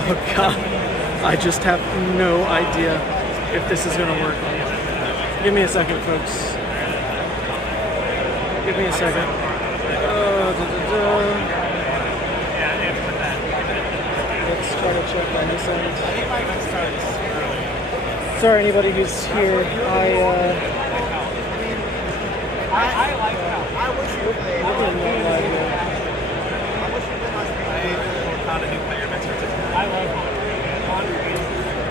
Oh god, I just have no idea if this is gonna work. Give me a second, folks. Give me a second. Let's try to check on this end. Sorry, anybody who's here.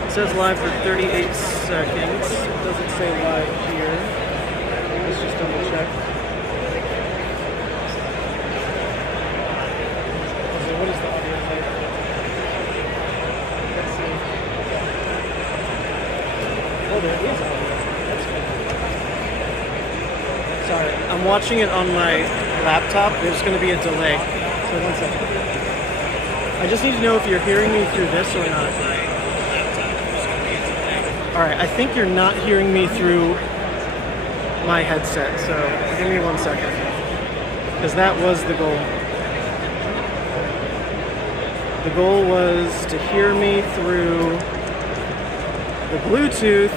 It says live for 38 seconds. It doesn't say live here. Let's just double check. Okay, what is the audio like? Let's see. Oh, there is audio. That's good. Sorry, I'm watching it on my laptop. There's going to be a delay. So 1 second. I just need to know if you're hearing me through this or not. Alright, I think you're not hearing me through my headset, so give me 1 second. Because that was the goal. The goal was to hear me through the Bluetooth.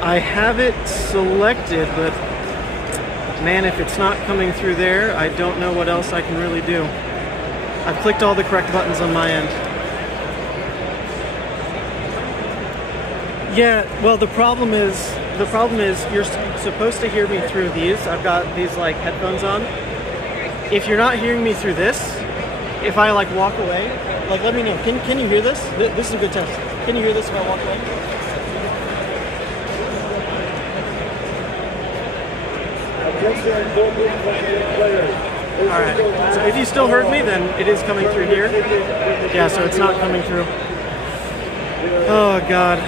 I have it selected, but man, if it's not coming through there, I don't know what else I can really do. I've clicked all the correct buttons on my end. Yeah, well, the problem is you're supposed to hear me through these. I've got these like headphones on. If you're not hearing me through this, if I like walk away, like let me know. Can you hear this? This is a good test. Can you hear this if I walk away? Alright, so if you still heard me, then it is coming through here. Yeah, so it's not coming through. Oh god.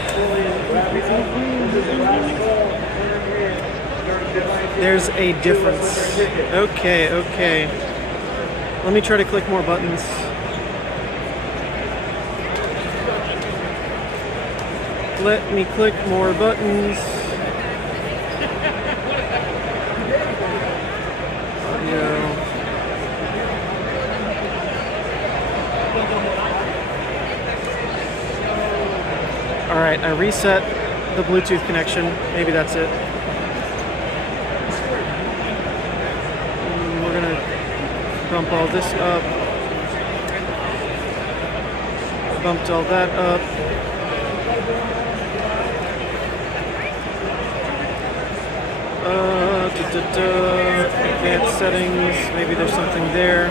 There's a difference. Okay. Let me try to click more buttons. Let me click more buttons. Alright, I reset the Bluetooth connection. Maybe that's it. We're gonna bump all this up. Bumped all that up. Advanced settings. Maybe there's something there.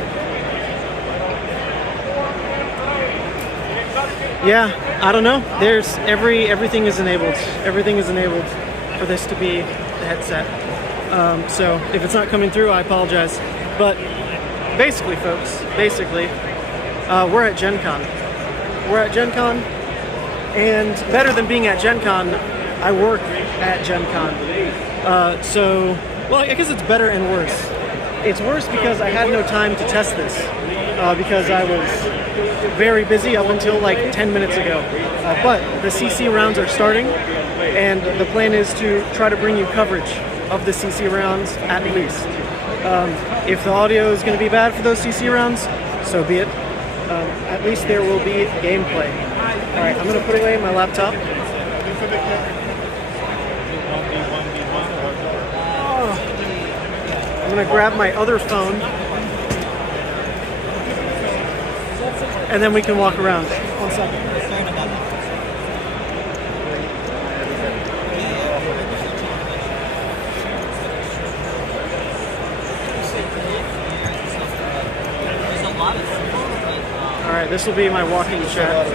Yeah, I don't know. There's everything is enabled. Everything is enabled for this to be the headset. So if it's not coming through, I apologize. But basically, folks, we're at GenCon. We're at GenCon, and better than being at GenCon, I work at GenCon. Well, I guess it's better and worse. It's worse because I had no time to test this because I was very busy up until like 10 minutes ago. But the CC rounds are starting, and the plan is to try to bring you coverage of the CC rounds at least. If the audio is going to be bad for those CC rounds, so be it. At least there will be gameplay. Alright, I'm going to put away my laptop. I'm going to grab my other phone, and then we can walk around. 1 second. Alright, this will be my walking chat.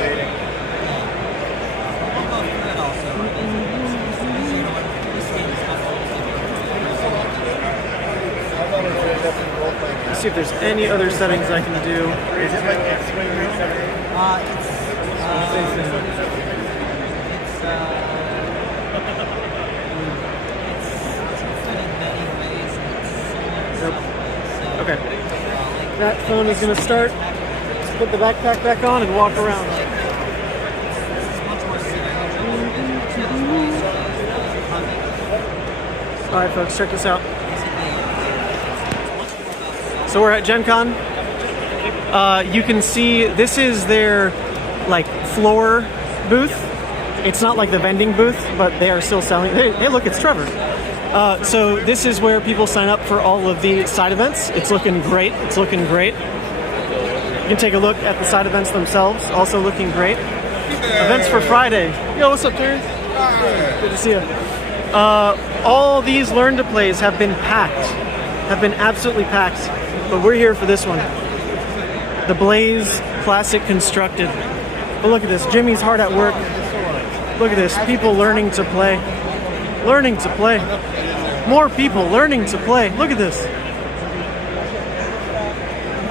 Let's see if there's any other settings I can do. Is it like X-Wing resetting? Okay. That phone is going to start. Let's put the backpack back on and walk around. Alright folks, check this out. So we're at GenCon. You can see this is their like floor booth. It's not like the vending booth, but they are still selling. Hey, look, it's Trevor. So this is where people sign up for all of the side events. It's looking great. It's looking great. You can take a look at the side events themselves. Also looking great. Events for Friday. Yo, what's up, Terry? Good to see you. All these Learn to Plays have been packed. Have been absolutely packed. But we're here for this one. The Blaze Classic Constructed. But look at this. Jimmy's hard at work. Look at this. People learning to play. Learning to play. More people learning to play. Look at this.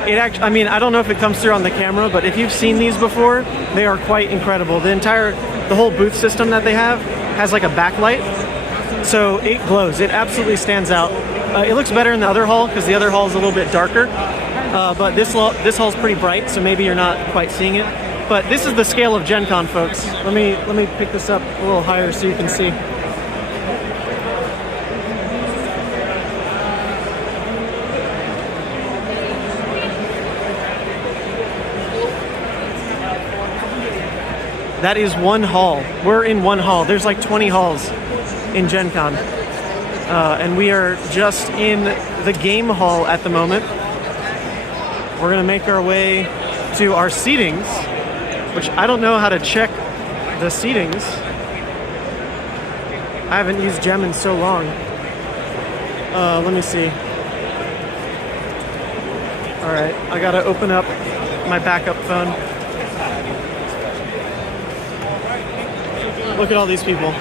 It actually, I mean, I don't know if it comes through on the camera, but if you've seen these before, they are quite incredible. The whole booth system that they have has like a backlight, so it glows. It absolutely stands out. It looks better in the other hall because the other hall is a little bit darker, but this hall's pretty bright, so maybe you're not quite seeing it. But this is the scale of GenCon, folks. Let me pick this up a little higher so you can see. That is one hall. We're in one hall. There's like 20 halls in GenCon. And we are just in the game hall at the moment. We're gonna make our way to our seatings, which I don't know how to check the seatings. I haven't used Gem in so long. Let me see. All right, I gotta open up my backup phone. Look at all these people.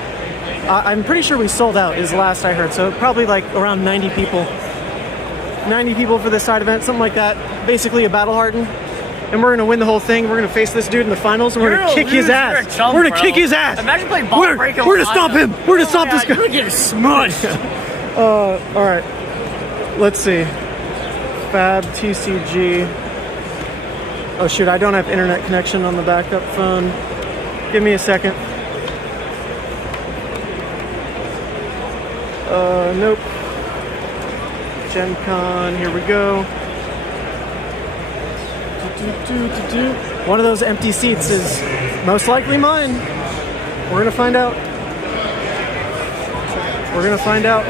I'm pretty sure we sold out is the last I heard, so probably like around 90 people. 90 people for this side event, something like that. Basically a battle hardened. And we're gonna win the whole thing. We're gonna face this dude in the finals and we're gonna kick his ass. We're gonna kick his ass. Imagine playing ball breaker. We're gonna stop him. We're gonna stop this guy. You're getting smushed. Alright. Let's see. FaB, TCG. Oh shoot, I don't have internet connection on the backup phone. Give me a second. Nope. GenCon, here we go. One of those empty seats is most likely mine. We're gonna find out. We're gonna find out.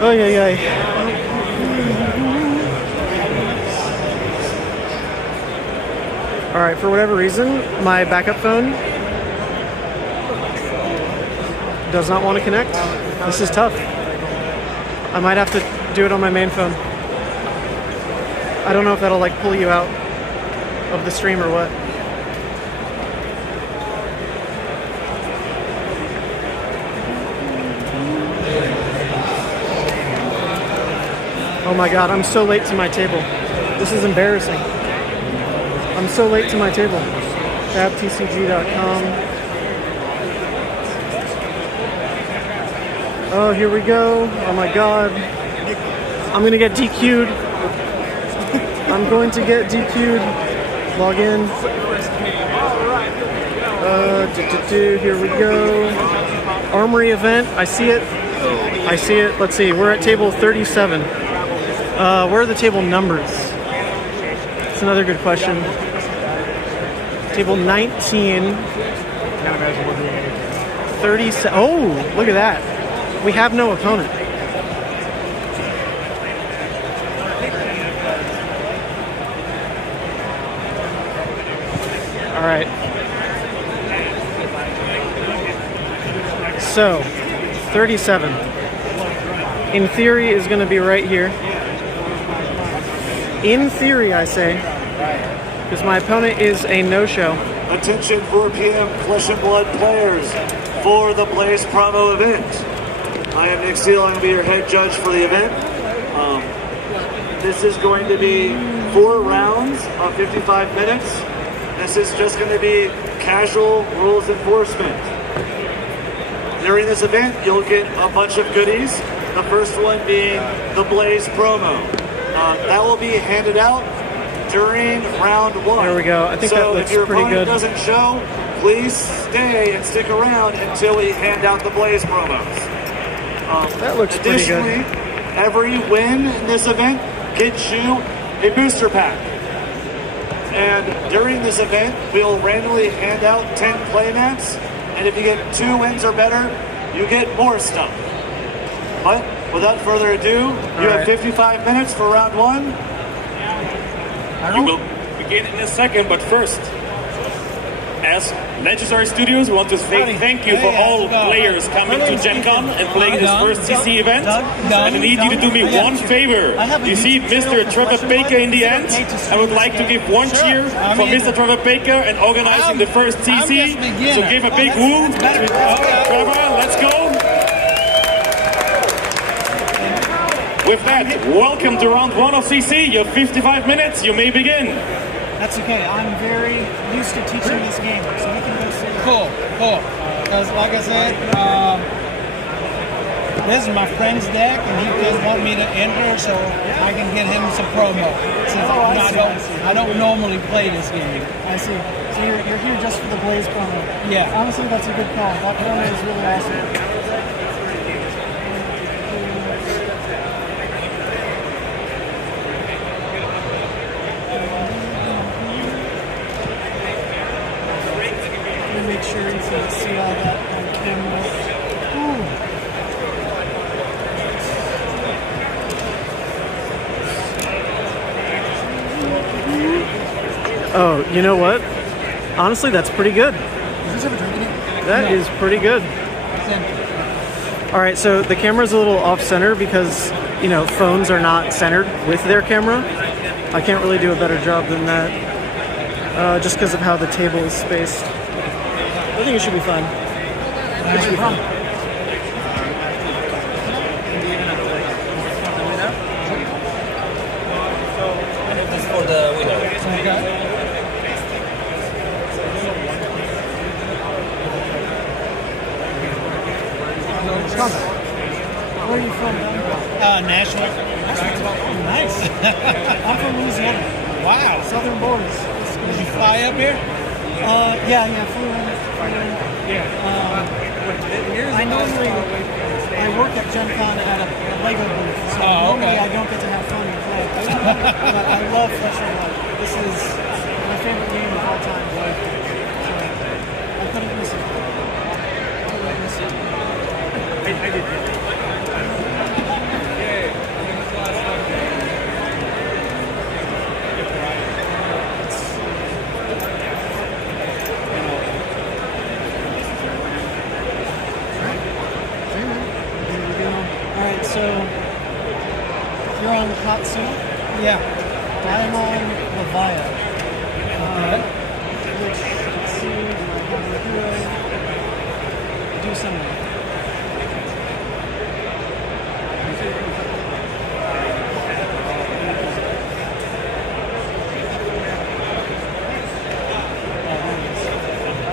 Oh, yeah. All right, for whatever reason, my backup phone does not want to connect. This is tough. I might have to do it on my main phone. I don't know if that'll like pull you out of the stream or what. Oh my god, I'm so late to my table. This is embarrassing. I'm so late to my table. FabTCG.com. Oh, here we go. Oh my god. I'm gonna get DQ'd. I'm going to get DQ'd. Log in. Here we go. Armory event. I see it. I see it. Let's see. We're at table 37. Where are the table numbers? That's another good question. Table 19. 37. Oh, look at that. We have no opponent. All right. So, 37. In theory is going to be right here. In theory, I say, because my opponent is a no-show. Attention 4 p.m. Flesh and Blood players for the Blaze promo event. I am Nick Steele. I'm going to be your head judge for the event. This is going to be 4 rounds of 55 minutes. This is just going to be casual rules enforcement. During this event, you'll get a bunch of goodies. The first one being the Blaze promo. That will be handed out during round 1. There we go. I think that looks pretty good. So if your opponent doesn't show, please stay and stick around until we hand out the Blaze promos. That looks pretty good. Additionally, every win in this event gets you a booster pack. And during this event, we'll randomly hand out 10 playmats, and if you get 2 wins or better, you get more stuff. But without further ado, you have 55 minutes for round 1. We will begin in a second, but first, as Legendary Studios, we want to say thank you for all players coming to GenCon and playing this first CC event. And I need you to do me one favor. You see Mr. Trevor Baker in the end. I would like to give one cheer for Mr. Trevor Baker and organizing the first CC. So give a big woo. Trevor, let's go. With that, welcome to round 1 of CC. You have 55 minutes. You may begin. That's okay. I'm very used to teaching this game, so we can go see. Cool. Because like I said, this is my friend's deck, and he just want me to enter so I can get him some promo. Since I don't normally play this game. I see. So you're here just for the Blaze promo. Yeah. Honestly, that's a good call. That promo is really awesome. Make sure you can see all that on camera. Oh, you know what? Honestly, that's pretty good. That is pretty good. All right, so the camera's a little off-center because, you know, phones are not centered with their camera. I can't really do a better job than that, just because of how the table is spaced. I think it should be fine. It should be fine. This is for the winner. Okay. Where are you from? Nashville. Nice. I'm from Louisiana. Wow. Southern borders. Did you fly up here? Yeah, flew in. I work at GenCon at a Lego booth, so normally I don't get to have fun and play. But I love Flesh and Blood. This is my favorite game of all time. So I couldn't miss it. I did. Alright, so you're on Katsu. Yeah. I'm on Levia. Which, let's see, do something.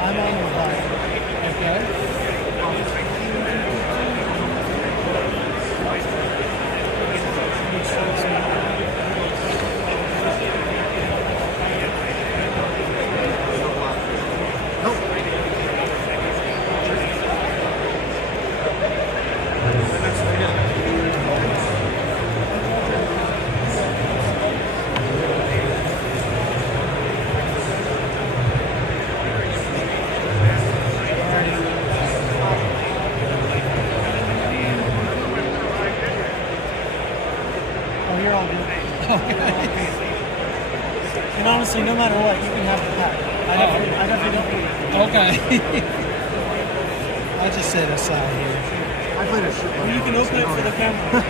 I'm on Levia. Okay. You're all good. And honestly, no matter what, you can have the pack. I definitely don't need it. Okay. I just set aside here. I played a shit. Well, you can open it for the camera.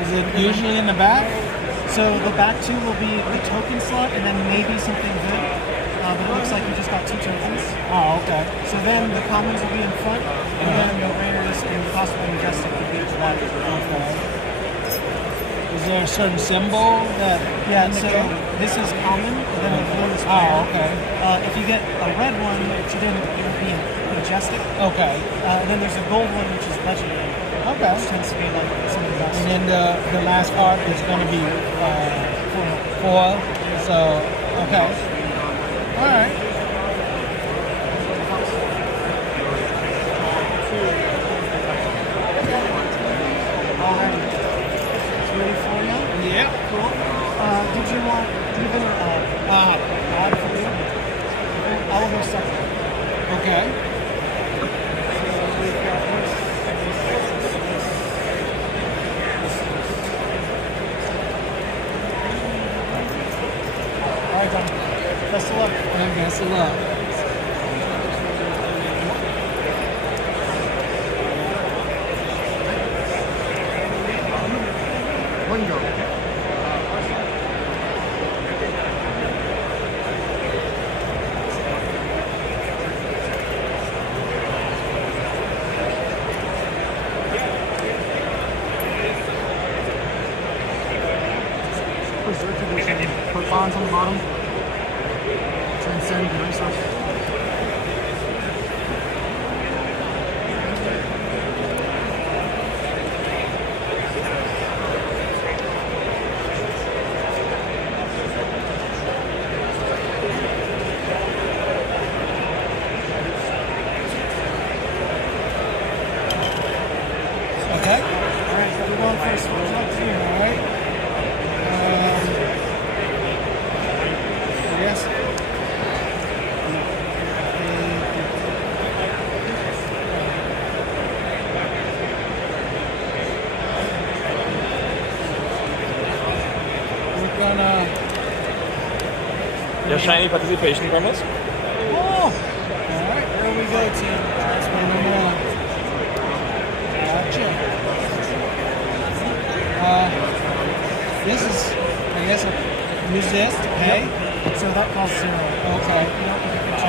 Is it usually in the back? So the back two will be the token slot and then maybe something good. But it looks like you just got 2 tokens. Oh, okay. So then the commons will be in front, and then the rares and possibly majestic will be at the back. Okay. Is there a certain symbol that? Yeah, so this is common, and then the blue is rare. Oh, okay. If you get a red one, then it would be majestic. Okay. And then there's a gold one, which is legendary. Okay. Which tends to be like some of the best. And and the last part is going to be foil. So, okay. All right. Alrighty. It's ready for you? Yeah. Cool. Did you want even or odd? Odd for you? I'll go second. Okay. So we've got this. All right, Tom. Best of luck. Best of luck. Put bonds on the bottom. Transcend the resource. Okay. Alright, so we're going first. What would you like to do? Alright. Yes. We're gonna. Your shiny participation bonus. Oh! Alright, there we go, team. That's number one. Gotcha. This is, I guess, resist, pay. So that costs 0. Okay.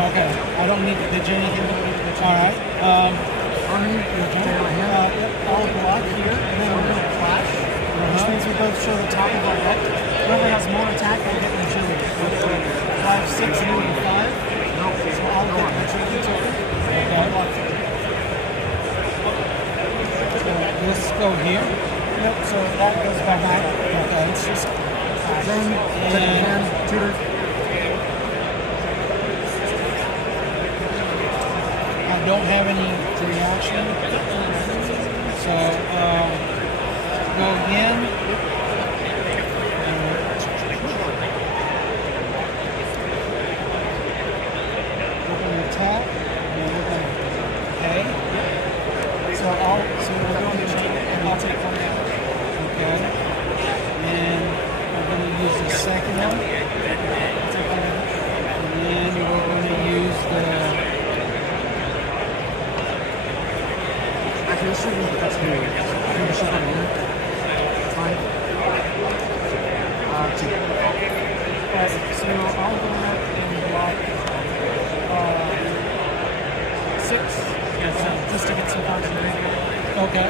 Okay. I don't need to pitch anything. Alright. I'll block here, and then we're going to clash, which means we both show the top of our deck. Whoever has more attack will get agility. 5, 6, and then 5. So I'll get agility token. I'll block here. Let's go here. Yep, so that goes back. Okay, it's just then and tutor. I don't have any reaction. So, go again. We're going to attack. And we're going to pay. So we're going to cheat and I'll take one damage. Okay. And we're going to use the second one. Take one damage. And then we're going to use the... Actually, this should be that's good. I think this should be here. It's fine. 2. Alright, so I'll go up and block 6. Just to get some cards in there. Okay.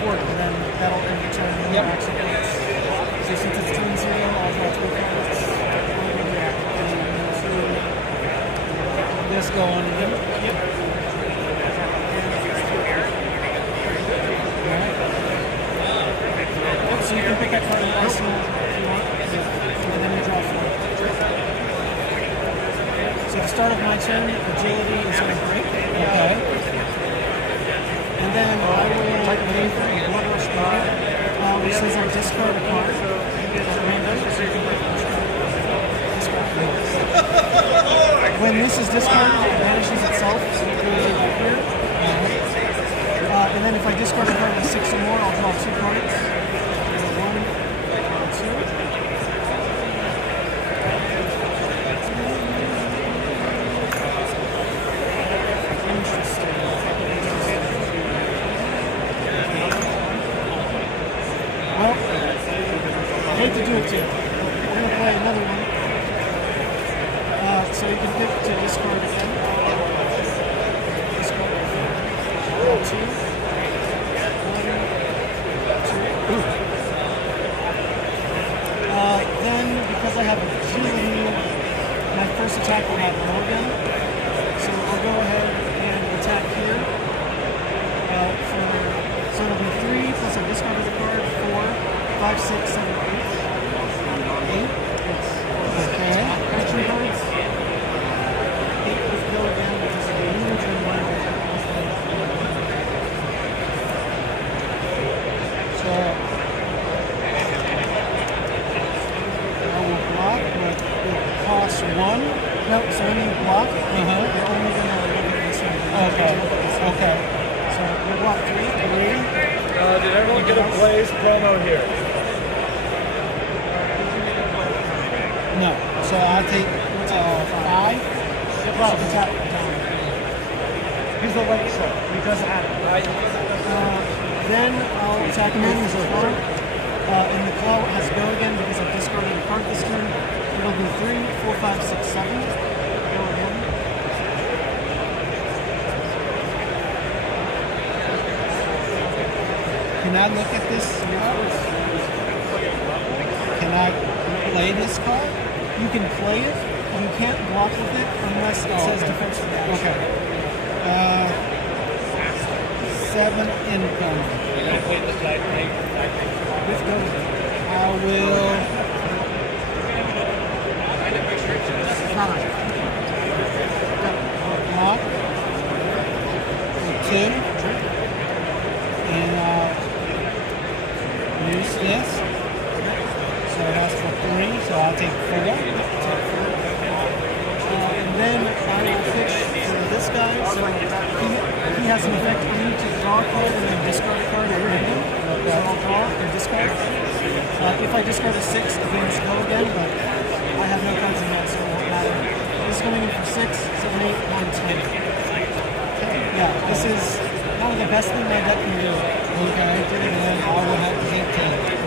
4, and then that'll end the turn. Yep. Action points. So since it's 10-0, I'll draw 2 cards. Let's go on again. Yep. So you can pick that card in Arsenal if you want. And then you draw 4. So at the start of my turn, agility is going to break. Okay. And then I will wait for a Blood Rush card, which says I'll discard a card. Random, so you can discard. When this is discarded, it vanishes itself, so it goes over here. And then if I discard a card with 6 or more, I'll draw 2 cards. 1, 2. Well, I hate to do it to you. We're going to play another one. So you can pick to discard again. Discard. 2. 1, 2. Then, because I have agility, my first attack will have low again. So I'll go ahead and attack here. So it'll be 3 plus I discarded a card. 5, 6, 7, 8. 8? Yes. Okay. Action cards. 8 with go again, which is a new turn 1. So I will block, but it costs 1. No, so when you block, Uh-huh. you're only going to look at this one. Okay. Okay. So you block 3. Are you ready? Did everyone get a Blaze promo here? No. So I take 5. Well, attack down. He's the late shot. He does add it. Then I'll attack him with his claw. And the claw has go again because I've discarded a card this turn. It'll be 3, 4, 5, 6, 7. Go again. Can I look at this? Can I play this card? You can play it. You can't block with it unless it says defense reaction. Okay. 7 income. With go again. I will 9. block with 2. And I'll use this. So that's for 3. So I'll take 4. And then I will pitch to this guy. So he has an effect on you to draw a card and then discard a card at random. So I'll draw and discard. If I discard a 6, the game's go again, but I have no cards in that, so it won't matter. This is coming in for 6, 7, 8, 9, 10. Yeah, this is one of the best things my deck can do. Okay. And then I will have to take 10.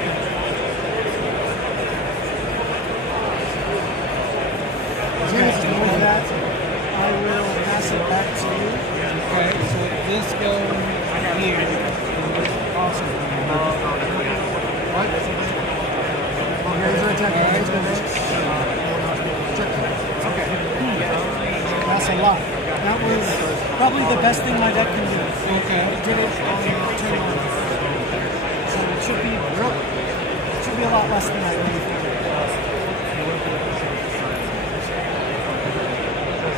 With that, I will pass it back to you. Okay, so this goes here. Awesome. What? Okay, he's going to attack. He's going to Okay. That's a lot. That was probably the best thing my deck can do. Okay. It did it on turn 1. So it should be a lot less than that.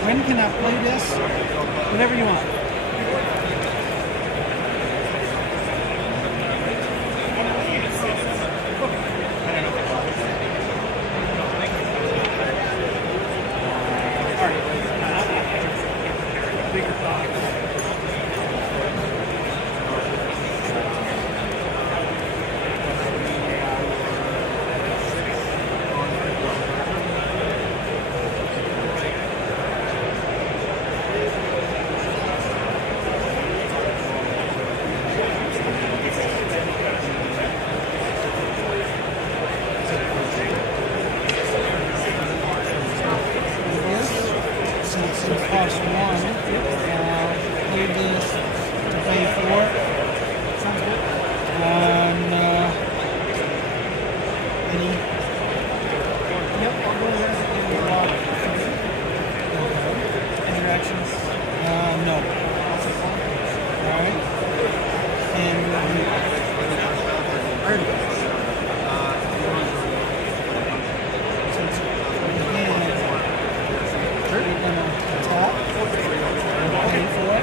When can I play this? Whenever you want. Since it costs 1, play this to pay 4. Sounds good. And any Yep, I'll go ahead and block 3. Any reactions? no. Alright. And Alrighty. we're gonna attack. Pay 4.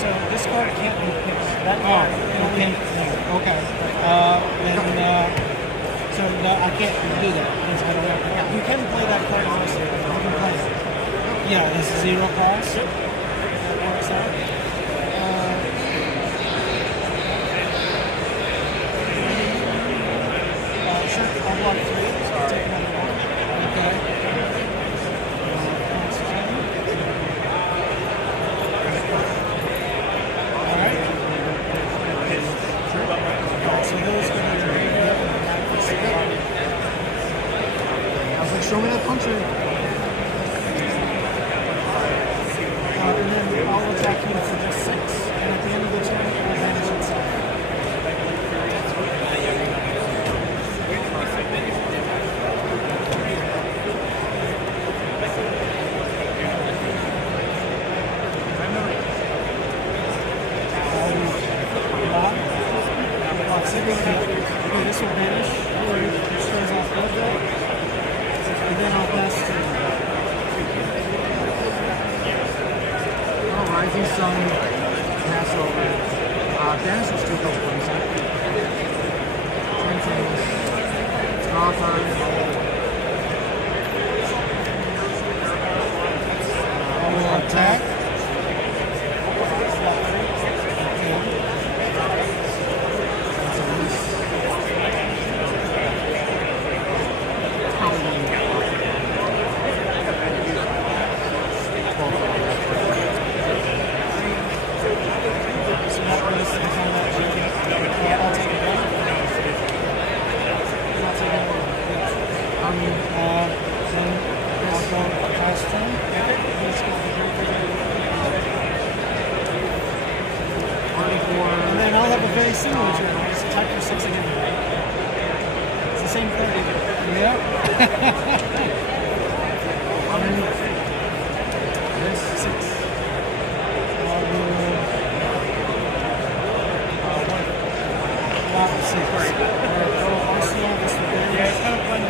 So this card can't be picked. That Oh, card can only okay. be Okay. So no, I can't do that. Because I don't have You can play that card honestly. You can play it. Yeah, it's 0 cost. That works out. Sure, I'll block 3. So I'll take another 1. Okay. Alright. So those are the I was like, show me that puncher. And then I'll attack you for just 6. And at the end of the turn, I'll vanish itself. This will vanish. And then I'll pass to Rising Sun, pass over. Dennis is 2 plus 1, so. 10 things. Draw card. Will attack. And then I'll have a very similar turn. I'll just attack for 6 again. It's the same thing. Yeah. This 6. Yeah, it's kind of fun.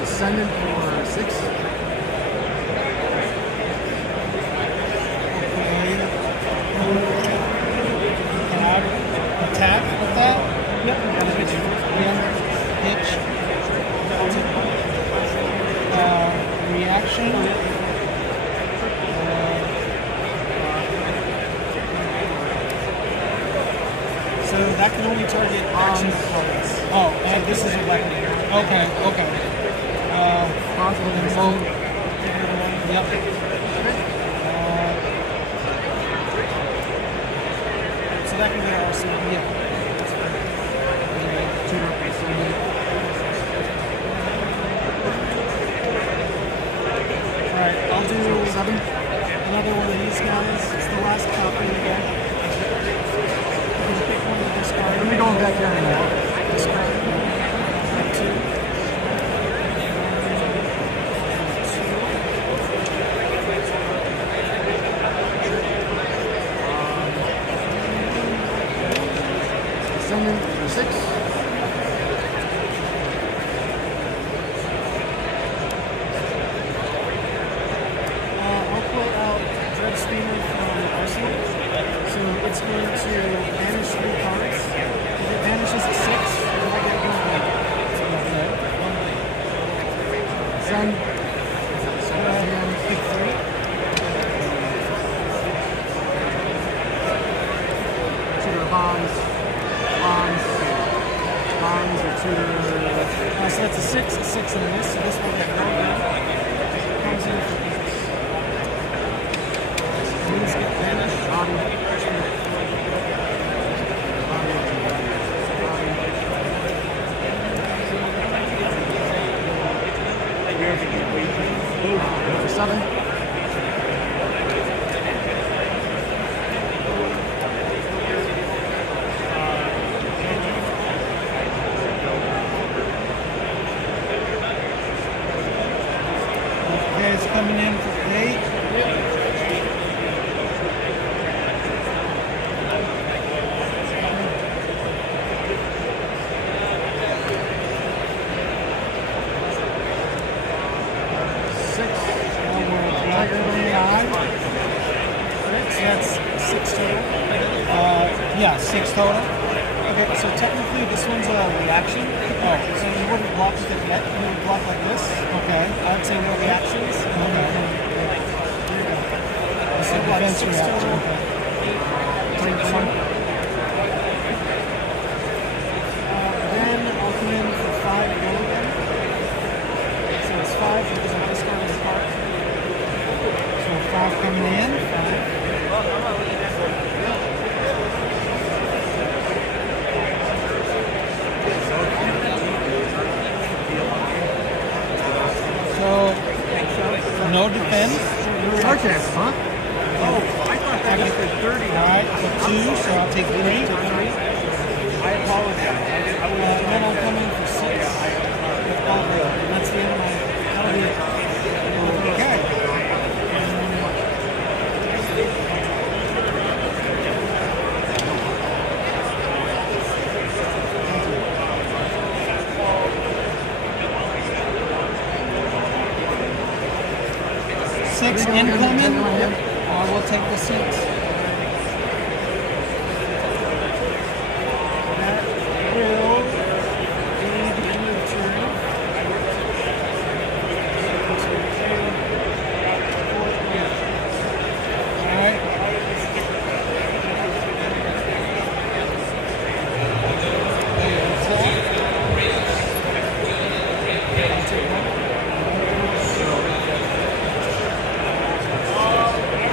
Descendant for 6. Attack with that? Yep. Pitch. Reaction. So that can only target action opponents. Oh, So this is a weapon. okay, okay. Possible insult. Yep. So that can get our arsenal. Yeah. Tutor for Descendant. Alright, I'll do 7. another one of these guys. It's the last copy again. I'm going to pick one to discard. Let me go back there and Discard. 2. Descendant for 6. I'll put out Dread Steamer from Arsenal. So it's going to banish 3 cards. If it banishes a 6, then I get 1 Send. pick 3. Tutor bombs. Bombs or tutor. So that's a 6, a 6, and a miss. So this will get knocked down. Comes in for 8. These get banished. Body. For 7. Okay, it's coming in for 8. That's 6 total. Yeah, 6 total. Okay, so technically this one's a reaction. Oh, So you wouldn't block with it yet. You would block like this. okay. I'd say no reactions. It's a So what, defense 6 reaction. total? Okay. Then I'll come in for 5 gold again. So it's 5 because I'm discarding the card. So 5 coming in. 5. No defense. Sarcasm, huh? Oh, I thought that was for 30. All right, so 2, so I'll take 3. I apologize. And then I'll come in for 6. And that's the end of my. That'll be it. Okay. Six incoming. I will take the 6. That will be the end of the turn. All right.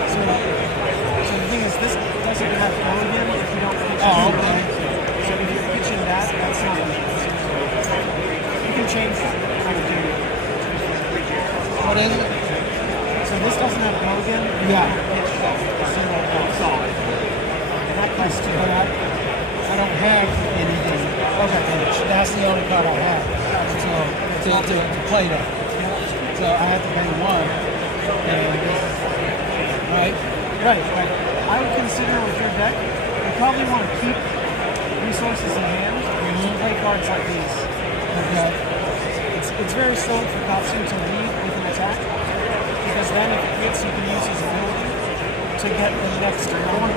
So the thing is, this doesn't have go again if you don't pitch Oh, it. okay. So if you're pitching that, that's not you can change that. What is it? So this doesn't have go again. Yeah. Pitch that single ball. And that costs 2. I don't have anything. Okay. That's the only card I have. So to play that. So I have to pay 1. And right? Right. I would consider with your deck, you probably want to keep resources in hand to play cards like these. Okay. It's very slow for Katsu to lead with an attack, because then if it hits, you can use his ability to get the next one.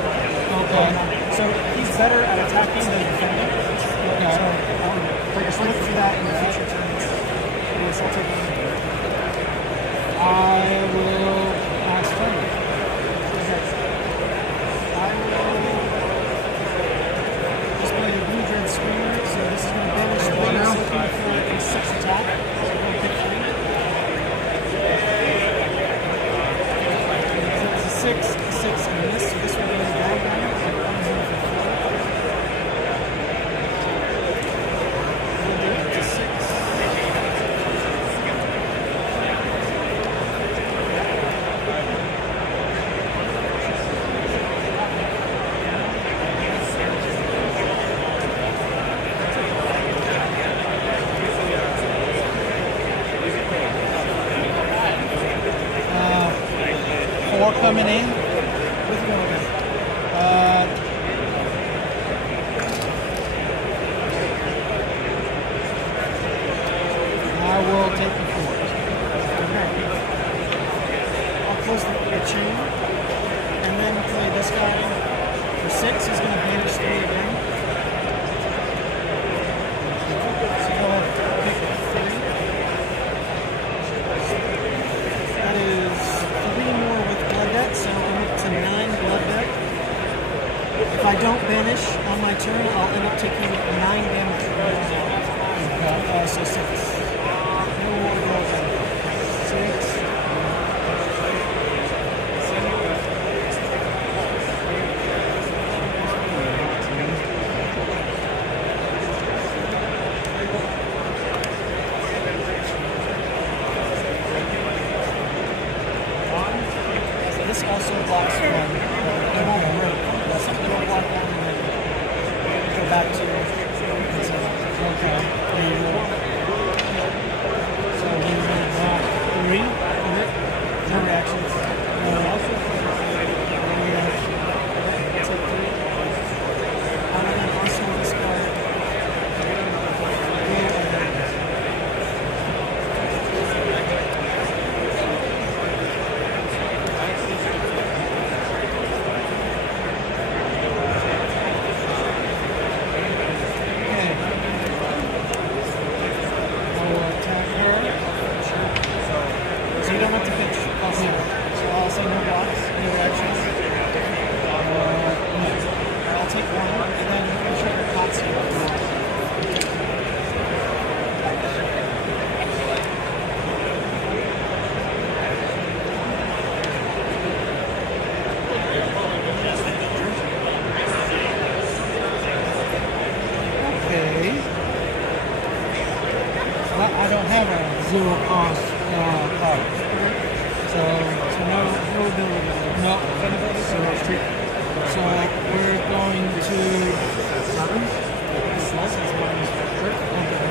Okay. So he's better at attacking than defending. Okay. So look for that in the future turns. Yes, I'll take it. I will pass turn. I will just play the blue dread screamer. So this is going to banish 3. It's looking for a 6 attack. So I'm going to pick 3. It's a 6, a 6, and this. So this will go to down. So it comes in for 4. We'll do it to 6. Four coming in. With go again. I will take the 4. Okay. I'll close the chain and then play this guy for 6. He's going to banish 3 again. So go ahead, pick 3. That is 3 more with blood debt, so I'm up to 9 blood debt. If I don't banish on my turn, I'll end up taking 9 damage. So 6. No more blood debt. 6. This also blocks 1. It won't break. Something will block 1 and then go back to Okay. So we will block 3. no reactions. Take 3. I'm going to also discard. So you don't have to pitch. I'll say no blocks, no reactions. I'll take 1, and then you can trigger Katsu. Okay. Well, I don't have a 0 cost card. So ability. No. So let's take So we're going to. 7. This is one. Okay.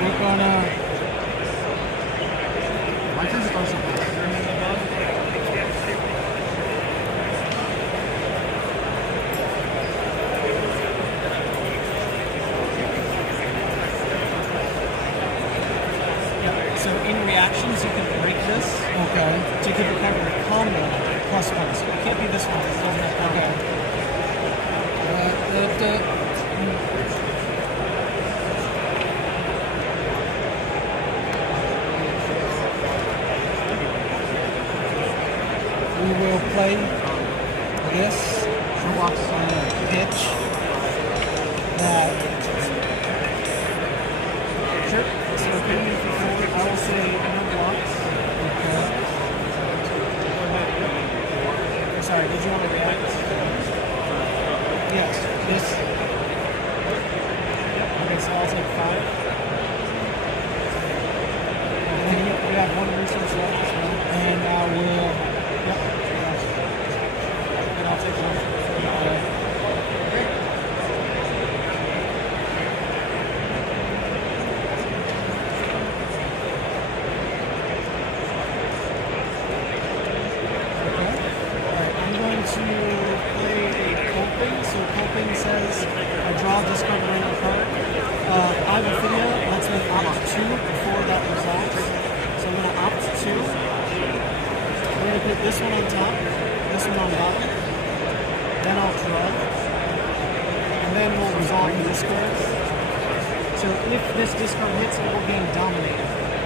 We're gonna. My turn starts with this. So in reactions, you can break this Okay. to give the counter a combo +1. So it can't be this one. It doesn't have combo. We will play this pitch that. Sure. So opinion for forward, I will say no blocks. Sorry, did you want to react? Yes. This. Okay, so I'll take 5. And then you have 1 resource left as well. And I will. Yep. And I'll take 1. To play a coping. So coping says I draw, discard a random card. I have a video that lets me opt 2 before that resolves. So I'm going to opt 2. I'm going to put this one on top, this one on bottom. Then I'll draw. And then we'll resolve the discard. So if this discard hits, it will gain dominate,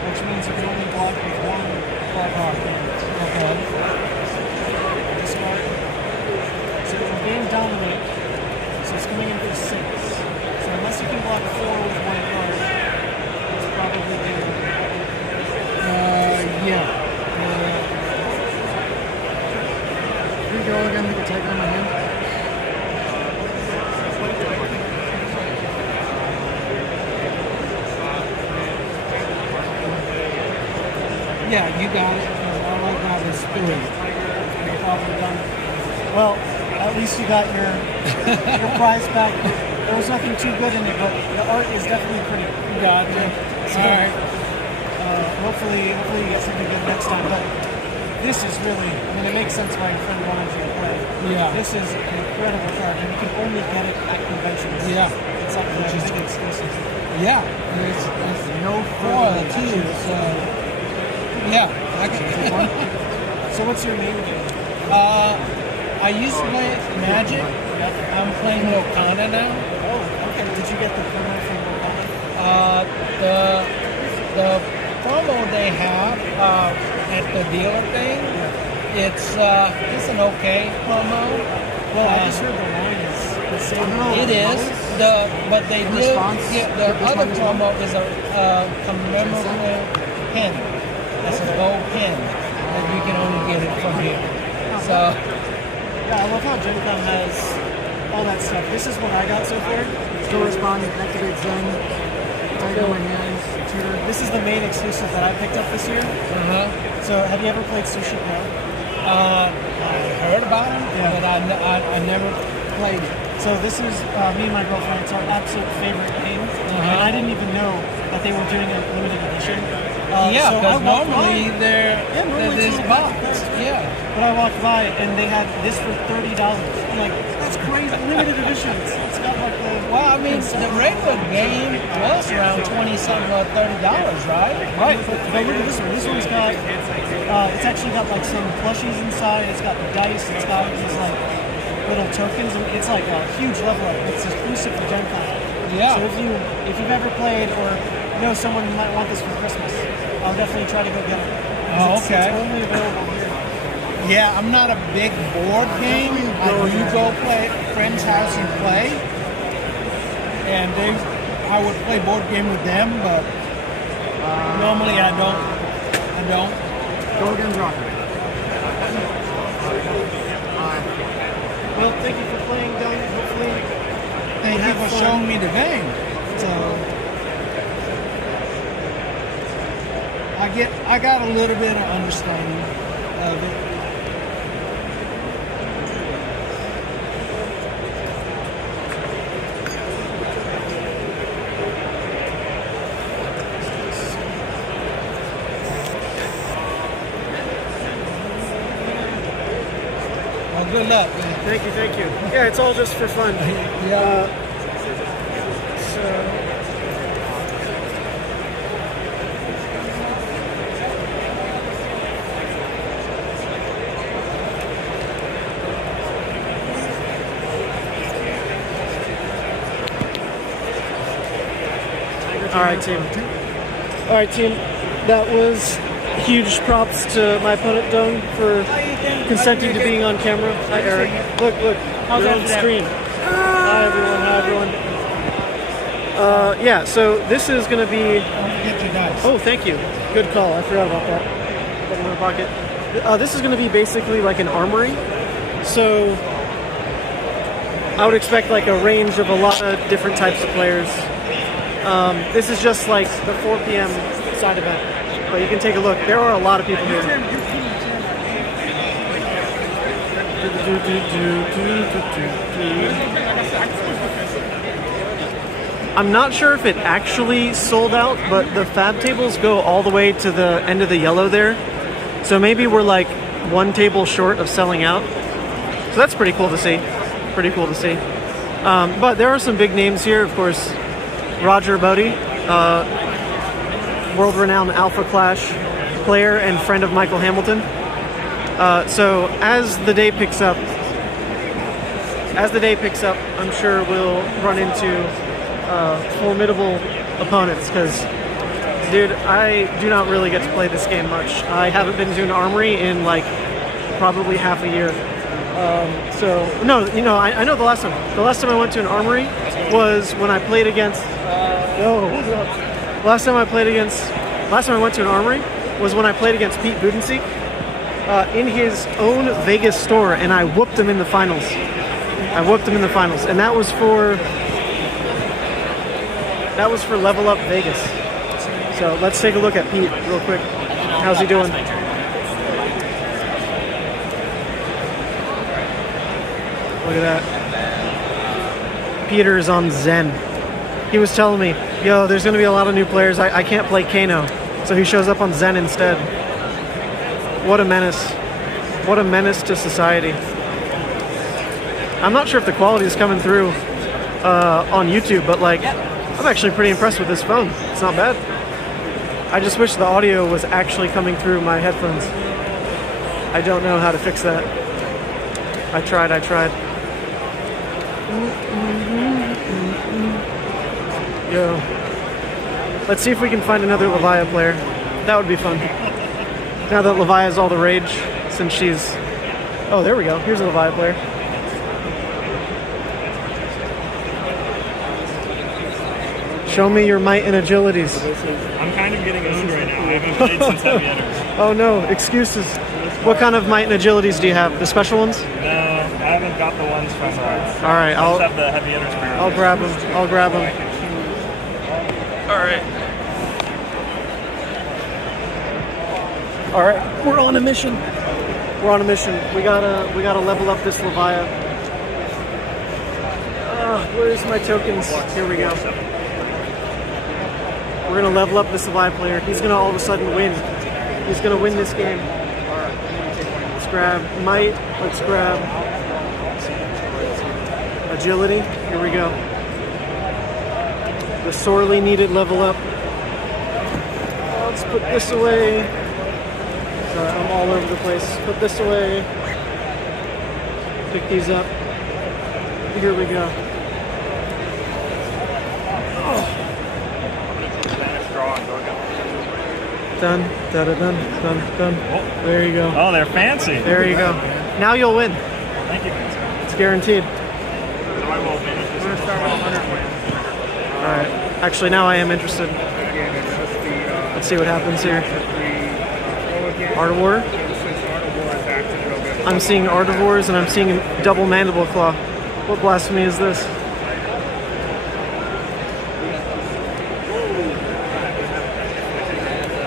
which means you can only block with 1 card. Okay. Discard. So it will gain dominate, so it's coming in for 6. So unless you can block 4 with 1 card, it's probably good. Yeah. Redraw again, make a tiger in my hand. Yeah, you got it. All I got is 3. No problem done. Well, at least you got your prize back. There was nothing too good in it, but the art is definitely pretty. Gotcha. So, All right. hopefully you get something good next time. But this is really, I mean, it makes sense why your friend wanted you to play. Yeah. This is an incredible card, and you can only get it at conventions. Yeah. It's like a big exclusive. Yeah. It's no foil too. So yeah, I can take one. So what's your name again? I used to play Magic. I'm playing Wakanda now. Oh, okay. Did you get the promo from Wakanda? The promo they have at the dealer thing, it's an okay promo. Well, I just heard the line is the same. It is but they In do. response, Yeah, the this other one as well? promo is a commemorative pin. It's a gold pin that you can only get it from here. So. Yeah, I love how GenCon has all that stuff. This is what I got so far. Still respond, activate Zen, tiger in my hands, tutor. This is the main exclusive that I picked up this year. So, have you ever played Sushi Pro? I heard about it, Yeah. but I never played it. So this is me and my girlfriend. It's our absolute favorite game, and I didn't even know that they were doing a limited edition. Yeah, so I because walked normally by- they're normally this it's box. $100. Yeah. But I walked by and they had this for $30. I'm like, that's crazy, limited editions. It's got like the Well, I mean, the regular game was around $20-something or $30, right? right. But look at this one. This one's got it's actually got like some plushies inside. It's got the dice. It's got these like little tokens. And it's like a huge level up. It's exclusive for GenCon. Yeah. So if you've ever played or know someone who might want this for Christmas, I'll definitely try to go get it. Oh, It's okay. only available here. Yeah, I'm not a big board game. I do go play at a friend's house and play. And I would play board game with them, but normally I don't. Go against Rocket. Well, thank you for playing, Doug. Hopefully, Thank you have for fun. showing me the game. So I got a little bit of understanding of it. Well, good luck, man. Thank you, thank you. Yeah, it's all just for fun. Yeah. All right, team. All right, team. That was huge props to my opponent, Dong, for consenting to being on camera. Hi, Eric. Look, How's you're that on for that? screen. Hi, everyone. Yeah, so this is going to be... Don't forget your dice. Oh, thank you. Good call. I forgot about that. Put it in my pocket. This is going to be basically like an armory. So I would expect like a range of a lot of different types of players. This is just like the 4 p.m. side event, but you can take a look. There are a lot of people here. I'm not sure if it actually sold out, but the FaB tables go all the way to the end of the yellow there. So maybe we're like one table short of selling out. So that's pretty cool to see. Pretty cool to see. But there are some big names here, of course. Roger Bodie, world-renowned Alpha Clash player and friend of Michael Hamilton. So as the day picks up, I'm sure we'll run into formidable opponents. Because, dude, I do not really get to play this game much. I haven't been to an armory in like probably half a year. So no, you know, I know the last time. The last time I went to an armory was when I played against. Last time I went to an armory was when I played against Pete Budenseek in his own Vegas store, and I whooped him in the finals. And that was for Level Up Vegas. So let's take a look at Pete real quick. How's he doing? Look at that. Peter is on Zen. He was telling me, yo, there's going to be a lot of new players. I can't play Kano. So he shows up on Zen instead. What a menace. What a menace to society. I'm not sure if the quality is coming through on YouTube, but like, I'm actually pretty impressed with this phone. It's not bad. I just wish the audio was actually coming through my headphones. I don't know how to fix that. I tried. Yo. Let's see if we can find another Levia player. That would be fun. Now that Levia is all the rage, since she's... Oh, there we go. Here's a Levia player. Show me your might and agilities. I'm kind of getting owned right now. I haven't played since Heavy Hitters. Oh no, excuses. What kind of might and agilities do you have? The special ones? No, I haven't got the ones from All right, I just have the Heavy Hitters spirit. I'll grab them. All right, we're on a mission. We gotta level up this Levia. Where's my tokens? Here we go. We're gonna level up this Levia player. He's gonna all of a sudden win. He's gonna win this game. Let's grab might. Let's grab agility. Here we go. The sorely needed level up. Let's put this away. Sorry, I'm all over the place. Put this away. Pick these up. Here we go. Done. There you go. Oh, they're fancy. There you go. Now you'll win. Thank you. It's guaranteed. I will finish this. We're going to start with 100 wins. Alright. Actually, now I am interested. Let's see what happens here. Art of War. I'm seeing Ardivores and I'm seeing double Mandible Claw. What blasphemy is this?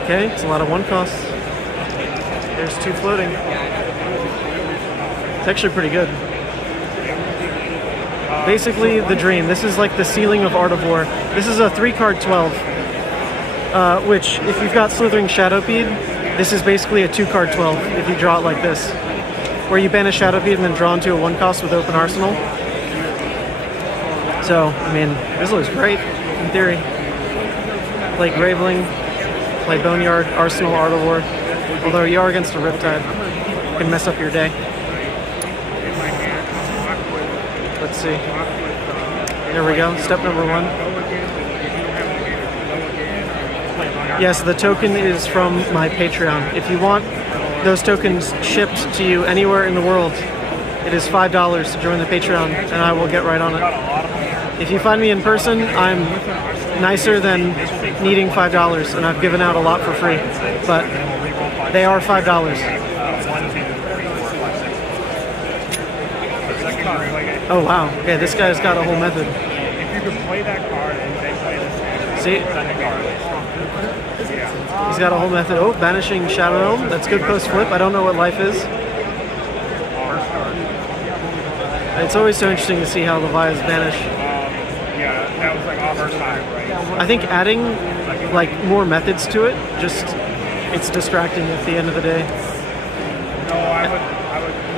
Okay, it's a lot of one costs. There's 2 floating. It's actually pretty good. Basically, the dream. This is like the ceiling of Art of War. This is a 3-card 12. Which, if you've got Slithering Shadowpeed, this is basically a 2-card 12 if you draw it like this. where you banish Shadowpeed and then draw into a 1-cost with open arsenal. So, I mean, this looks great in theory. Play Graveling, play Boneyard, Arsenal, Art of War. Although you are against a Riptide, it can mess up your day. Let's see. There we go, step number 1. Yes, the token is from my Patreon. If you want those tokens shipped to you anywhere in the world, it is $5 to join the Patreon, and I will get right on it. If you find me in person, I'm nicer than needing $5, and I've given out a lot for free, but they are $5. Oh wow, okay, this guy's got a whole method. If you could play that card and they play the See? He's got a whole method. Oh, banishing Shadow Realm. That's good post flip. I don't know what life is. It's always so interesting to see how Levias banish. yeah, that was like off our time, right? I think adding like more methods to it, just it's distracting at the end of the day. No,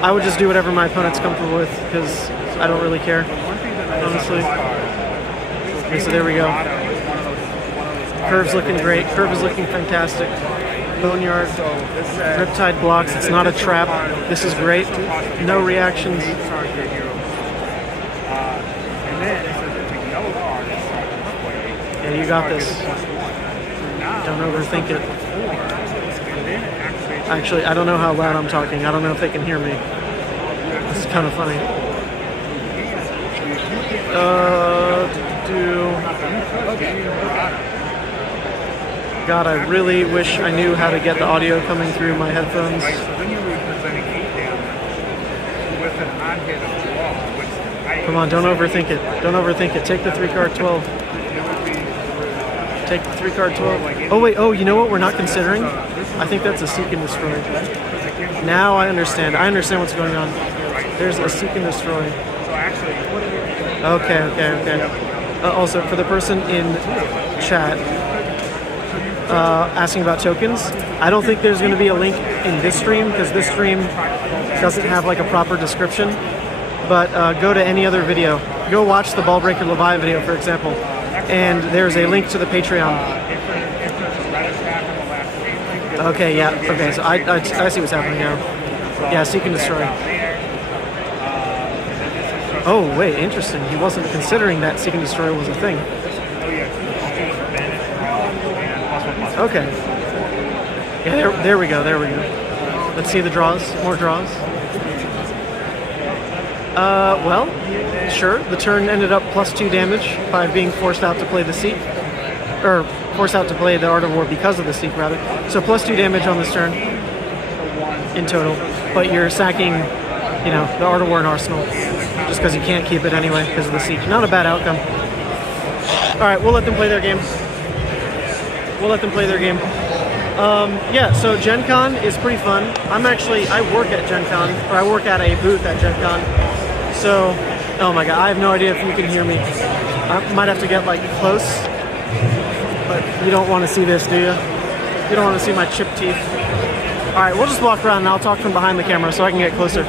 I would just do whatever my opponent's comfortable with because I don't really care, honestly. Okay, so there we go. Curve's looking great. Curve is looking fantastic. Boneyard, Riptide blocks. It's not a trap. This is great. No reactions. Yeah, you got this. Don't overthink it. Actually, I don't know how loud I'm talking. I don't know if they can hear me. This is kind of funny. God, I really wish I knew how to get the audio coming through my headphones. Come on, don't overthink it. Don't overthink it. Take the 3-card 12. Take the 3-card 12. Oh wait, oh, you know what we're not considering? I think that's a Seek and Destroy. Now I understand. I understand what's going on. There's a Seek and Destroy. Okay. Also, for the person in chat asking about tokens, I don't think there's going to be a link in this stream because this stream doesn't have like a proper description. But go to any other video. Go watch the Ballbreaker Levia video, for example, and there's a link to the Patreon. Okay, yeah. Okay, so I see what's happening now. Yeah, Seek and Destroy. Oh, wait, interesting. He wasn't considering that Seek and Destroy was a thing. Okay. Yeah, there we go. Let's see the draws. More draws. Well, sure. The turn ended up +2 damage by being forced out to play the Seek. Or forced out to play the Art of War because of the Seek, rather. So +2 damage on this turn in total. But you're sacking, you know, the Art of War and Arsenal just because you can't keep it anyway because of the Seek. Not a bad outcome. Alright, we'll let them play their game. Yeah, so GenCon is pretty fun. I work at GenCon, or I work at a booth at GenCon. So, oh my god, I have no idea if you can hear me. I might have to get like close, but you don't want to see this, do you? You don't want to see my chipped teeth. Alright, we'll just walk around and I'll talk from behind the camera so I can get closer.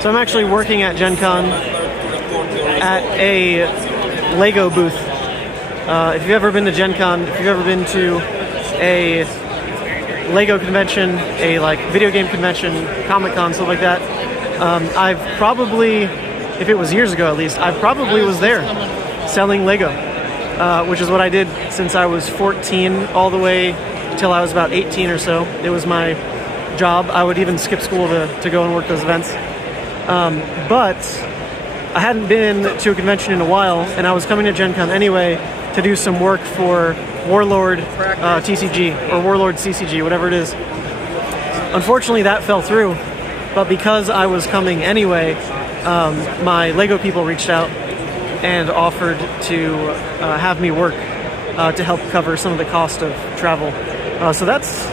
So I'm actually working at GenCon at a Lego booth. If you've ever been to GenCon, if you've ever been to a Lego convention, a like video game convention, Comic-Con, stuff like that, I've probably, if it was years ago at least, I probably was there selling Lego, which is what I did since I was 14 all the way till I was about 18 or so. It was my job. I would even skip school to go and work those events. But I hadn't been to a convention in a while, and I was coming to GenCon anyway to do some work for Warlord TCG, or Warlord CCG, whatever it is. Unfortunately, that fell through, but because I was coming anyway, my Lego people reached out and offered to have me work to help cover some of the cost of travel. So that's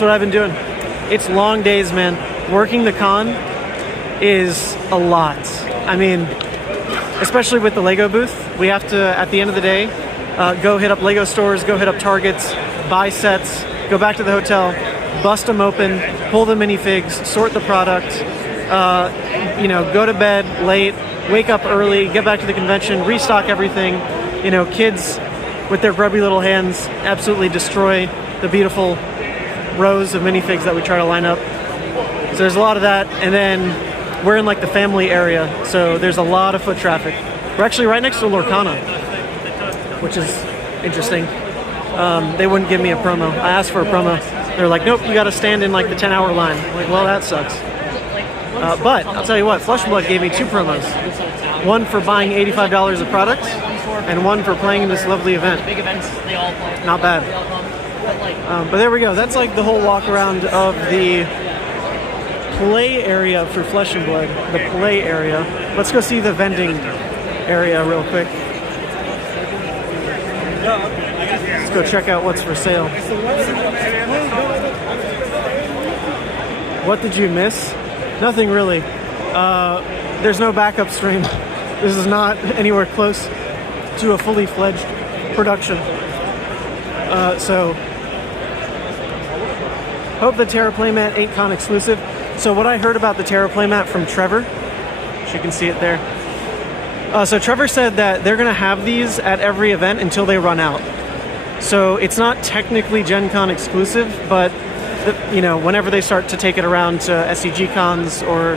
what I've been doing. It's long days, man. Working the con is a lot. I mean, especially with the Lego booth, we have to, at the end of the day, go hit up Lego stores, go hit up Targets, buy sets, go back to the hotel, bust them open, pull the minifigs, sort the product, you know, go to bed late, wake up early, get back to the convention, restock everything. You know, kids with their grubby little hands absolutely destroy the beautiful rows of minifigs that we try to line up. So there's a lot of that, and then we're in like the family area, so there's a lot of foot traffic. We're actually right next to Lorcana, which is interesting. They wouldn't give me a promo. I asked for a promo. They're like, nope, you got to stand in like the 10-hour line. I'm like, well, that sucks. But I'll tell you what, Flesh and Blood gave me 2 promos. One for buying $85 of product, and one for playing in this lovely event. Big events, they all play. Not bad. But there we go. That's like the whole walk around of the play area for Flesh and Blood. The play area. Let's go see the vending area real quick. Let's go check out what's for sale. What did you miss? Nothing really. There's no backup stream. This is not anywhere close to a fully fledged production. So hope the Terra playmat ain't con exclusive. So what I heard about the Terra playmat from Trevor, you can see it there. So Trevor said that they're gonna have these at every event until they run out. So it's not technically GenCon exclusive, but you know, whenever they start to take it around to SCG cons or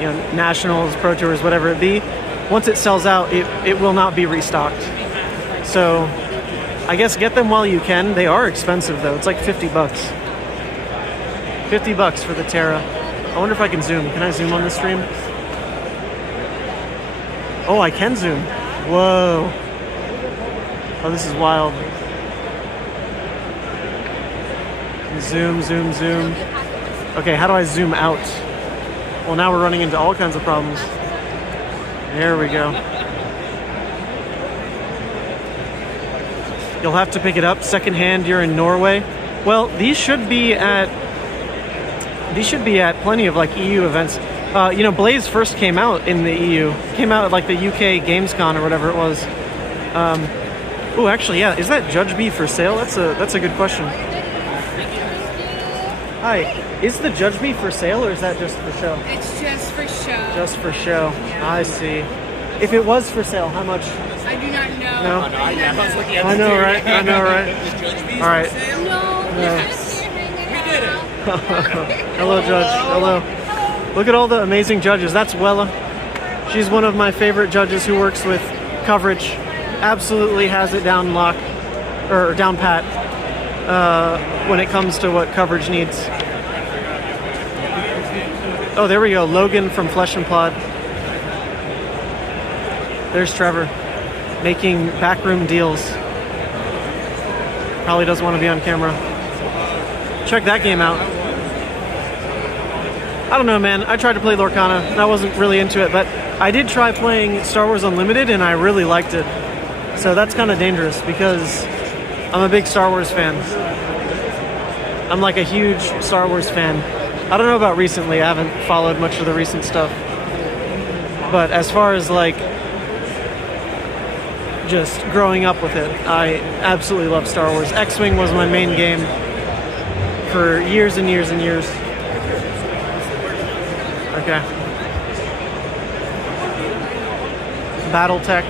you know, nationals, pro tours, whatever it be, once it sells out, it will not be restocked. So I guess get them while you can. They are expensive though. It's like $50. $50 for the Terra. I wonder if I can zoom. Can I zoom on the stream? Oh, I can zoom. Whoa. Oh, this is wild. Zoom, zoom, zoom. Okay, how do I zoom out? Well, now we're running into all kinds of problems. There we go. You'll have to pick it up secondhand. You're in Norway. Well, these should be at plenty of like EU events. You know, Blaze first came out in the EU. Came out at like the UK GamesCon or whatever it was. Oh, actually, yeah. Is that Judge B for sale? That's a good question. Hi. Is the Judge B for sale or is that just for show? It's just for show. Just for show. Yeah. I see. If it was for sale, how much? I do not know. No? I was looking I know, right? I know, right? All right. No. Hello, Judge. Hello. Look at all the amazing judges. That's Wella. She's one of my favorite judges who works with coverage. Absolutely has it down lock, or down pat, when it comes to what coverage needs. Oh, there we go. Logan from Flesh and Blood. There's Trevor making backroom deals. Probably doesn't want to be on camera. Check that game out. I don't know, man. I tried to play Lorcana and I wasn't really into it, but I did try playing Star Wars Unlimited and I really liked it. So that's kind of dangerous because I'm a big Star Wars fan. I'm like a huge Star Wars fan. I don't know about recently. I haven't followed much of the recent stuff. But as far as like just growing up with it, I absolutely love Star Wars. X-Wing was my main game for years and years and years. Okay. Battletech.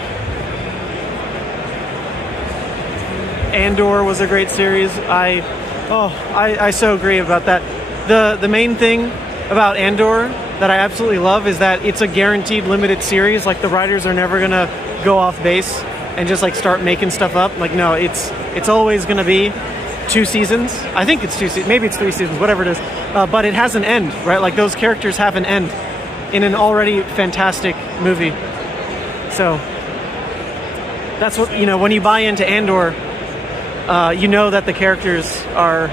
Andor was a great series. I so agree about that. The main thing about Andor that I absolutely love is that it's a guaranteed limited series. Like the writers are never gonna go off base and just like start making stuff up. Like no, it's always gonna be 2 seasons. I think it's 2 seasons, maybe it's 3 seasons, whatever it is. But it has an end, right? Like those characters have an end in an already fantastic movie. So that's what, you know, when you buy into Andor, you know that the characters are,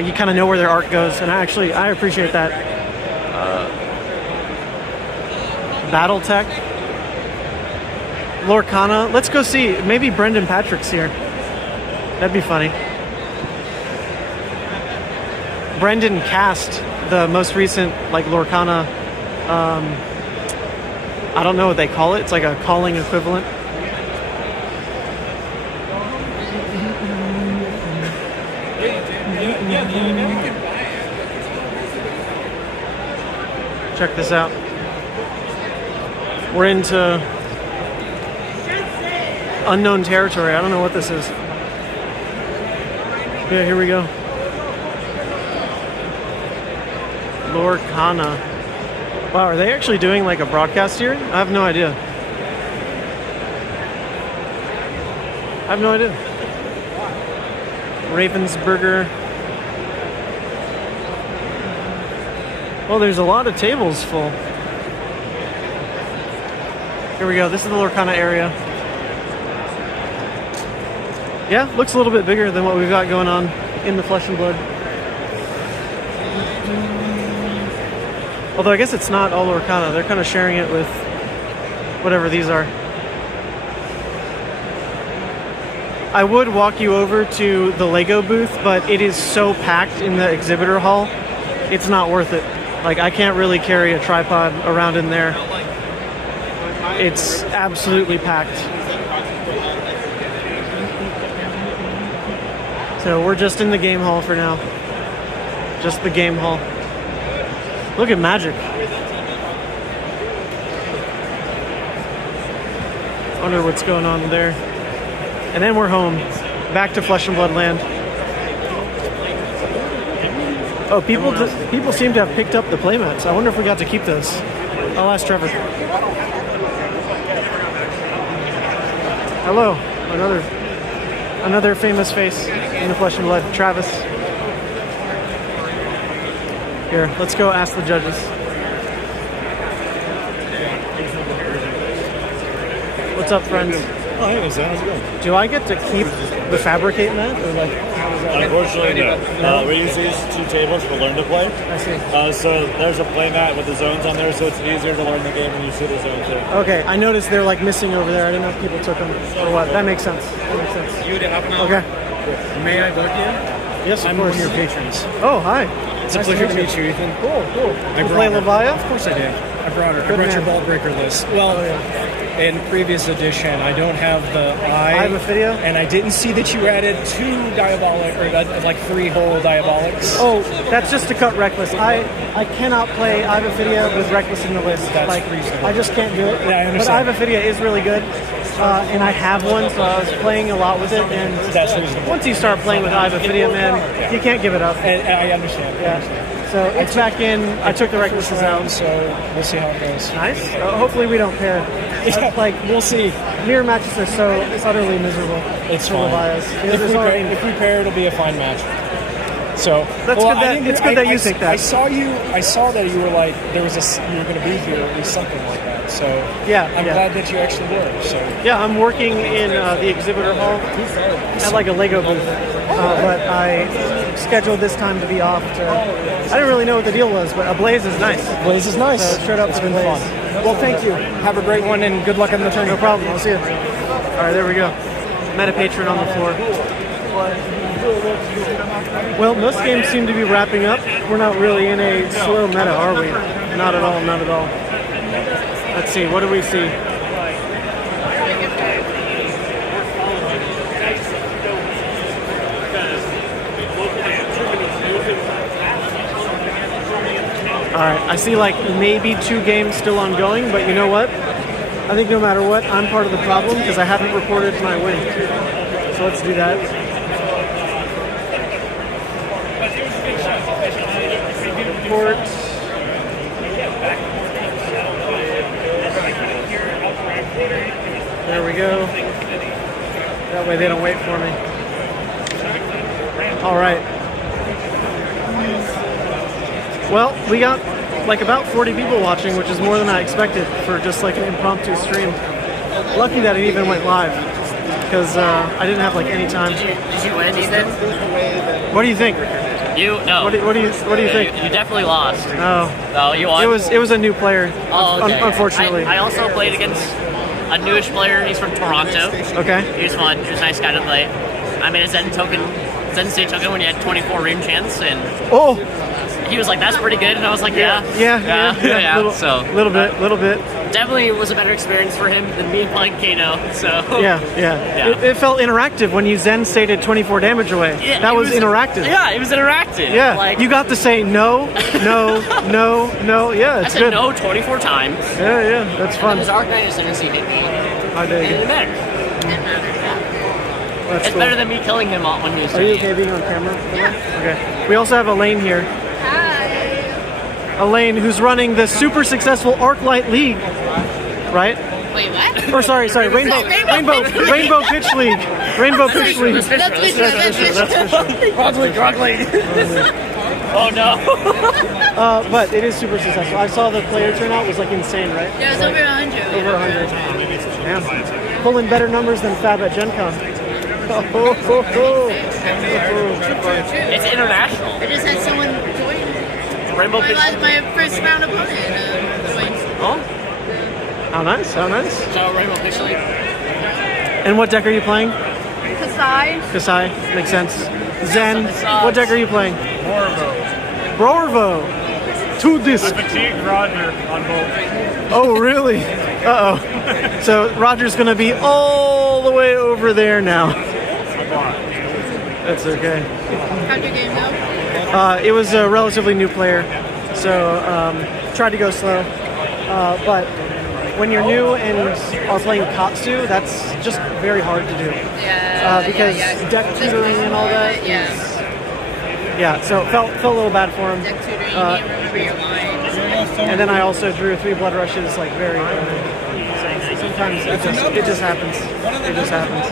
you kind of know where their arc goes, and I appreciate that. Battletech, Lorcana. Let's go see. Maybe Brendan Patrick's here. That'd be funny. Brendan cast the most recent like Lorcana. I don't know what they call it. It's like a calling equivalent. Check this out. We're into unknown territory. I don't know what this is. Yeah, here we go. Lorcana. Wow, are they actually doing like a broadcast here? I have no idea. I have no idea. Ravensburger. Well, there's a lot of tables full. Here we go. This is the Lorcana area. Yeah, looks a little bit bigger than what we've got going on in the Flesh and Blood. Although I guess it's not all Lorcana. They're kind of sharing it with whatever these are. I would walk you over to the Lego booth, but it is so packed in the exhibitor hall, it's not worth it. Like, I can't really carry a tripod around in there. It's absolutely packed. So we're just in the game hall for now. Just the game hall. Look at Magic. Wonder what's going on there. And then we're home. Back to Flesh and Blood land. Oh, people seem to have picked up the playmats. I wonder if we got to keep those. I'll ask Trevor. Hello. Another famous face in the Flesh and Blood. Travis. Here, let's go ask the judges. What's up, friends? Oh, hey, Lisa, how's it going? Do I get to keep the fabricate mat? Or like, Unfortunately, no. We use these two tables for learn to play. I see. So there's a play mat with the zones on there, so it's easier to learn the game when you see the zones there. Okay, I noticed they're like missing over there. I didn't know if people took them or what. That makes sense. That makes sense. You would have an hour. Okay. May I book you? Yes, of I'm course. one of your patrons. Oh, hi. It's a pleasure to meet you, Ethan. Cool. I You brought play her. Levia? Of course I do. I brought her. Good I brought man. your ball breaker list. Well, in previous edition, I don't have the I have a video. and I didn't see that you added 2 diabolic, or like 3 whole diabolics. Oh, that's just to cut Reckless. I cannot play Ivophidia with Reckless in the list. That's like, reasonable. I just can't do it. Yeah, I but understand. Ivophidia is really good. And I have one, so I was playing a lot with it. And That's reasonable. once you start playing with Ivophidia, man, you can't give it up. And I understand. Yeah. So it's back in. I took the Recklesses out. So we'll see how it goes. Nice. Hopefully we don't pair. Like, We'll see. mirror matches are so utterly miserable. It's for fine. Levias. If we pair, it'll be a fine match. So That's good that- it's good that you think that. I saw that you were like you were going to be here, or at least something like that. So Yeah, I'm yeah. glad that you actually were. So Yeah, I'm working in the exhibitor hall at like a Lego booth, but I scheduled this time to be off. I didn't really know what the deal was, but a Blaze is nice. Blaze is nice. So showed up It's for been Blaze. fun. Well, thank you. Have a great one, and good luck in the No tournament. problem. I'll see you. All right, there we go. Meta Patron on the floor. Well, most games seem to be wrapping up. We're not really in a slow meta, are we? Not at all. Not at all. Let's see. What do we see? All right, I see like maybe 2 games still ongoing, but you know what? I think no matter what, I'm part of the problem because I haven't reported my win. So let's do that. Report. There we go. That way they don't wait for me. All right. Well, we got like about 40 people watching, which is more than I expected for just like an impromptu stream. Lucky that it even went live because I didn't have like any time. Did you win, Ethan? What do you think? No. What do you think? You definitely lost. Oh, No, you won. it was a new player. Oh, okay. Unfortunately. I also played against a newish player. He's from Toronto. Okay. He was fun. He was a nice guy to play. I made a Zen State token when you had 24 ream chance, and Oh, he was like, "That's pretty good," and I was like, "Yeah, yeah. So Little bit. definitely was a better experience for him than me playing Kayo. So Yeah. It felt interactive when you Zen stated 24 damage away. Yeah, that it was interactive. Yeah, it was interactive. Yeah, like, you got to say no. Yeah, I it's said good. no 24 times. Yeah, that's fun. His Arcanine ascendancy hit me. I dig And it it. mattered. That's It's cool. better than me killing him when he was Are you doing okay it. being on camera? Yeah. Okay. We also have Elaine here. Hi. Elaine, who's running the super successful Arclight League, right? Wait, what? Or sorry, Rainbow Pitch League. Rainbow Pitch League. That's Fisher. Rock League. Oh no. But it is super successful. I saw the player turnout was like insane, right? Yeah, it was over 100. Over 100. Damn. Pulling better numbers than FaB at GenCon. It's international. I just had someone join. Rainbow Pitch. My first round opponent joined. Oh, How nice. so Rainbow Pitch League. And what deck are you playing? Kasai. Kasai. Makes sense. Zen. What deck are you playing? Brorvo. 2 disc. Fatigued Roger on both. Oh, really? Uh-oh. So Roger's going to be all the way over there now. That's okay. How'd your game go? It was a relatively new player, so tried to go slow. But when you're new and are playing Katsu, that's just very hard to do. Yeah. Because deck tutoring and all that. Yeah, so felt a little bad for him. Deck tutoring, you can't remember your lines. And then I also drew 3 blood rushes like very early. Sometimes it just happens. It just happens.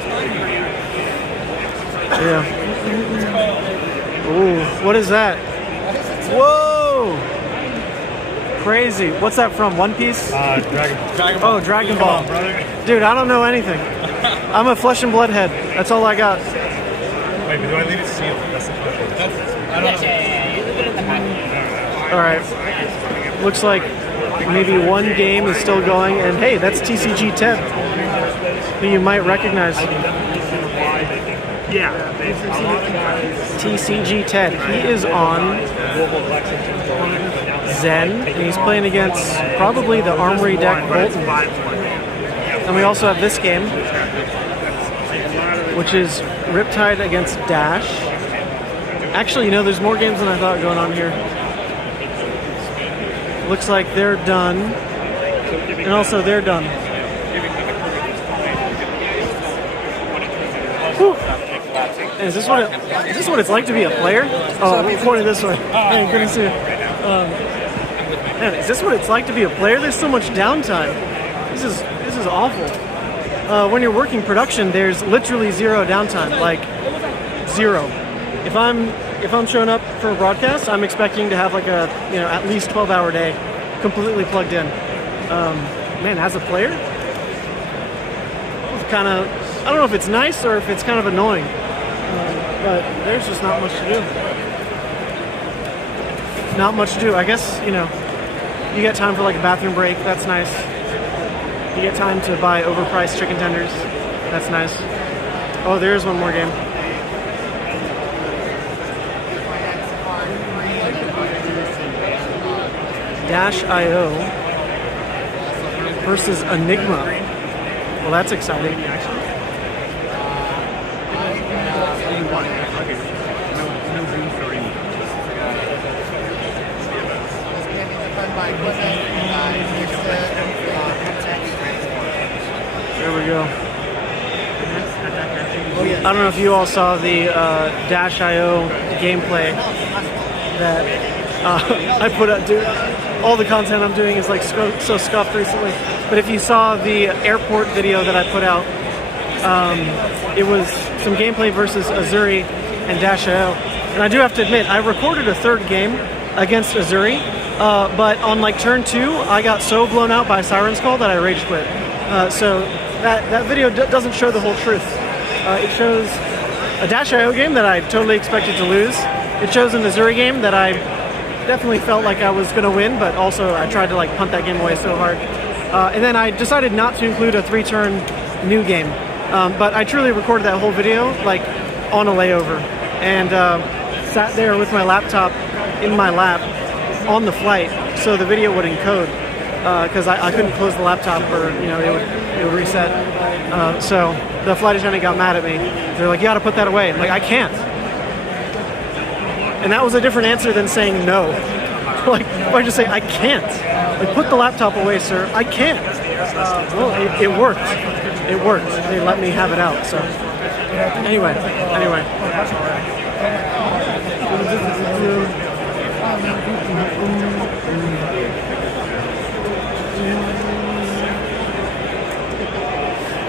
Yeah. Ooh, what is that? Whoa! Crazy. What's that from? One Piece? Dragon Oh, Dragon Ball. Dude, I don't know anything. I'm a flesh and blood head. That's all I got. Wait, but do I leave it sealed? That's the question. Yeah. You leave it in the package. All right. Looks like maybe one game is still going, and hey, that's TCG Ted, who you might recognize. TCG Ted. He is on Zen, and he's playing against probably the Armory deck Bolton. And we also have this game, which is Riptide against Dash. Actually, there's more games than I thought going on here. Looks like they're done. And also they're done. Whew. Is this what it's like to be a player? Oh, we pointed this way. Hey, good to see you. Man, is this what it's like to be a player? There's so much downtime. This is awful. When you're working production, there's literally zero downtime, like zero. If I'm showing up for a broadcast, I'm expecting to have like a at least 12-hour day, completely plugged in. Man, as a player, it's kind of, I don't know if it's nice or if it's kind of annoying, but there's just not much to do. Not much to do. I guess you get time for like a bathroom break. That's nice. You get time to buy overpriced chicken tenders. That's nice. Oh, there's one more game. Dash.io versus Enigma. Well, that's exciting. There we go. I don't know if you all saw the Dash.io gameplay that I put up. Dude, all the content I'm doing is like so scuffed recently. But if you saw the airport video that I put out, it was some gameplay versus Azuri and Dash.io. And I do have to admit, I recorded a third game against Azuri, but on like turn 2, I got so blown out by Siren's Call that I rage quit. So that video doesn't show the whole truth. It shows a Dash.io game that I totally expected to lose. It shows an Azuri game that I definitely felt like I was going to win, but also I tried to like punt that game away so hard. And then I decided not to include a 3-turn new game. But I truly recorded that whole video like on a layover and sat there with my laptop in my lap on the flight so the video would encode. because I couldn't close the laptop or it would reset. So the flight attendant got mad at me. They're like, you got to put that away. I'm like, I can't. And that was a different answer than saying no. Like, I just say I can't. Like, put the laptop away, sir. I can't. Well, it worked. It worked. They let me have it out. So anyway.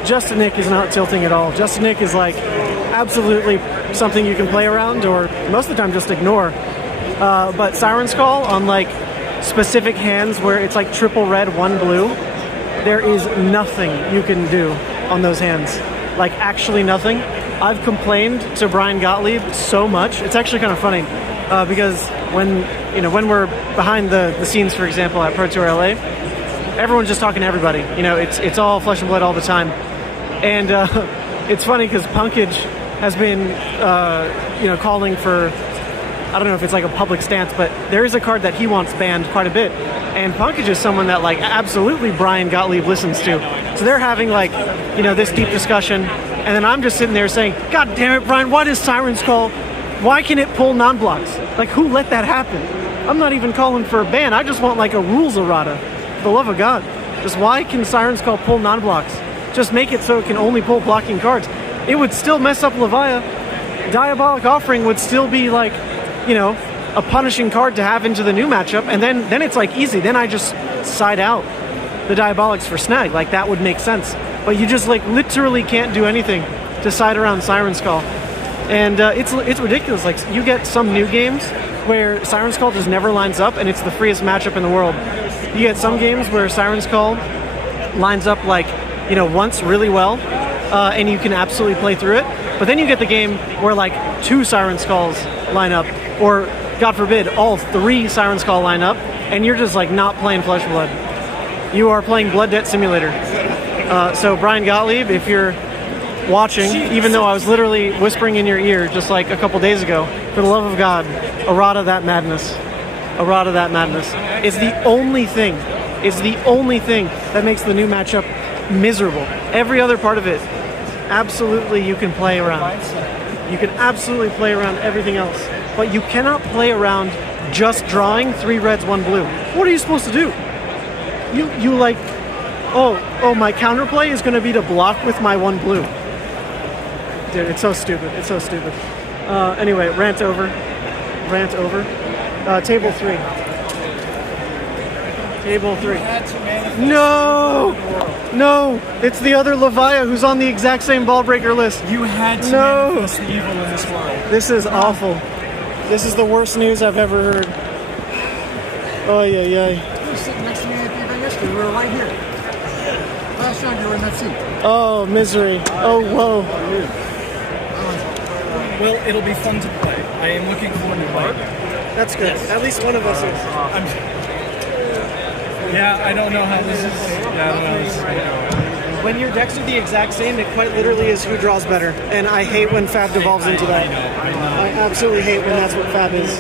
Justin Nick is not tilting at all. Justin Nick is like absolutely something you can play around, or most of the time just ignore. But Siren's Call on like specific hands where it's like triple red, one blue, there is nothing you can do on those hands. Like actually nothing. I've complained to Brian Gottlieb so much. It's actually kind of funny because when we're behind the scenes, for example, at Pro Tour LA, everyone's just talking to everybody. It's all flesh and blood all the time. And it's funny because Punkage has been, calling for, I don't know if it's like a public stance, but there is a card that he wants banned quite a bit. And Punkage is someone that like absolutely Brian Gottlieb listens to. So they're having like, this deep discussion. And then I'm just sitting there saying, God damn it, Brian, why does Siren's Call, why can it pull non-blocks? Like, who let that happen? I'm not even calling for a ban. I just want like a rules errata. For the love of God. Just why can Siren's Call pull non-blocks? Just make it so it can only pull blocking cards. It would still mess up Levia. Diabolic Offering would still be like, a punishing card to have into the new matchup, and then it's like easy. Then I just side out the Diabolics for snag. Like that would make sense. But you just like literally can't do anything to side around Siren's Call. And it's ridiculous. Like you get some new games where Siren's Call just never lines up and it's the freest matchup in the world. You get some games where Siren's Call lines up like, once really well, and you can absolutely play through it. But then you get the game where like 2 Siren's Calls line up, or God forbid, all 3 Siren's Call line up, and you're just like not playing Flesh Blood. You are playing Blood Debt Simulator. So Brian Gottlieb, if you're watching, even though I was literally whispering in your ear just like a couple days ago, for the love of God, errata that madness. Errata that madness. It's the only thing that makes the new matchup miserable. Every other part of it, absolutely you can play around. You can absolutely play around everything else. But you cannot play around just drawing 3 reds, 1 blue. What are you supposed to do? You like, oh, my counterplay is going to be to block with my 1 blue. Dude, it's so stupid. It's so stupid. Anyway, rant over. Table 3. Table 3. No! It's the other Levia who's on the exact same ball breaker list. You had to manifest the evil in this world. This is awful. This is the worst news I've ever heard. Oh, yeah. You were sitting next to me at the event yesterday. We were right here. Last round you were in that seat. Oh, misery. Oh, whoa. Well, it'll be fun to play. I am looking forward to playing. That's good. Yes. At least one of us is. I don't know how this is. When your decks are the exact same, it quite literally is who draws better. And I hate when FaB devolves into that. I absolutely hate when that's what FaB is.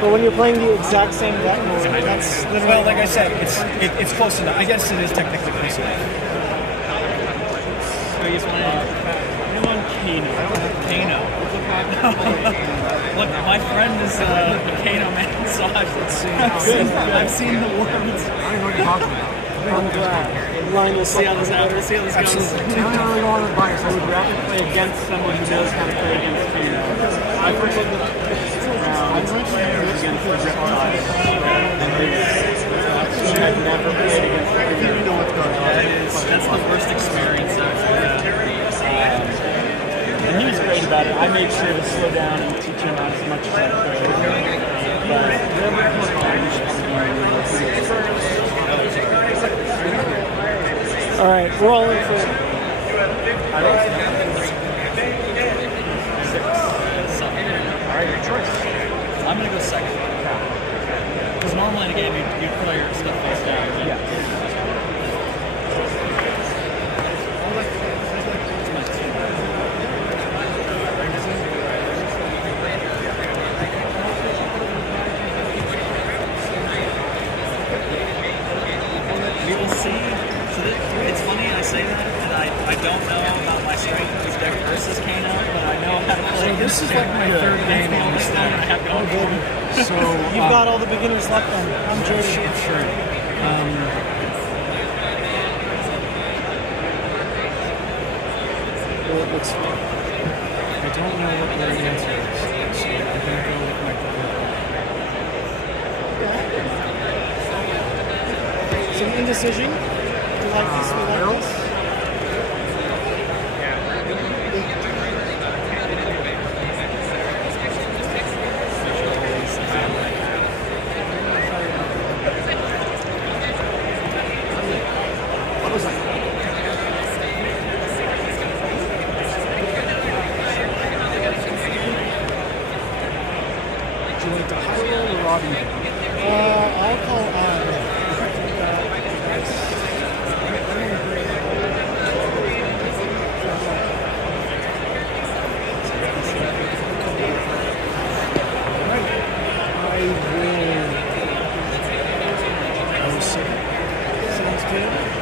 But when you're playing the exact same deck, that's literally... Well, like I said, it's close enough. I guess it is technically close enough. I'm on Kano. Look, my friend is a Kano man, so I've seen the words. I don't know what you're talking about. I'm glad. Line will see how this goes. See how this goes. I don't really go on advice. I would rather Play against someone who knows how to play against Kano. I first looked at against the Reptile, and I've never played against Kano. you know what's going on. That's the worst experience I've had. And he was great about it. I made sure to slow down and teach him as much as I could. All right, we're all in for it. Alright, your choice. I'm going to go second. Because normally in a game, you play your stuff face down. Right? Yeah. This is like my third game on this thing. I have gone So You've got all the beginners left then. I'm Jody. Sure. Well, it looks fun. I don't know what the right answer is, so I'm gonna go with my Some indecision. Do you like this? Do you like this? Do you like the high roll or Robbie? I'll call Sounds good.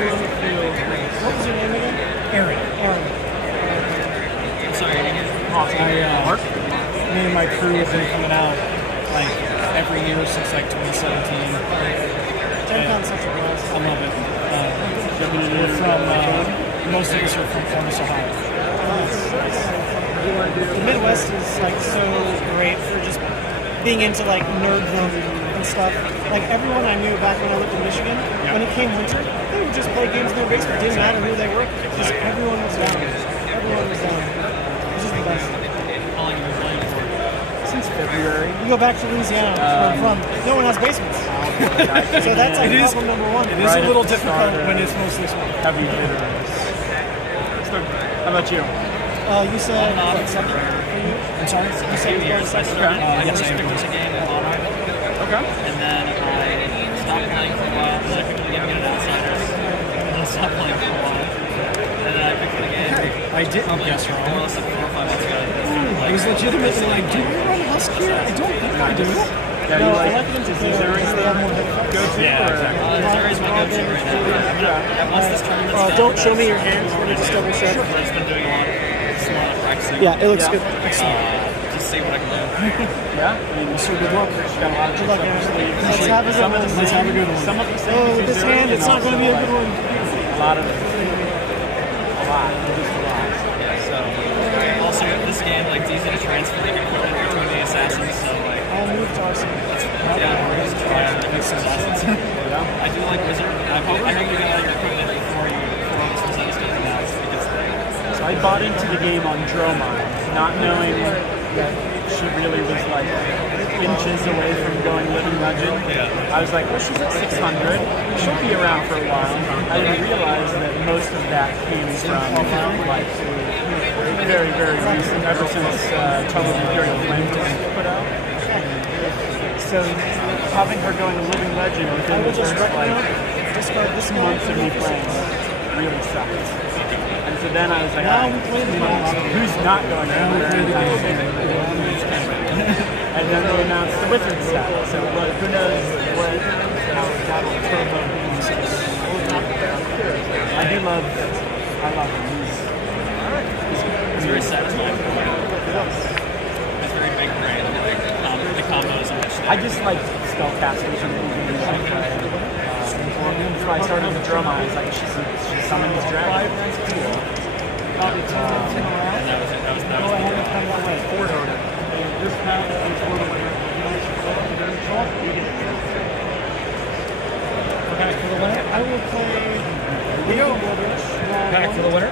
What was your name again? Aaron. Aaron. I'm sorry, I didn't get Mark? Me and my crew have been coming out like every year since like 2017. GenCon's such a blast. I love it. We're from, most of us are from Columbus, Ohio. The Midwest is like so great for just being into like nerddom and stuff. Like everyone I knew back when I lived in Michigan, when it came winter, they would just play games in their basement. Didn't matter who they were, because everyone was down. Everyone was down. This is the best. how long you've been playing for. Since February. You go back to Louisiana, where I'm from. No one has basements. So that's like It is- problem number one. It is a little difficult when it's mostly small. Heavy hitters. How about you? You said what, second for you? I'm sorry? You said you were I second. started, I yes, just I am. picked up a game in Honor, Okay. and then I stopped playing for a while, then I picked up the game again at Outsiders, and then I stopped playing for a while, and then I picked up the game. I didn't guess More or wrong. less like 4 or 5 months ago. I was legitimately like, do we run Husk here? I don't think I do. Yeah, No, you I like like them to is play Missouri because they have more hit. go to? Yeah, or? exactly. Missouri is my go-to right now. Once this tournament's done, Don't show me your hands. Let me just double check. I've just been doing a lot of practicing. Yeah, it looks Yeah. good. Excellent. Just see what I can do. Yeah. I mean, so good luck. Got a lot of Good luck, tricks up your Aaron. sleeve. Let's have a good one. Let's have a good one. Some of these things Oh, with this Missouri, hand, it's and not going to be a also, good one. A lot of it. A lot. Just a lot. Yeah, so also this game, like it's easy to transfer the equipment between the assassins. So like, I'll move to Arsenal. yeah, mix assassins. I do like Wizard. I hope you get all your equipment before all this stuff starts out. So I bought into the game on Dromine, not knowing that she really was like inches away from going Living Legend. Yeah. I was like, well, she's at 600. She'll be around for a while. I didn't realize that most of that came from like very, very recent, ever since Total Imperial Flame was put out. So having her going to Living Legend I within will the just first like discard this 2 one. months of me playing really sucked. And so then I was like, Now all we right, play the game. who's not going to And then they announced the Wizard style. So who knows how that'll turbo games. I do love it. I love it. It's very satisfying. It's very big brain. The combos and the I just like spellcasters and moving and that's why I started with Droma. I was like, she summoned this dragon. That's cool. and that was it. That was the Okay, for the winner, I will play. Here we go. Pack for the winner.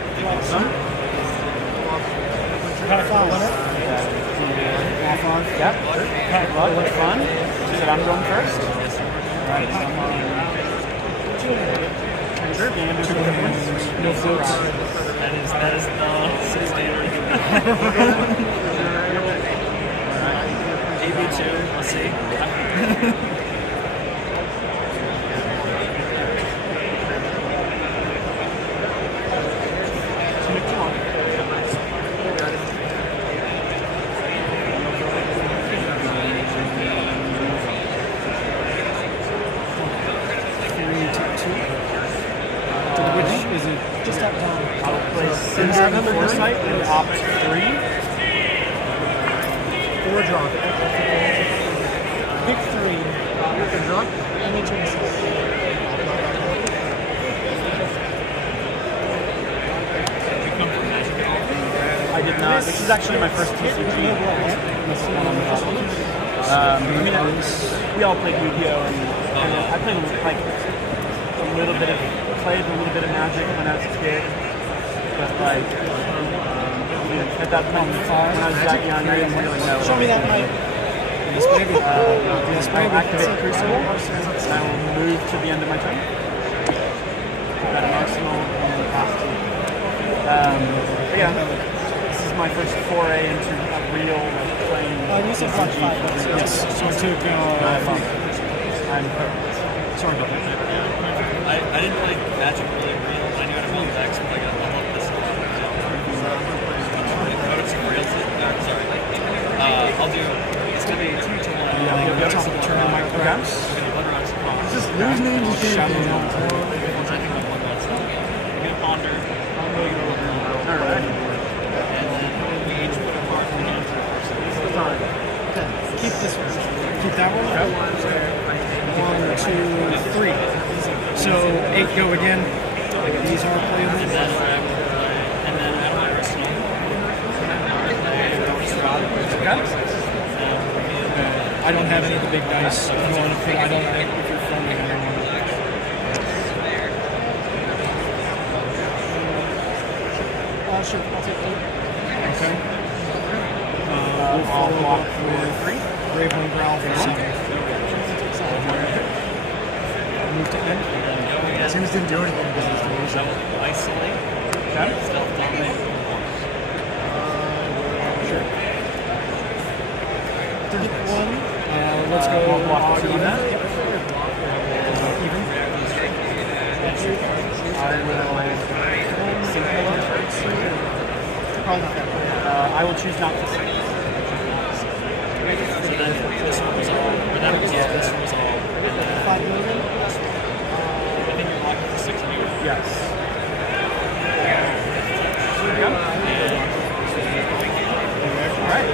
Pack for the winner. Yep. Pack luck. What's fun? Said I'm going first. Right. I'm on. Sure. No floats. That is the standard. AB2, let's see. play Citizen Foresight and Opt 3. 4 draw. Pick 3. Good draw. Any choices? I did not. This is actually my first TCG. I mean, we all played Yu-Gi-Oh! And I played like a little bit of Magic when I was a kid, but like at that point when I was that young, I didn't really know. Show me that mic. I'll activate Crucible, and I will move to the end of my turn. I've got an Arsenal and a pass 2. But yeah, this is my first foray into a real playing. You said block 5. Yes, so I took 5. I'm sorry about that. I didn't play Magic really real. I knew how to build decks, but I love this a lot. Go to some real sorry. I'll do. It's gonna be 2 to 1. Yeah, top of the turn on my grabs. Just lose names and Shadow. I'm gonna ponder. Alright. And then we each put a card in the hand. Keep this one. Keep that one? Yep. 1, 2, 3. So 8 go again. These are playable. And then out of my arsenal. I don't have any of the big dice. I don't think if you're filming Sure, I'll take 8. Okay. We'll follow up with 3. Brave One Growl for 7. Move to end. Sims didn't do anything because he's delusional. Isolate. Okay. Stealth dominate. Sure. Pick 1. Let's go block even. Even. I will Probably not that good. I will choose not to. So then this one was all, or that was all, this one was all. And then 5 million? I think you're locked to 6 anyway. Yes. Alright.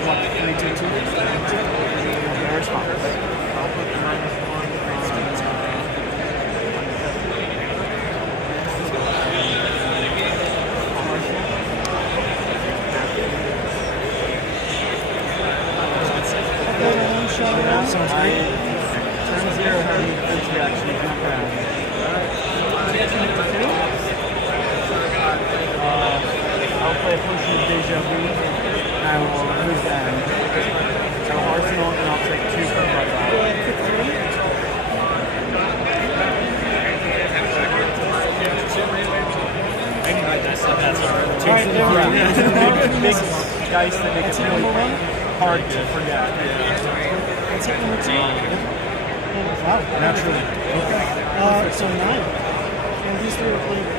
Block 3, 2, 2. No response. I'll put the -1 Sounds great. Turn 0, have any defense reaction, jump around. I'll play a potion of Deja Vu, and I will move the end. So Arsenal, and I'll take 2 from my side. Big dice that make it really hard to forget. That's hit number 2. Wow. Naturally. Okay. So 9. And these 3 are playable.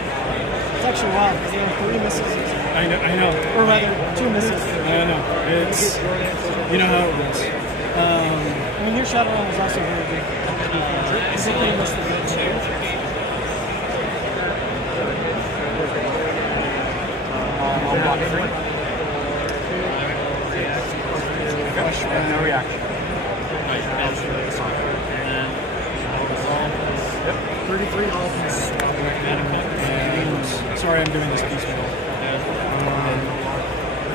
It's actually wild because you have 3 misses. I know. Or rather, 2 misses. I know. It's, you know how it goes. I mean, your Shadowrun is also very good. Particularly missed the good 2. I'll block 3. No reaction. Yep. 33 all and sorry I'm doing this piecemeal.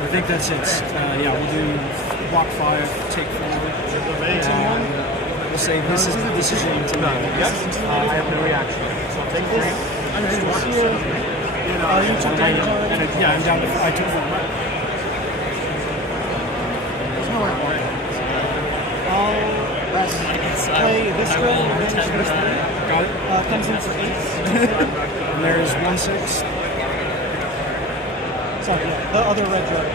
I think that's it. Yeah, we'll do block 5, take 4. We'll say this is your intimate. Yep. I have no reaction. So I'll take 3. You took damage already? Yeah, I'm down to I took 4. Play this row and then this 3. Got it. Comes in for 8. And there's 1/6. Sorry, yeah, the other red drug.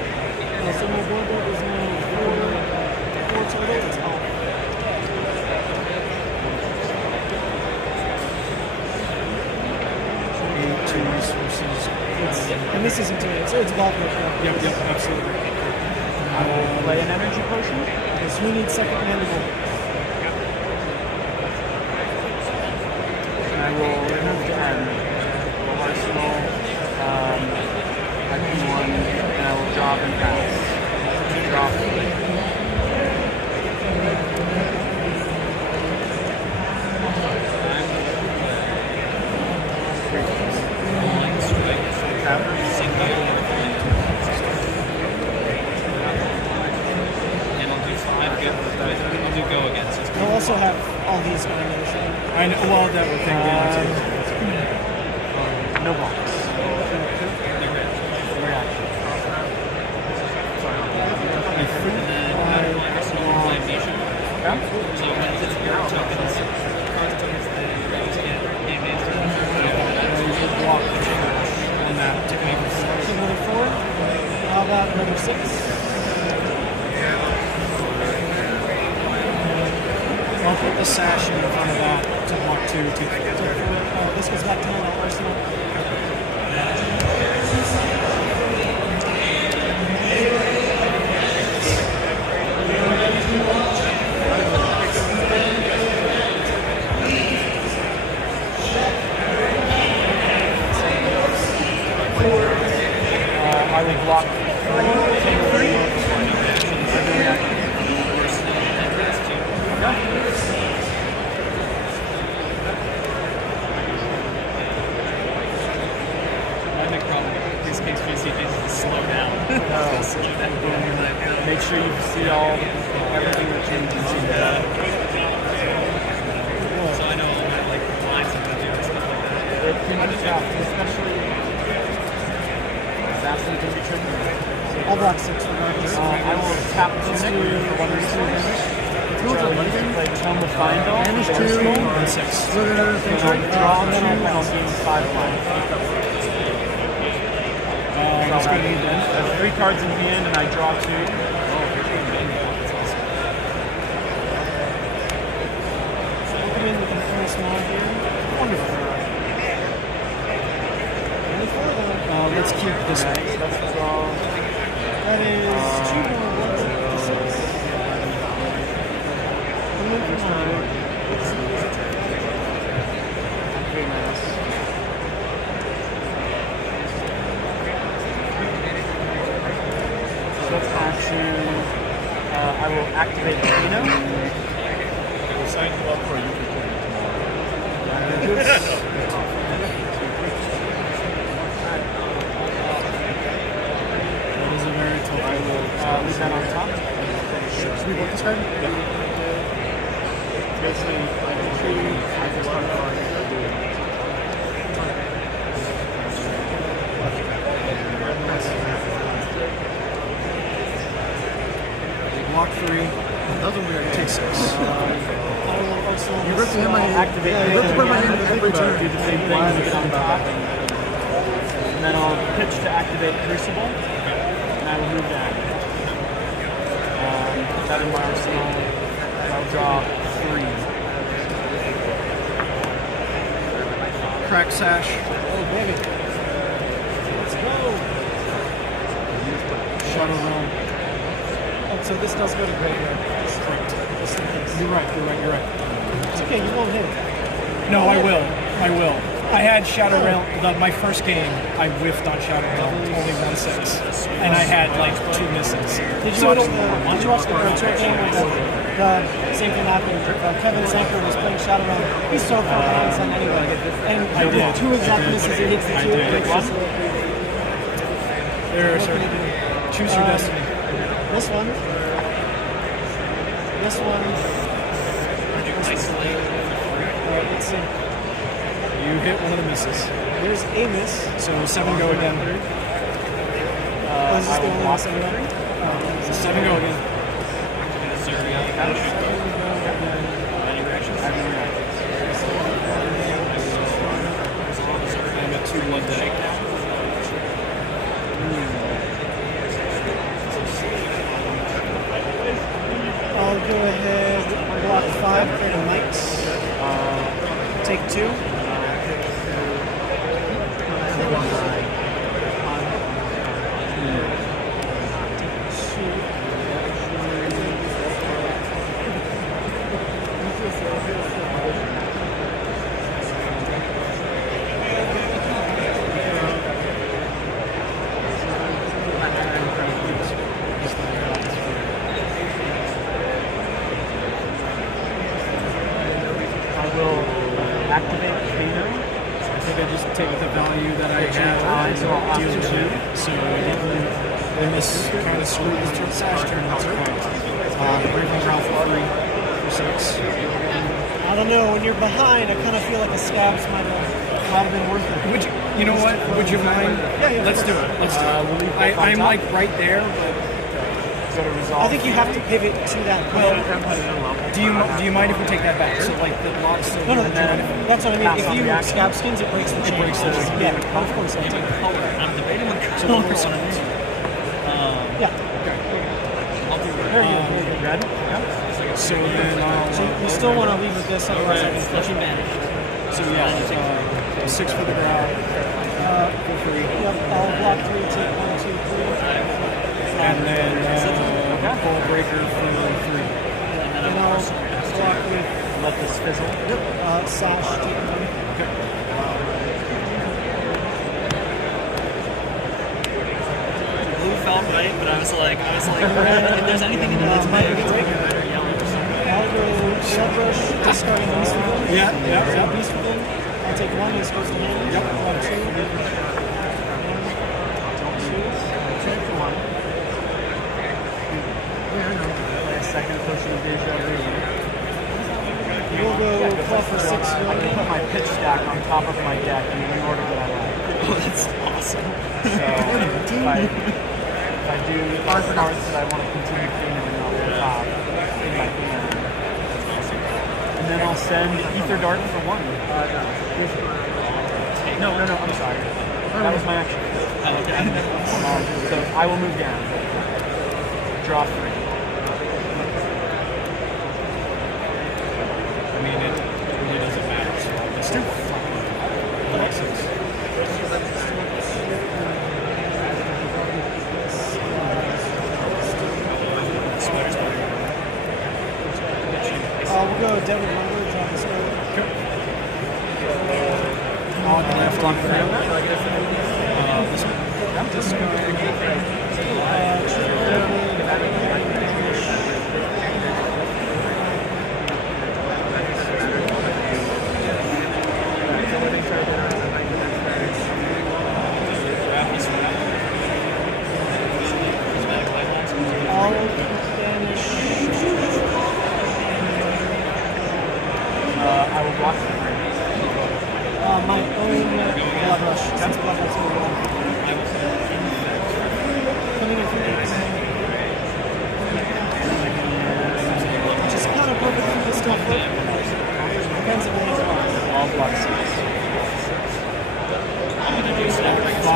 So my board is now 4 total. It's off. 8 2 resources. And this isn't doing it, so it's golf right now. Yep, absolutely. I will play an energy potion. Because who needs second mana? And I will And I'll do 5 go. I'll do go again. So it's I'll also have all these going to the show. I know. Well, that would think no box. Reaction. So when it's hero tokens, cards tokens that get game answer. Block on that to make it. So another 4. How about another 6? I'll put the sash in front of that to block 2. This goes back to Arsenal. I will block 3. My big problem with these case VCPs is slow down. Slow down. Make sure you see everything that changes. So I know all my like lines I'm gonna do and stuff like that. It's too much out, especially assassin can be tricky. I'll block 6 regardless. I will tap 2 for 1 or 2 damage. Play Tome of Findall, Damage 2, and 6. look at another thing. Draw 2, and I'll gain 5 life. That's good. I have 3 cards in hand, and I draw 2. Come in with a very small here. Wonderful. Let's keep this one. Let's draw. That is 2 more 6. That's action. I will activate Kino. We'll sign you up for a YouTube That is a very tough. I will leave that on top. Should we work this card? Basically, I can choose. I can start Block 3. Another weird. Take 6. You You ripped him my hand. You ripped my hand every turn. Do the same thing and get on top. And then I'll pitch to activate Crucible. And I will move that. Put that in my arsenal. And I'll draw 3. Crack sash. Oh, baby. Let's go. Shadow Realm. Oh, so this does go to graveyard. You're right. It's okay, you won't hit it. No, I will. I had Shadow Realm, my first game, I whiffed on Shadow Realm, only 1/6. And I had like 2 misses. Did you watch the Virtual game where the same thing happened? Kevin Sanker was playing Shadow Realm. He's so far behind some anyway. And I did. 2 exact misses, he hits the 2. There, sir. Choose your destiny. This one. Let's see. You hit one of the misses. There's a miss. So 7 go again. Was this I the will only block miss I got? So 7 go again. Any reactions? I have no reactions. I'm at 2 blood dead. I'll go ahead, block 5, create a Knights. Take 2. I will activate think I just take the value that I have and deal with it. So I didn't miss kind of screw this turn sash turn. That's fine. Breaking ground for 3 for 6. I don't know. When you're behind, I kind of feel like a scabs might have been worth it. Would you know what? Would you mind? Yeah, Let's do it. Let's do it. I'm like right there, but I think you have to pivot to that. well, do you mind if we take that back? So like the lock still. No, that's what I mean. If you scab skins, it breaks the chain. breaks the chain. Yeah, of course. I'll take it. I'm debating what color one it is. Yeah. I'll do red. Very good. Red. Yeah. So then So you still want to leave with this, otherwise I can Flush advantage. so yeah, 6 for the ground for free, Yep, I'll block 3, take 1, 2, 3. and then ball breaker for 3. And I'll block with Let this fizzle. sash, take 1. Blue felt right, but I was like, if there's anything in it that's big, it's either red or yellow or something. I'll go Shed Rush, discarding Beast Within. Yeah. Beast Within. I'll take 1, this goes to hand. Yep. I'll have 2. Take 1. Play a second potion of Deja Vu. We'll go 12 for 6. I can put my pitch stack on top of my deck in any order that I like. Oh, that's awesome. So if I do cards that I want to continue cleaning on the top in my hand. And then I'll send Ether Dart for 1. No, I'm sorry. That was my action. So I will move down. Draw 3. I mean, it really doesn't matter. So let's do 6. We'll go Devil Wonder, draw this card. On the left on frame. This one. Discard. I'll banish. I will block 3. My own Blood Rush. That's Blood Rush. Coming in from 8. Which is kind of perfect for this stuff. Depends on what I'll block 6. I'm going to do snap ring. 5.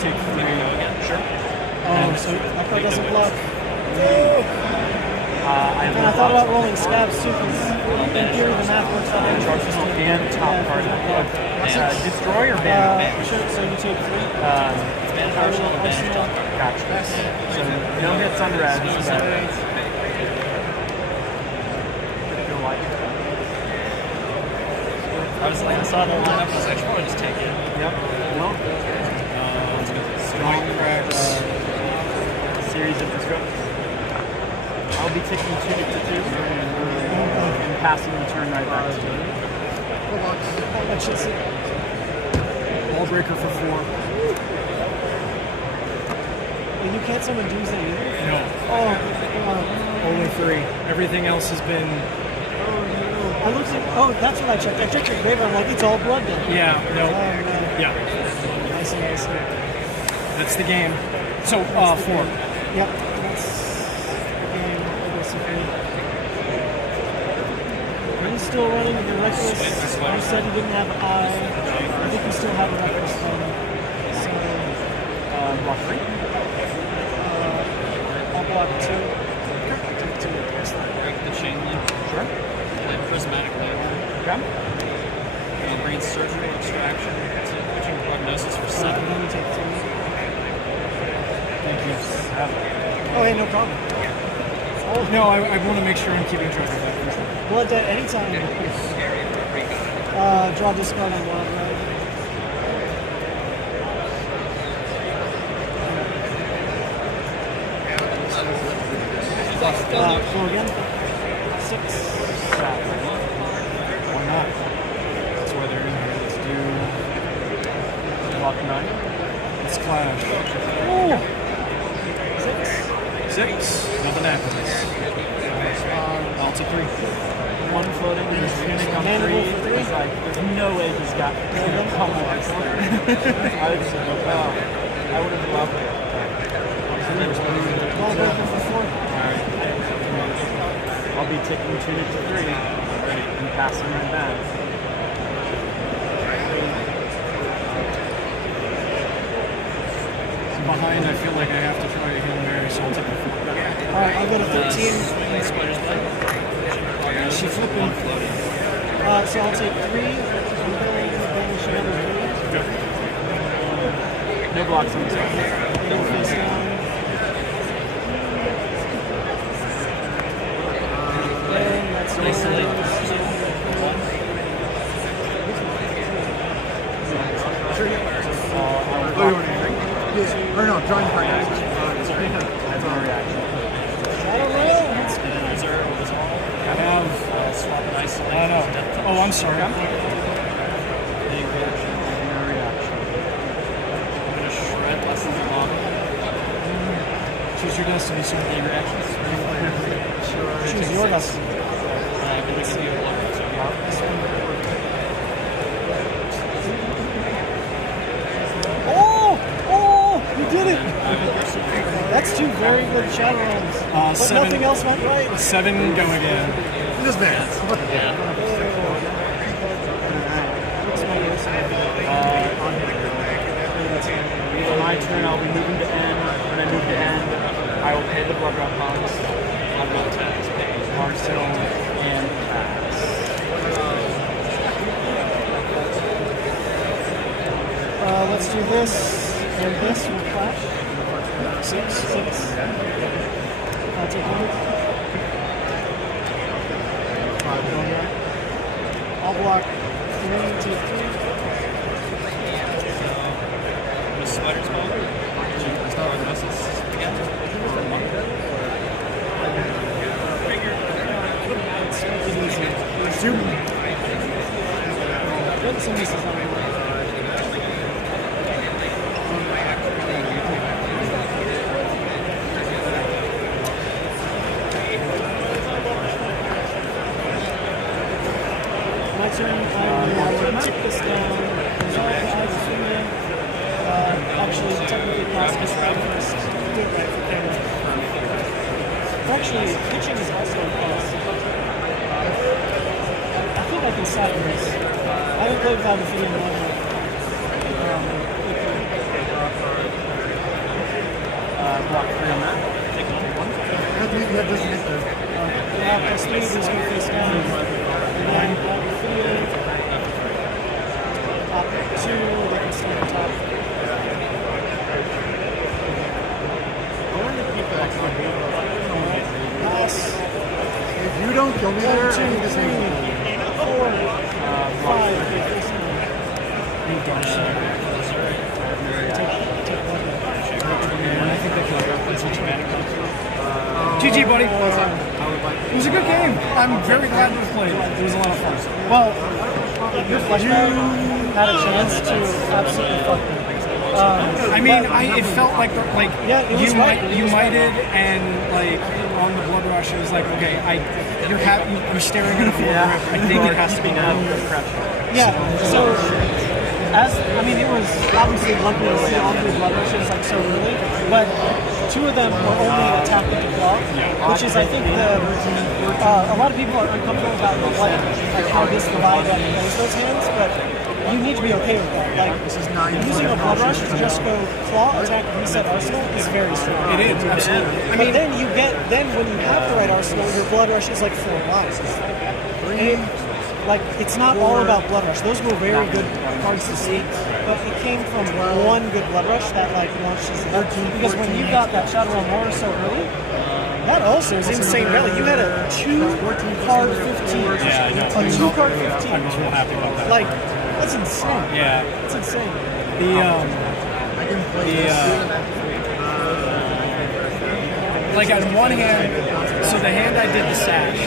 Take 3. Sure. Oh, so that card doesn't block. I And I thought about rolling scabs too, because in theory the math works out. charge pistol and top card. Destroy or ban? Sure, so you take 3. Advantage arsenal, advantage top card. Gotcha. So no hits on red. So feel like I saw the lineup, I was like, sure, I'll just take it. Yep. No. Strong cracks. Series of disrupts. I'll be ticking 2 to 2 and passing the turn right back to you. That should see. Ball breaker for 4. Well, you can't summon Doomsday either? No. Oh, come on. Only 3. Everything else has been. I looked at. Oh, that's what I checked. I checked your graveyard. I'm like, it's all blood then. Yeah. No. Oh, no. Yeah. I see. That's the game. So 4. Yep. That's the game. Basically. Are you still running the Reckless? You said you didn't have Eye. I think you still have a Reckless then. So, Block 3. I'll block 2. Take 2. Break the chain link. Sure. Play prismatic link. Okay. Brain surgery extraction. Switching prognosis for 7. And then you take 3. Thank you. Oh, hey, no problem. No, I want to make sure I'm keeping track of that. Blood Debt anytime. Draw discard on Wild Red. Go again. 6. Why not? That's why they're in here. Let's do block 9. Let's clash. Ooh. 6. Nothing happens. I'll take 3. One floating and he's shooting on 3. It's like, there's no way he's got come on. I would have loved it. I'll be taking 2 to 3 and passing right back. Behind, I feel like I have to try a Hail Mary, so I'll take a 4. Alright, I'll go to 13. She's flipping. So I'll take 3. I'm going to banish another 3. No blocks on this one. Face down. And that's Or no, drawing the card. That's my reaction. I have. Swap and isolate. I know. Oh, I'm sorry. Big reaction. No reaction. I'm gonna shred lessons along. Choose your destiny, sir. Big reactions. Choose your destiny. I'm gonna give you a block. You did it! That's 2 very good shadow runs. But 7, nothing else went right. 7, go again. This man. On my turn, I'll be moving to end. When I move to end, I will pay the blood drop bombs. I'll go to Marcel and pass. Let's do this and this will clash. 6. I'll take 1. 5. I'll block 3, take 3. The spider's ball. Again. Let's do it. Some pieces on the way. My turn, I will take this down. Actually, technically, pass this round first. Do it right for camera. Actually, pitching is also a pass. I think I can side this. I haven't played FaB in a long Block 3 on that. Take 1. Yeah, plus 3, these go face down. 9, 2, they can stay on top. Pass. If you don't kill me there, 1, 2, 3, 4, 5, face down. GG, buddy. It was a good game. I'm very glad we played. It was a lot of fun. Well, your flashback had a chance to absolutely fuck me. I mean, it felt like yeah, it was you mighted and like on the blood rush. It was like, okay, you're staring at a full grip. I think it has to be now. Yeah. So it was obviously lucky to see all 3 blood rushes like so early, but 2 of them were only attack with the claw, which is I think a lot of people are uncomfortable about like how this divide plays those hands, but you need to be okay with that. Like using a blood rush to just go claw, attack, reset arsenal is very strong. It is, absolutely. But then when you have the right arsenal, your blood rush is like 4 lives. Like, it's not all about blood rush. Those were very good cards to see, but it came from one good blood rush that like launches it. Because when you got that Shadowrun Horror so early, that also is insane rally. You had a 2-card 15. Yeah, I know. A 2-card 15. I was real happy about that. Like, that's insane. Yeah. That's insane. Like on one hand, so the hand I did the sash,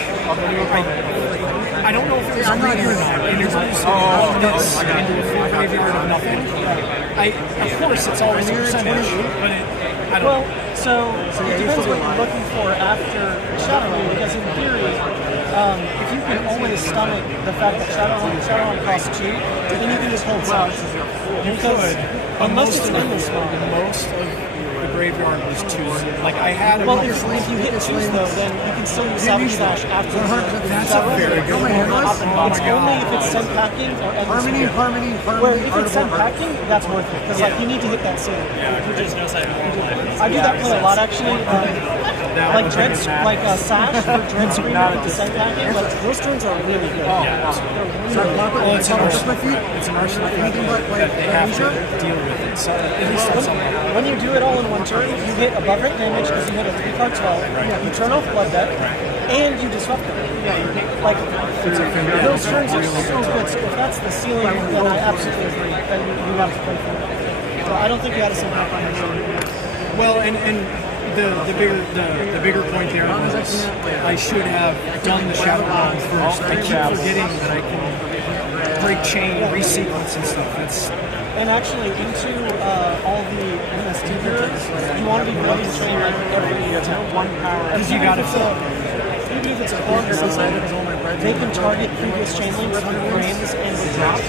I don't know if it was green or not. And there's only so many units into a full graveyard of nothing. Of course, it's always a percentage, but I don't know. So it depends what you're looking for after Shadowrun, because in theory, if you can always stomach the fact that Shadowrun costs 2, then you can just hold Salvage. You could. Unless it's endless mode. Most of the graveyard was 2s. Like I had. Well, if you hit 2s though, then you can still use Salvage Stash after. That's a very good point. It's only if it's send packing or endless mode. Harmony. Where if it's send packing, that's worth it, because like you need to hit that ceiling. I do that play a lot actually. Like Sash for Dread Screamer with the send packing, like those turns are really good. Well, it's an arsenal that they have to deal with it. So at least on some level. When you do it all in one turn, you hit above rate damage because you hit a 3-card 12. You turn off Blood Deck, and you disrupt them. Like those turns are so good. So if that's the ceiling, then I absolutely agree. Then you have to play for it. So I don't think you had a send pack on your show. Well, and the bigger point there was I should have done the Shadowrun first. I keep forgetting that I can break chain, resequence and stuff. And actually, into all the MST heroes, you want to be ready to train like every one power. Because you got to even if it's a card or something, they can target previous chain links with brains and with drop.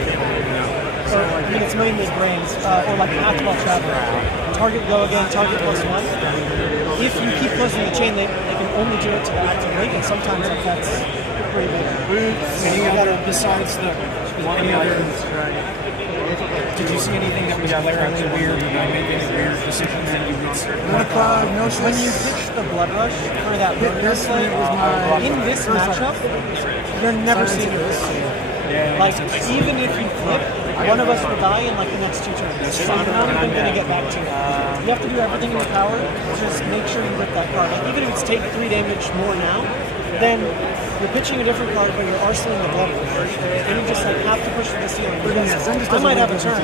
So, I mean, it's mainly brains, or like Actwell Traveler. Target go again, target +1. If you keep closing the chain link, they can only do it to the active link, and sometimes that's pretty big. Besides any other. Did you see anything that was glaringly weird? Did I make any weird decisions that you would When you pitch the Blood Rush for that bonus play, in this matchup, you're never seeing this. Like, even if you flip, one of us will die in like the next 2 turns. So you're not even going to get back to it. You have to do everything in your power. Just make sure you rip that card. Like, even if it's take 3 damage more now, then you're pitching a different card, but you're arsenaling the Blood Rush. And you just like have to push for the ceiling. I might have a turn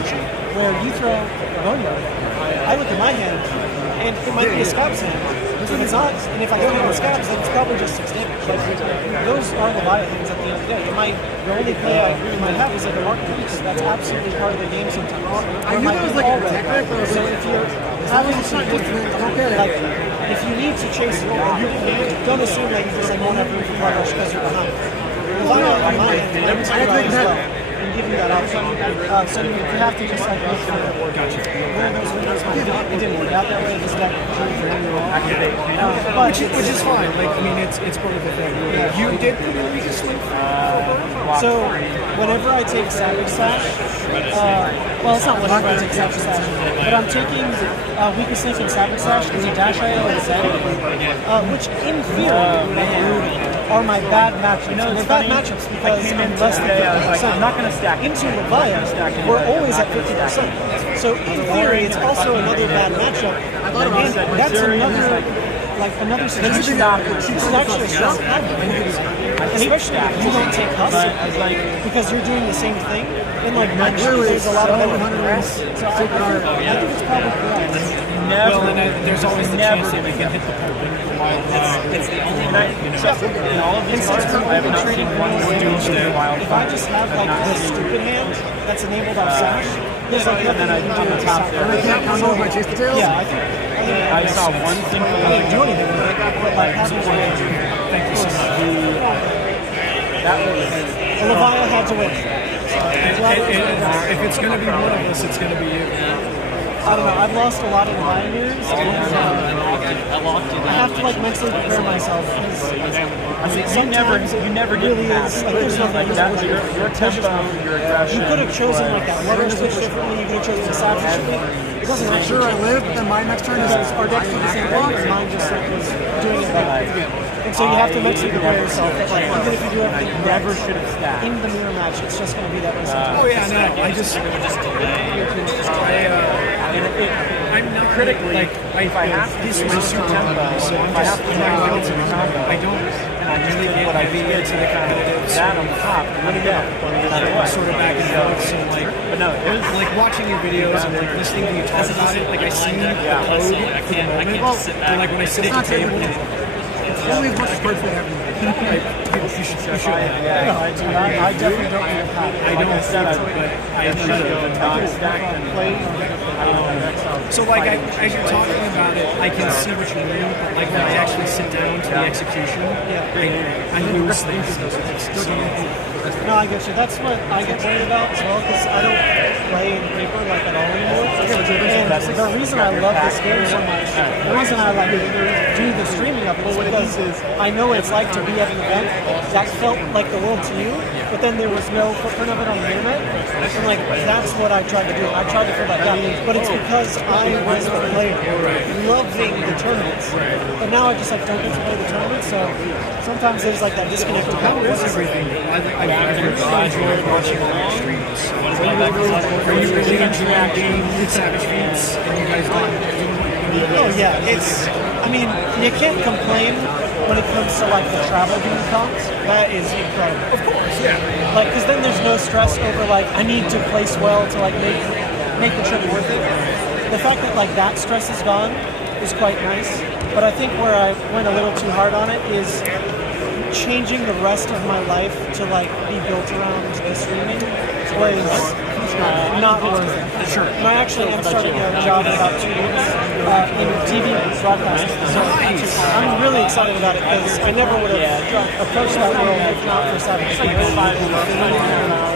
where you throw a Boneyard. I look at my hand, and it might be a Scab's hand. If it's not, and if I go into a Scab's, then it's probably just 6 damage. But those are Leviathans at the end of the day. Your only play you might have is like a Mark Goose. That's absolutely part of the game sometimes. I knew that was like a tech, so if you're having to, like, if you need to chase it, don't assume that you just like won't have room for Blood Rush because you're behind. Leviathan on my end, every time I as well, and give you that option. So you have to just like look for where those windows might be. It didn't work out that way. This deck which is fine. Like, I mean, it's part of the thing. You did put in weakest link. So whenever I take Savage Sash, well, it's not whenever I take Savage Sash, but I'm taking weakest link and Savage Sash into Dash IO and Zen, which in theory are my bad matchups. They're bad matchups because I'm less than 50%. I'm not going to stack into Levia. We're always at 50%. So in theory, it's also another bad matchup. And that's another situation. This is actually a strong pattern. Especially if you don't take Hustle, because you're doing the same thing. And like naturally, there's a lot of other rest. So I think it's probably correct. Well, and there's always the chance that we can hit the pulpit for wild. It's the only night in all of these cards I have not seen one more Doomsday wild. If I just have like this stupid hand that's enabled off Sash, there's like nothing I can do on top there. I can't count over my chase details? Yeah, I think I saw one thing. I didn't do anything with it, but like having Thank you so much. That was Levia had to win. If it's going to be one of us, it's going to be you. I don't know. I've lost a lot of Pioneers, and I have to like mentally prepare myself. You never really is. Like, there's nothing. Your tempo, your aggression. You could have chosen like that Water Switch differently. You could have chosen the Savage differently. It doesn't I'm actually sure I live, but then my next turn is because our decks do the same thing, and mine just like was doing it better. And so you have to mentally prepare yourself. Like, even if you do everything never should have stacked in the mirror match, it's just going to be that way. Oh yeah, no. I just I'm not critically like if I have to do my super tempo, so if I have to get to the combo, I don't, and I really get what I get to the competitive. That on top, sort of back and forth. So like, but no, it was like watching your videos and like listening to you talk about it. Like I see the code for the moment, and like when I sit at the table. only as much as cards they have. You should. I definitely don't need a pack. I don't set up, but I should have. So like as you're talking about it, I can see what you mean. But like when I actually sit down to the execution, I lose things. No, I get you. That's what I get worried about as well, because I don't play in paper like at all anymore. And the reason I love this game so much, the reason I like do the streaming of it is because I know what it's like to be at an event that felt like the world to you, but then there was no footprint of it on the internet. And like that's what I tried to do. I tried to feel like that, but it's because I was a player, loving the tournaments. But now I just like don't get to play the tournaments, so sometimes there's like that disconnect. How is everything? I've really enjoyed watching live streams. Are you really interacting with Savage Beats? And you guys Oh yeah, I mean, you can't complain when it comes to like the travel GenCons. That is incredible. Of course, yeah. Like, because then there's no stress over like I need to place well to like make the trip worth it. The fact that like that stress is gone is quite nice. But I think where I went a little too hard on it is changing the rest of my life to like be built around the streaming was not worth it. Sure. And I actually am starting a job in about 2 weeks in TV broadcasting. So I'm really excited about it because I never would have approached that world if not for Savage Beats.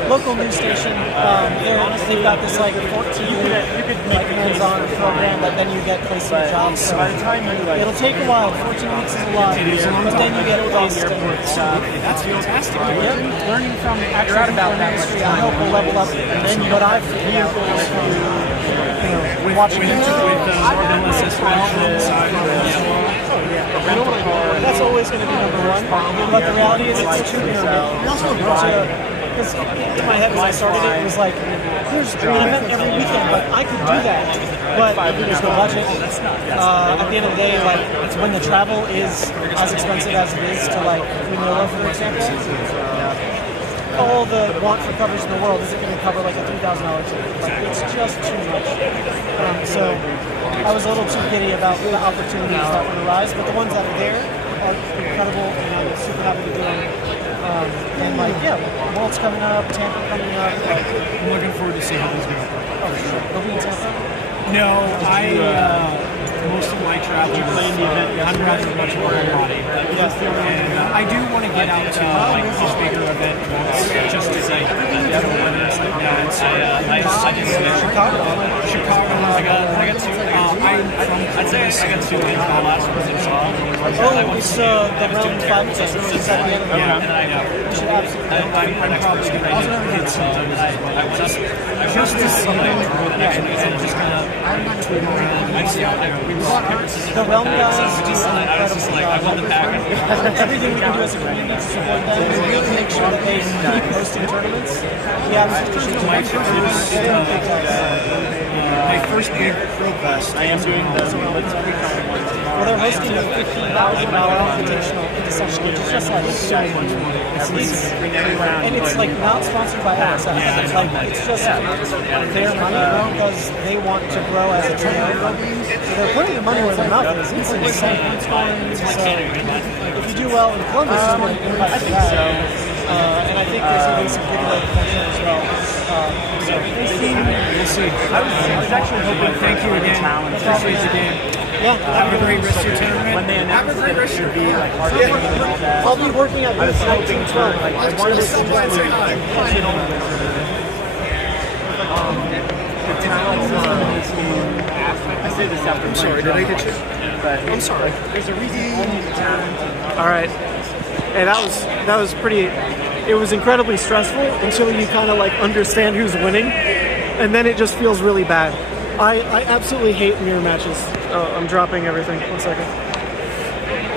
Local news station, they've got this like 14-week like hands-on program that then you get placed in a job. So it'll take a while. 14 weeks is a lot, but then you get placed. That's fantastic. Yep. Learning from actual industry, I hope will level up. But I've figured out watching that's always going to be number one. But the reality is it's too because in my head when I started it, it was like, there's an event every weekend, but I could do that. But there's no budget. At the end of the day, like when the travel is as expensive as it is to like Manila, for example, all the want for covers in the world isn't going to cover like a $3,000 ticket. Like it's just too much. So I was a little too giddy about the opportunities that would arise, but the ones that are there are incredible, and I'm super happy to do them. And like, yeah, World's coming up, Tampa coming up. Like, I'm looking forward to seeing how those go. Oh, sure. They'll be in Tampa? No, most of my travel I'm rather much more body. And I do want to get out to like this bigger event just to say events like that. So I just Chicago. I got two. I'd say I got two in the last one I saw. Oh, it's the round 5 test. Is that the end of the round? I'm probably going to get some. I went up just to see and just kind of I see out there. The realm guys do an incredible job. I won the pack. Everything we can do as a community to support them is really make sure that they keep hosting tournaments. Yeah, my first big pro fest. I am doing well, they're hosting a $15,000 invitational in December, which is just like so much money. And it's like not sponsored by RSS. It's just their money because they want to grow as a tournament. So they're putting the money where their mouth is. It's insane. So if you do well in Columbus, you're going to invite for that. And I think there's going to be some video potential as well. We'll see. I was actually hoping. Thank you again. Appreciate the game. Yeah. Have a great rest of your tournament. When they announced that it should be like hard and all that, I'll be working at this 1912. I wanted to just the talent I say this after. I'm sorry, did I get you? But I'm sorry. There's a reason only the talent. All right. Hey, that was pretty. It was incredibly stressful until you kind of like understand who's winning, and then it just feels really bad. I absolutely hate mirror matches. Oh, I'm dropping everything. 1 second.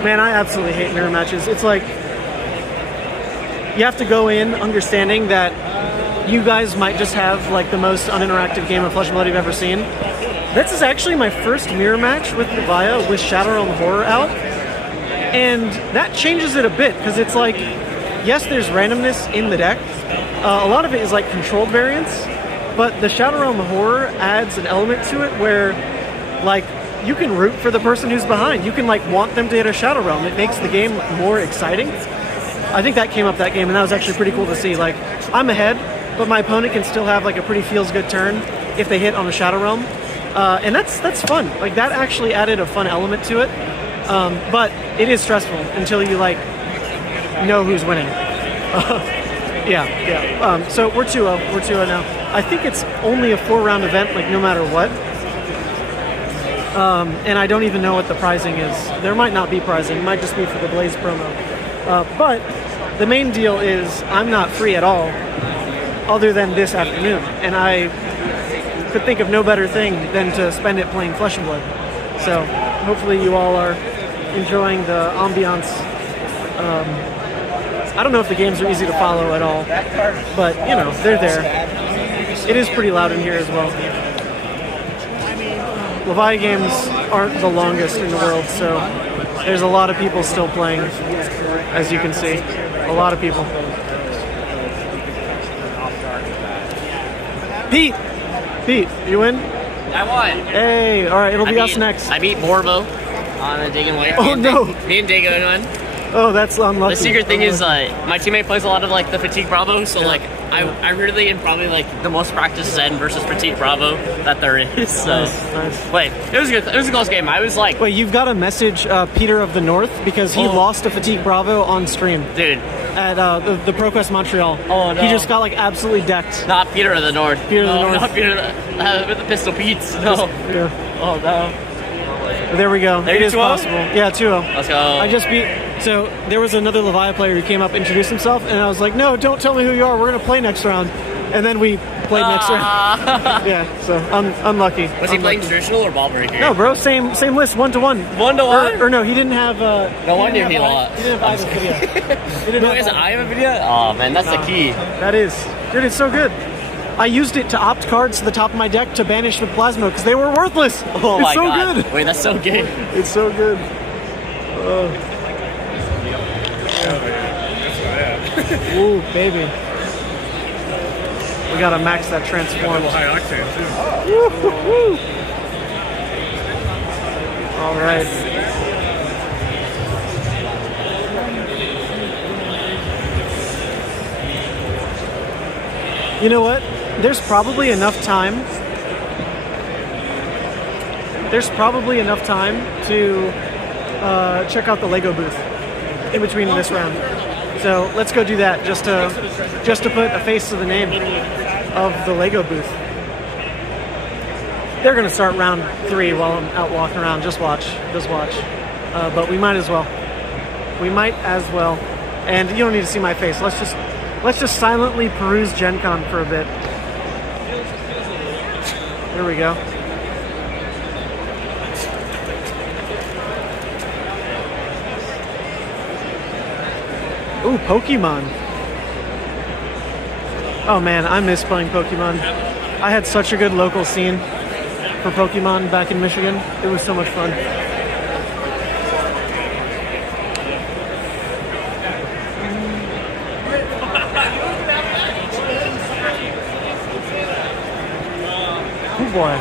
Man, I absolutely hate mirror matches. It's like you have to go in understanding that you guys might just have like the most uninteractive game of Flesh and Blood you've ever seen. This is actually my first mirror match with Levia with Shadow Realm Horror out, and that changes it a bit because it's like, yes, there's randomness in the deck. A lot of it is like controlled variants, but the Shadow Realm Horror adds an element to it where, like, you can root for the person who's behind. You can like want them to hit a Shadow Realm. It makes the game more exciting. I think that came up that game, and that was actually pretty cool to see. Like, I'm ahead, but my opponent can still have like a pretty feels-good turn if they hit on a Shadow Realm, and that's fun. Like, that actually added a fun element to it, but it is stressful until you like know who's winning. Yeah. So we're 2-0. We're 2-0 now. I think it's only a 4-round event, like no matter what. And I don't even know what the pricing is. There might not be pricing. It might just be for the Blaze promo. But the main deal is I'm not free at all, other than this afternoon. And I could think of no better thing than to spend it playing Flesh and Blood. So hopefully you all are enjoying the ambiance. I don't know if the games are easy to follow at all, but you know, they're there. It is pretty loud in here as well. Levia games aren't the longest in the world, so there's a lot of people still playing, as you can see. A lot of people. Pete, you win? I won. Hey, all right, it'll be us next. I beat Borbo on a Dagon Way. Oh no! Me and Dagon won. Oh, that's unlucky. The secret thing is, my teammate plays a lot of like the Fatigue Bravo, so like I really am probably like the most practiced Zen versus Fatigue Bravo that there is. So. Nice. Wait, it was good. It was a close game. I was like, wait, you've got to message Peter of the North because he lost to Fatigue Bravo on stream, dude. At the ProQuest Montreal. Oh no! He just got like absolutely decked. Not Peter of the North. Peter of the North. Not Peter with the Pistol Pete's. No. Yeah. Oh no. There we go. It is possible. Yeah, 2-0. Let's go. I just beat. So there was another Levia player who came up, introduced himself, and I was like, "No, don't tell me who you are. We're gonna play next round." And then we played next round. Yeah. So unlucky. Was he playing traditional or ball breaker? No, bro. Same list. 1-1. 1-1. Or no, he didn't have. No wonder he lost. He didn't have Iva's video. No, is it Iva video? Oh man, that's the key. That is, dude. It's so good. I used it to opt cards to the top of my deck to banish the Plasma because they were worthless. Oh my god. Good. Wait, that's so good. It's so good. Ooh, baby. We gotta max that transform. High octane too. All right. You know what? There's probably enough time. There's probably enough time to check out the Lego booth in between this round. So let's go do that just to put a face to the name of the Lego booth. They're gonna start round 3 while I'm out walking around. Just watch. But we might as well. And you don't need to see my face. Let's just silently peruse GenCon for a bit. There we go. Ooh, Pokemon. Oh man, I miss playing Pokemon. I had such a good local scene for Pokemon back in Michigan. It was so much fun. Oh boy.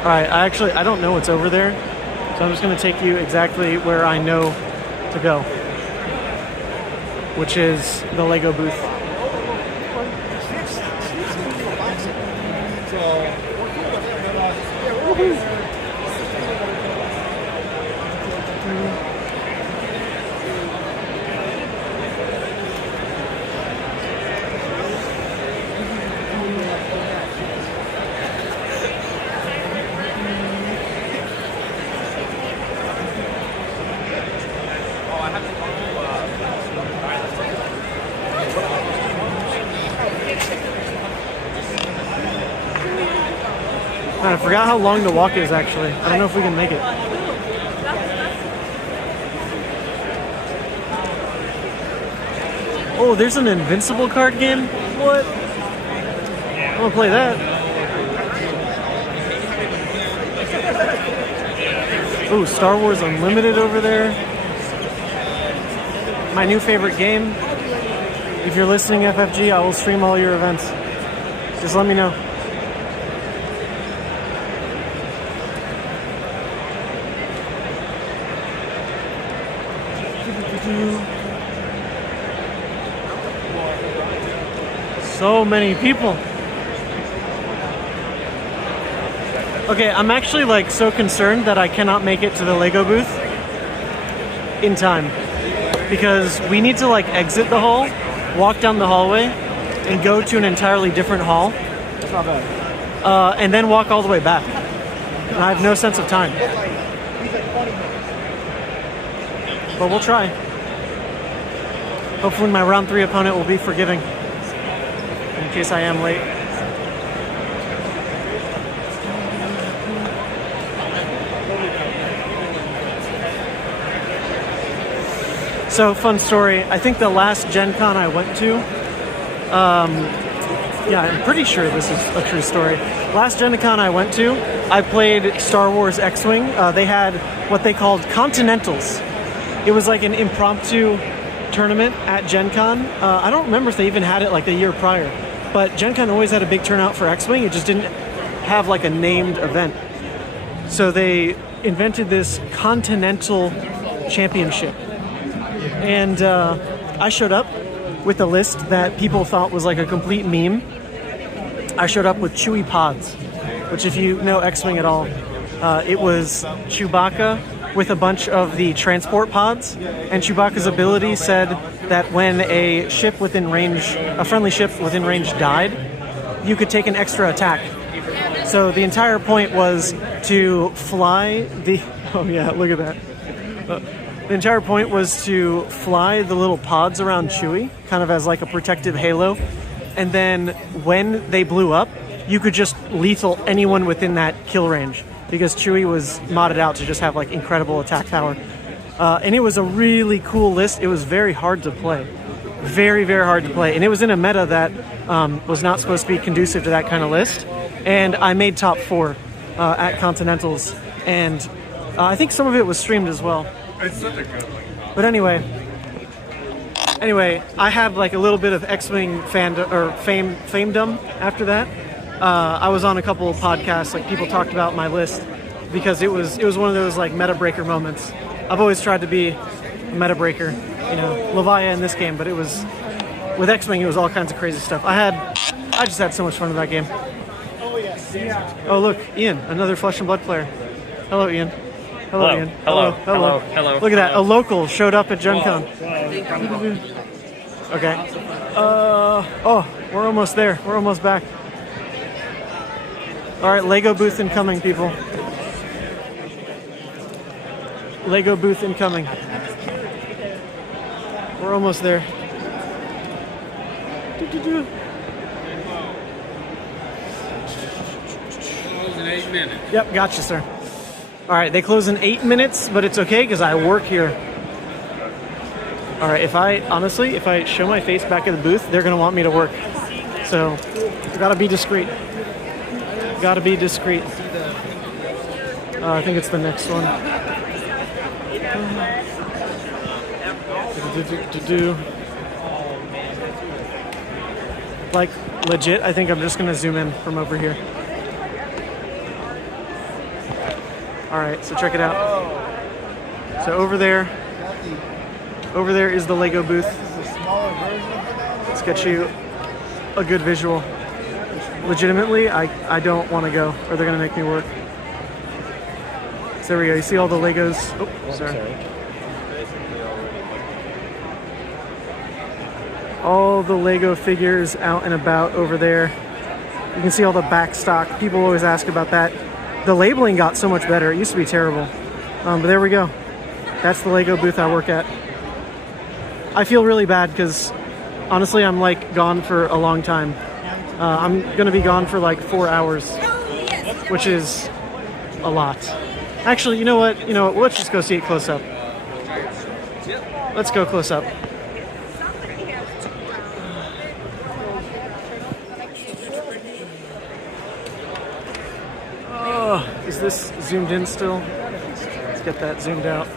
Alright, I don't know what's over there, so I'm just going to take you exactly where I know to go, which is the Lego booth. I forgot how long the walk is, actually. I don't know if we can make it. Oh, there's an Invincible card game? What? I'm gonna play that. Oh, Star Wars Unlimited over there. My new favorite game. If you're listening, FFG, I will stream all your events. Just let me know. So many people. Okay, I'm actually like so concerned that I cannot make it to the Lego booth in time because we need to like exit the hall, walk down the hallway, and go to an entirely different hall. That's not bad. And then walk all the way back. And I have no sense of time. But we'll try. Hopefully my round 3 opponent will be forgiving. In case I am late. So, fun story. I think the last GenCon I went to, yeah, I'm pretty sure this is a true story. Last GenCon I went to, I played Star Wars X-Wing. They had what they called Continentals. It was like an impromptu tournament at GenCon. I don't remember if they even had it like the year prior, but GenCon always had a big turnout for X-Wing. It just didn't have like a named event. So they invented this Continental Championship. And I showed up with a list that people thought was like a complete meme. I showed up with Chewie pods, which if you know X-Wing at all, it was Chewbacca with a bunch of the transport pods. And Chewbacca's ability said that when a ship within range, a friendly ship within range died, you could take an extra attack. So the entire point was to fly the... Oh yeah, look at that. The entire point was to fly the little pods around Chewie, kind of as like a protective halo. And then when they blew up, you could just lethal anyone within that kill range because Chewie was modded out to just have like incredible attack power. And it was a really cool list. It was very hard to play. Very, very hard to play. And it was in a meta that was not supposed to be conducive to that kind of list. And I made top 4 at Continentals. And I think some of it was streamed as well. It's such a good one. But anyway, I have like a little bit of X-Wing famedom after that. I was on a couple of podcasts, like people talked about my list because it was one of those like meta breaker moments. I've always tried to be a meta breaker, you know, Levia in this game, but it was with X-Wing, it was all kinds of crazy stuff. I just had so much fun with that game. Oh look, Ian, another Flesh and Blood player. Hello, Ian. Hello, Ian. Hello. Look at that. A local showed up at GenCon. Okay. Oh, we're almost there. We're almost back. All right, Lego booth incoming, people. Lego booth incoming. We're almost there. Close in 8 minutes. Yep, gotcha, sir. All right, they close in 8 minutes, but it's okay because I work here. All right, if I show my face back at the booth, they're gonna want me to work. So, gotta be discreet. Gotta be discreet. I think it's the next one. Like, legit, I think I'm just gonna zoom in from over here. All right, so check it out. So over there is the Lego booth. Let's get you a good visual. Legitimately, I don't want to go, or they're gonna make me work. So there we go. You see all the Legos? Oh, sorry. All the Lego figures out and about over there. You can see all the back stock. People always ask about that. The labeling got so much better. It used to be terrible. But there we go. That's the Lego booth I work at. I feel really bad because honestly, I'm like gone for a long time. I'm gonna be gone for like 4 hours, which is a lot. Actually, you know what? Let's just go see it close up. Let's go close up. Is this zoomed in still? Let's get that zoomed out.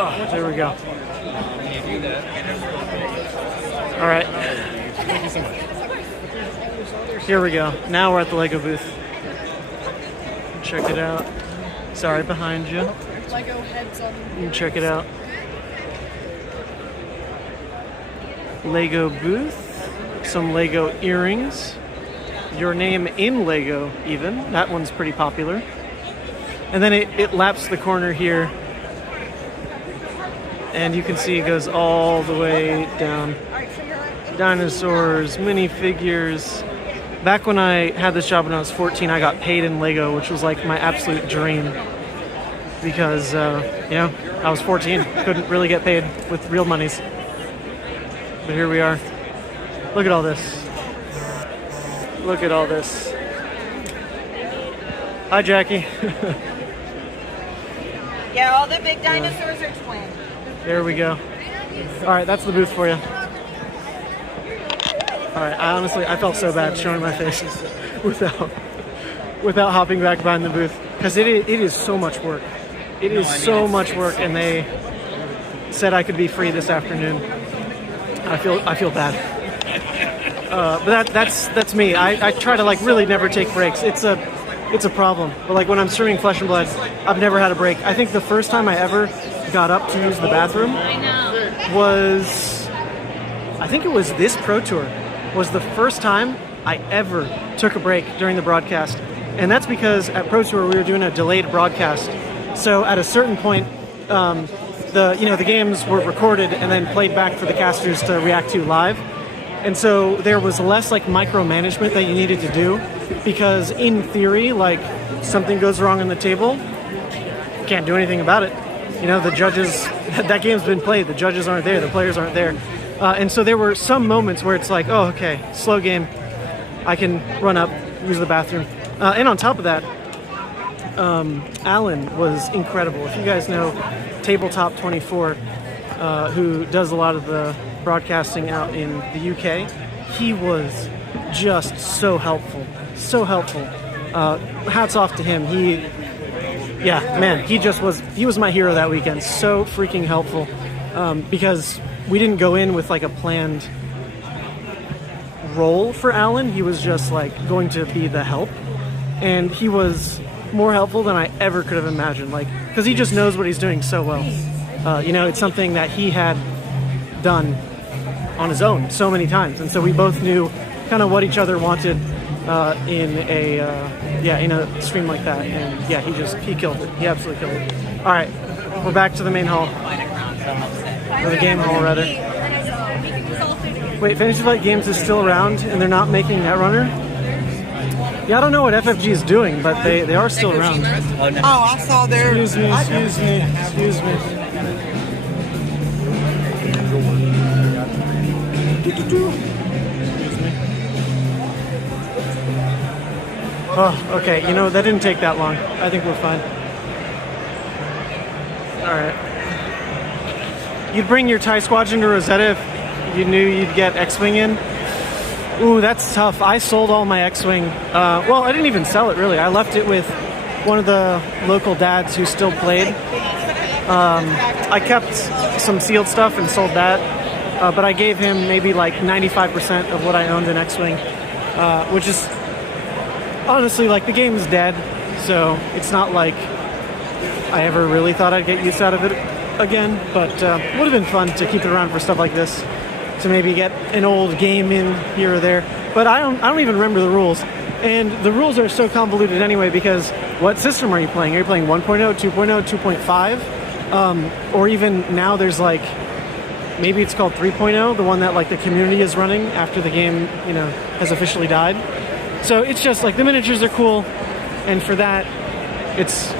Oh, there we go. All right. Thank you so much. Here we go. Now we're at the Lego booth. Check it out. Sorry, behind you. Lego heads on them. You can check it out. Lego booth, some Lego earrings, your name in Lego even, that one's pretty popular. And then it laps the corner here, and you can see it goes all the way down. Dinosaurs, minifigures. Back when I had this job when I was 14, I got paid in Lego, which was like my absolute dream. Because, I was 14, couldn't really get paid with real monies. But here we are. Look at all this. Look at all this. Hi, Jackie. Yeah, all the big dinosaurs are twins. There we go. All right, that's the booth for you. All right, I felt so bad showing my face without hopping back behind the booth, because it is so much work. It is so much work, and they said I could be free this afternoon. I feel bad. But that's me. I try to like really never take breaks. It's a problem. But like when I'm streaming Flesh and Blood, I've never had a break. I think the first time I ever got up to use the bathroom was, I think it was this Pro Tour, was the first time I ever took a break during the broadcast. And that's because at Pro Tour we were doing a delayed broadcast. So at a certain point, the games were recorded and then played back for the casters to react to live. And so there was less like micromanagement that you needed to do, because in theory, like something goes wrong on the table, you can't do anything about it. The judges, that game's been played, the judges aren't there, the players aren't there. And so there were some moments where it's like, oh, okay, slow game, I can run up, use the bathroom. And on top of that, Alan was incredible. If you guys know Tabletop 24, who does a lot of the broadcasting out in the UK, he was just so helpful. So helpful. Hats off to him. He was my hero that weekend. So freaking helpful. Because we didn't go in with like a planned role for Alan. He was just like going to be the help. And he was more helpful than I ever could have imagined. Like, because he just knows what he's doing so well. It's something that he had done on his own so many times. And so we both knew kind of what each other wanted in a stream like that. And yeah, he killed it. He absolutely killed it. All right, we're back to the main hall. Or the game hall, rather. Wait, Fantasy Flight Games is still around and they're not making Netrunner? Yeah, I don't know what FFG is doing, but they are still around. Oh, I saw their... Excuse me. Oh, okay, that didn't take that long. I think we're fine. Alright. You'd bring your TIE Squadron to Rosetta if you knew you'd get X-Wing in? Ooh, that's tough. I sold all my X-Wing. Well, I didn't even sell it, really. I left it with one of the local dads who still played. I kept some sealed stuff and sold that. But I gave him maybe like 95% of what I owned in X-Wing. Which is, honestly, like, the game is dead. So it's not like I ever really thought I'd get use out of it again. But it would have been fun to keep it around for stuff like this. To maybe get an old game in here or there. But I don't even remember the rules. And the rules are so convoluted anyway, because what system are you playing? Are you playing 1.0, 2.0, 2.5? Or even now there's like, maybe it's called 3.0, the one that like the community is running after the game, has officially died. So it's just like the miniatures are cool, and for that, it's,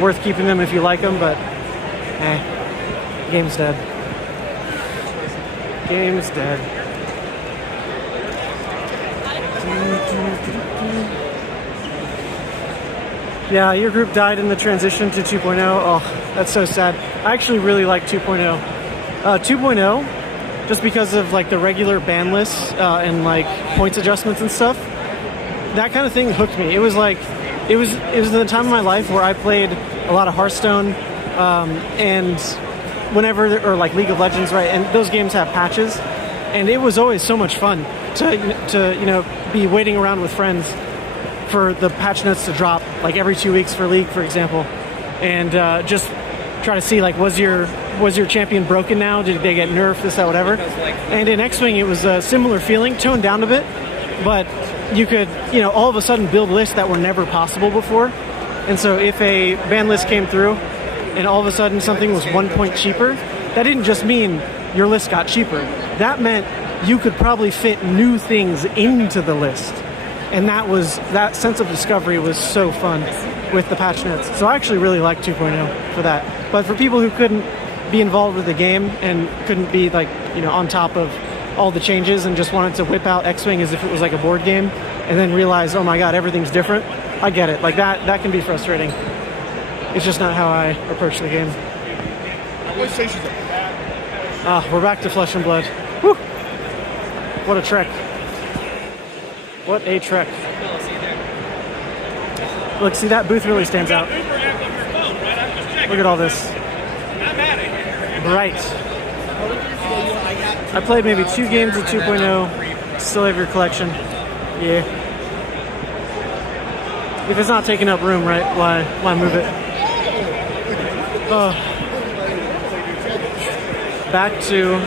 worth keeping them if you like them, but game's dead. Game is dead. Yeah, your group died in the transition to 2.0. Oh, that's so sad. I actually really like 2.0. 2.0, just because of like the regular ban lists and like points adjustments and stuff, that kind of thing hooked me. It was the time of my life where I played a lot of Hearthstone and or like League of Legends, right? And those games have patches, and it was always so much fun to be waiting around with friends for the patch notes to drop, like every 2 weeks for League, for example, and just try to see like was your champion broken now? Did they get nerfed? This, that, whatever. And in X-Wing, it was a similar feeling, toned down a bit, but you could all of a sudden build lists that were never possible before. And so if a ban list came through and all of a sudden something was 1 point cheaper, that didn't just mean your list got cheaper. That meant you could probably fit new things into the list. And that sense of discovery was so fun with the patch notes. So I actually really like 2.0 for that. But for people who couldn't be involved with the game and couldn't be like, on top of all the changes and just wanted to whip out X-Wing as if it was like a board game and then realize, oh my god, everything's different, I get it. Like that can be frustrating. It's just not how I approach the game. We're back to Flesh and Blood. Whew. What a trek. What a trek. Look, see, that booth really stands out. Look at all this. Bright. I played maybe 2 games of 2.0. Still have your collection. Yeah. If it's not taking up room, right, why move it? Back to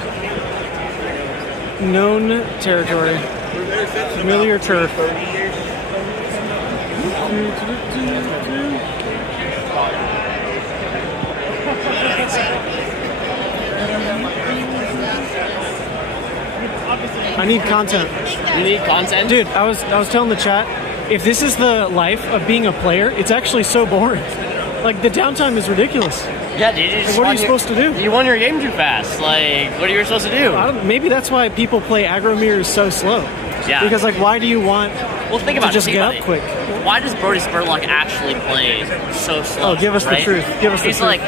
known territory. Familiar turf. I need content. You need content? Dude, I was telling the chat, if this is the life of being a player, it's actually so boring. Like, the downtime is ridiculous. Yeah, dude. Like, what are you supposed to do? You won your game too fast. Like, what are you supposed to do? Maybe that's why people play aggro mirrors so slow. Yeah. Because, like, why do you want think about to just it, get up quick? Why does Brody Spurlock actually play so slow? Oh, give us the truth. Give us the He's truth. like,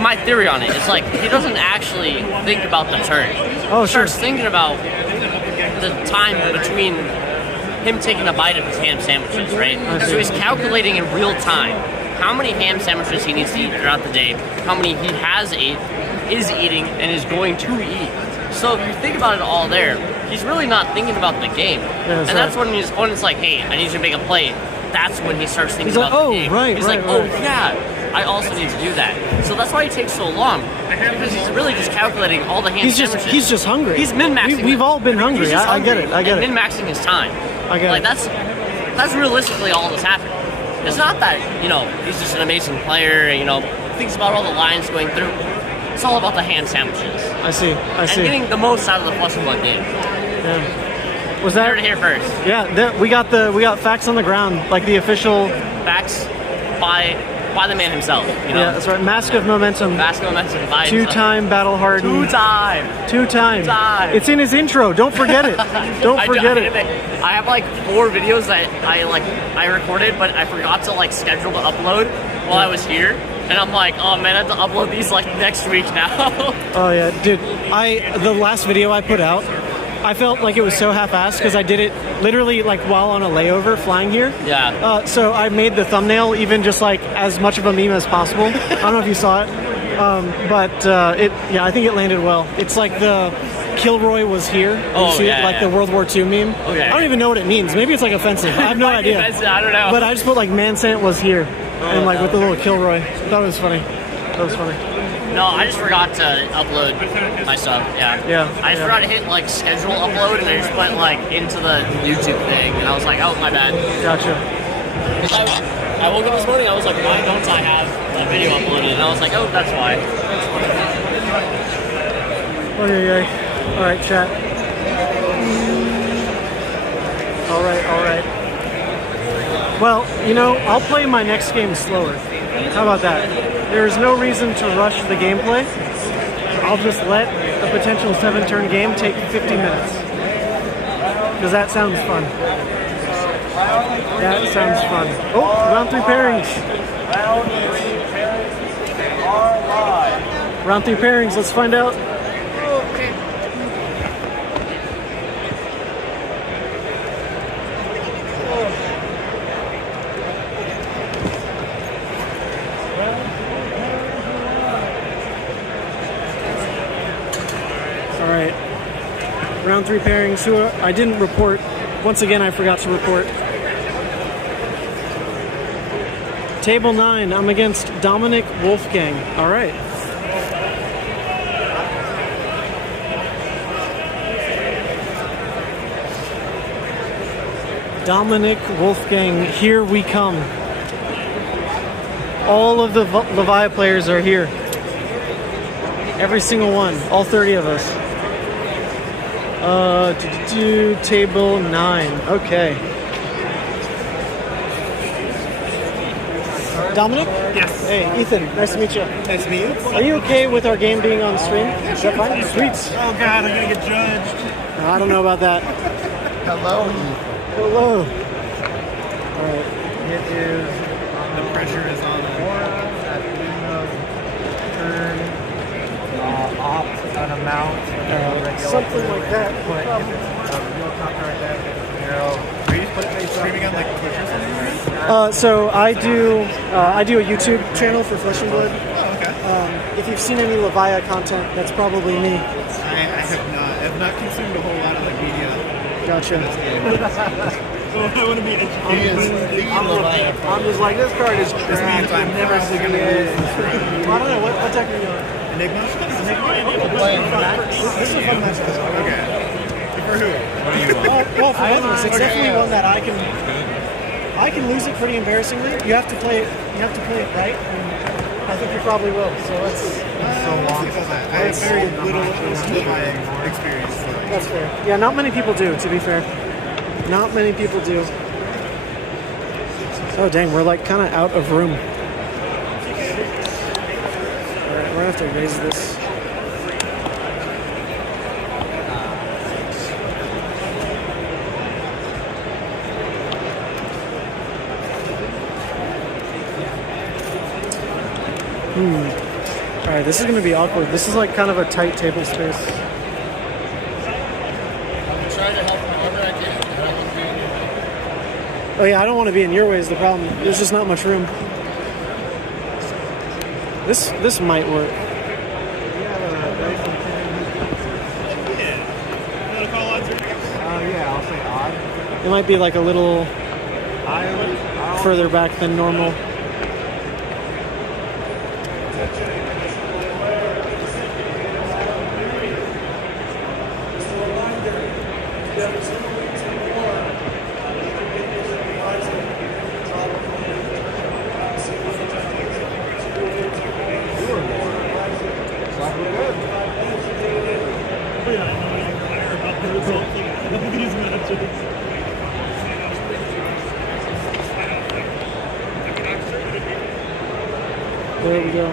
my theory on it is like, he doesn't actually think about the turn. Oh, he starts thinking about the time between him taking a bite of his ham sandwiches, right? So he's calculating in real time how many ham sandwiches he needs to eat throughout the day, how many he has ate, is eating, and is going to eat. So if you think about it all there, he's really not thinking about the game. Yeah, and that's when his opponent's like, hey, I need you to make a play. That's when he starts thinking about the game. He's like, oh yeah, I also need to do that. So that's why he takes so long. Because he's really just calculating all the ham sandwiches. He's just hungry. He's min-maxing. We've all been hungry. I get it. Min-maxing his time. I get like, it. That's realistically all that's happening. It's not that, he's just an amazing player, thinks about all the lines going through. It's all about the ham sandwiches. I see. And getting the most out of the Flesh and Blood game. Yeah. Was that here first? Yeah, we got facts on the ground, like the official facts by the man himself. Yeah, that's right. Mask of Momentum. Mask of Momentum. By 2-time battle hardened. 2-time. It's in his intro. Don't forget it. Don't forget it. I have like 4 videos that I recorded, but I forgot to schedule to upload while I was here. And I'm like, oh man, I have to upload these next week now. Oh yeah, dude. The last video I put out, I felt like it was so half-assed because I did it literally while on a layover flying here. Yeah. So I made the thumbnail even just as much of a meme as possible. I don't know if you saw it, but I think it landed well. It's like the Kilroy was here. You see it? The World War II meme. Okay. I don't even know what it means. Maybe it's offensive. I have no idea. I don't know. But I just put Mansant was here, and with the little Kilroy. I thought it was funny. No, I just forgot to upload my stuff. Yeah. I just forgot to hit schedule upload, and I just went into the YouTube thing, and I was like, oh, my bad. Gotcha. I woke up this morning, I was like, why don't I have a video uploaded? And I was like, oh, that's why. All right, chat. All right. Well, I'll play my next game slower. How about that? There's no reason to rush the gameplay. I'll just let a potential 7-turn game take 50 minutes. Because that sounds fun. Oh, round 3 pairings. Round 3 pairings, let's find out. Round 3 pairings, who I didn't report. Once again, I forgot to report. Table 9, I'm against Dominic Wolfgang. All right. Dominic Wolfgang, here we come. All of the Levia players are here. Every single one, all 30 of us. Table 9, okay. Dominic? Yes. Hey, Ethan, nice to meet you. Nice to meet you. Are you okay with our game being on stream? Is that fine? Sweet. Oh God, I'm gonna get judged. No, I don't know about that. Hello. Hello. Alright. It is. The pressure is on. Turn. Opt on a mount. Something like that. Put real top right there. Are you streaming on like Twitch or something? So I do a YouTube channel for Flesh and Blood. Oh, okay. If you've seen any Levia content, that's probably me. I have not. I've not consumed a whole lot of like media. Gotcha. So I want to be educated. I'm just like, this card is trash. This means I'm never probably going gonna to use get it. Well, I don't know. What deck are you on? Enigma? This is a fun match. Okay. For who? What do you want? Well, for both of us, it's Okay. definitely one that I can lose it pretty embarrassingly. You have to play it. You have to play it right. And I think you probably will. So let's. So long. I have very little experience. So. That's fair. Yeah, not many people do. To be fair, not many people do. Oh dang, we're like kind of out of room. All right, we're gonna have to raise this. Alright, this is going to be awkward. This is like kind of a tight table space. I'm trying to help whenever I can. Oh yeah, I don't want to be in your way is the problem. There's just not much room. This might work. Yeah, I'll say odd. It might be like a little further back than normal. There we go.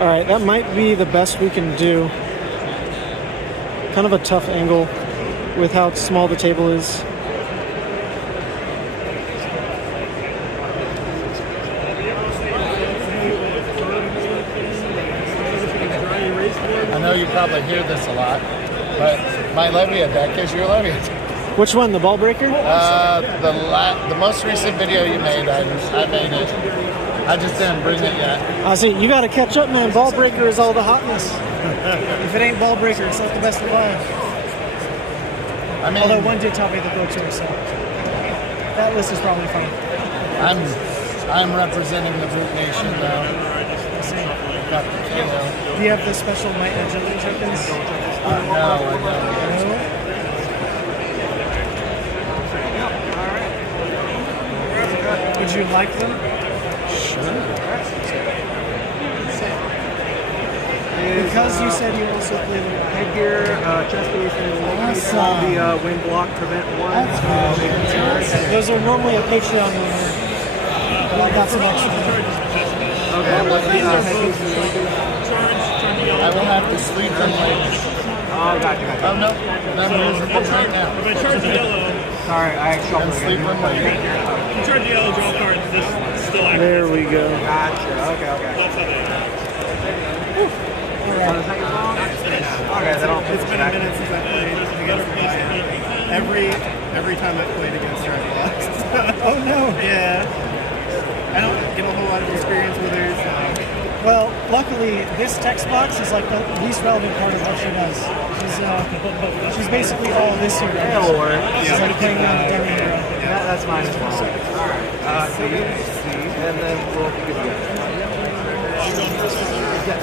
Alright, that might be the best we can do. Kind of a tough angle with how small the table is. I know you probably hear this a lot, but my Levia deck is your Levia. Which one, the ball breaker? The most recent video you made, I made it. I just didn't bring it yet. I see, you gotta catch up, man. Ball breaker is all the hotness. If it ain't ball breaker, it's not the best alive. I mean, although one did top 8 the go-to, so that list is probably fine. I'm representing the Brute Nation now. Got the Kayo. Do you have the special Might and Agility tokens? No, I don't. Would you like them? Sure. Because you said you also play the headgear, chest piece, and all the wind block prevent one. Those are normally a Patreon winner, but I got some extra. Okay, what's the headpiece? I will have to sleep in later. Oh, gotcha. Oh, no. I'm using it right now. If I charge the yellow, sorry, I I'm sleeping later. you charge the yellow draw card, this is still active. There we go. Gotcha. Okay. That's how they Okay, then I'll It's been a minute since I played against Levia. Every time I've played against Dragon. Oh no. Yeah. I don't get a whole lot of experience with her. Well, luckily, this text box is like the least relevant part of what she does. She's basically all this here. That'll work. She's like playing on the dummy hero. Yeah, that's mine as well. Alright. So and then we'll get together. Yes.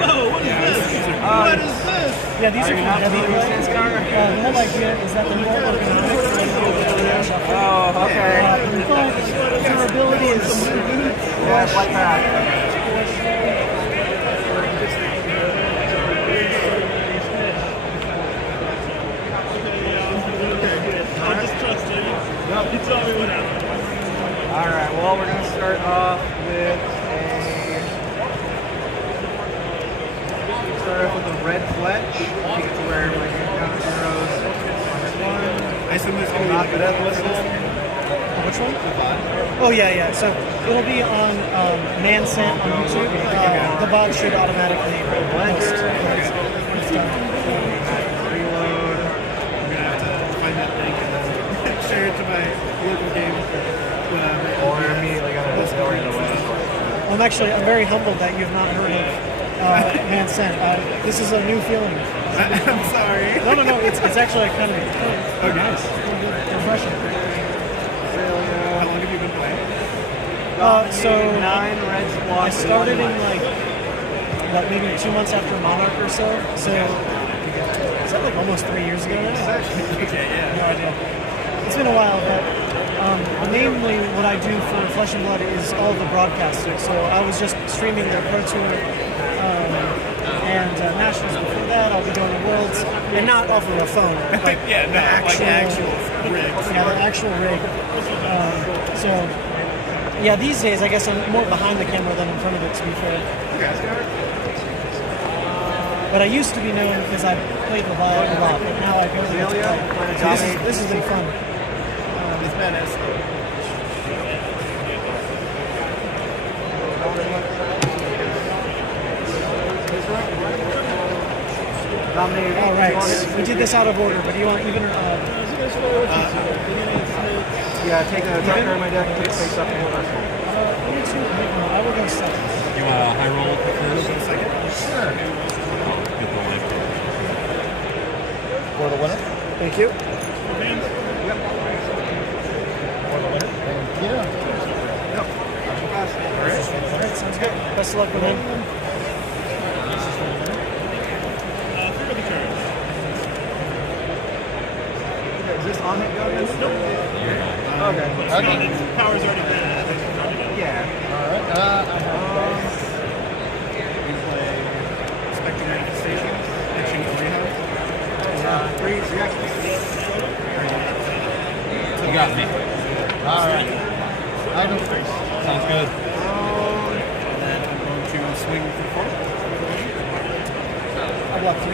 Whoa, what is this? What is this? Yeah, these are from heavy play. The whole idea is that they're more ergonomic. Oh, okay. But durability is... Yeah, it's like that. I just trust you. You tell me what happened. Alright, well, we're going to start off with a red fletch. You get to wear my GenCon heroes. I assume this is going to be Not like the death whistle. Which one? Oh, yeah. So it'll be on Mansent on YouTube. The bot should automatically post. Reload. I'm going to have to find that link and then share it to my local game. Or immediately going to just go right away. I'm very humbled that you've not heard of Mansent. This is a new feeling. I'm sorry. No. It's actually kind of nice. Refreshing. How long have you been playing? So 9 red squad. I started in maybe 2 months after Monarch or so. So is that like almost 3 years ago now? Okay, yeah. No idea. It's been a while, but mainly what I do for Flesh and Blood is all the broadcasting. So I was just streaming their Pro Tour and Nationals before that. I'll be going to Worlds, and not off of a phone. Like actual rigs. Yeah, the actual rig. Yeah, these days I guess I'm more behind the camera than in front of it, to be fair. But I used to be known because I played Levia a lot, but now I go to play. So this has been fun. It's badass. All right, we did this out of order, but do you want even or odd? Yeah, take a dark card of my deck, put it face up, and we'll wrestle. I will go second. You want a high roll first? Second? Sure. I'll get the link. For the winner. Thank you. Yep. For the winner. Thank you. Yep. All right, sounds good. Best of luck with him. Is this on it, Gogan? Okay. Power's already been. Yeah. Alright. You play Spectre Manifestation. Action Greyhound. 3 reactions. You got me. Alright. I go first. Sounds good. And then I'm going to swing for 4. I block 3.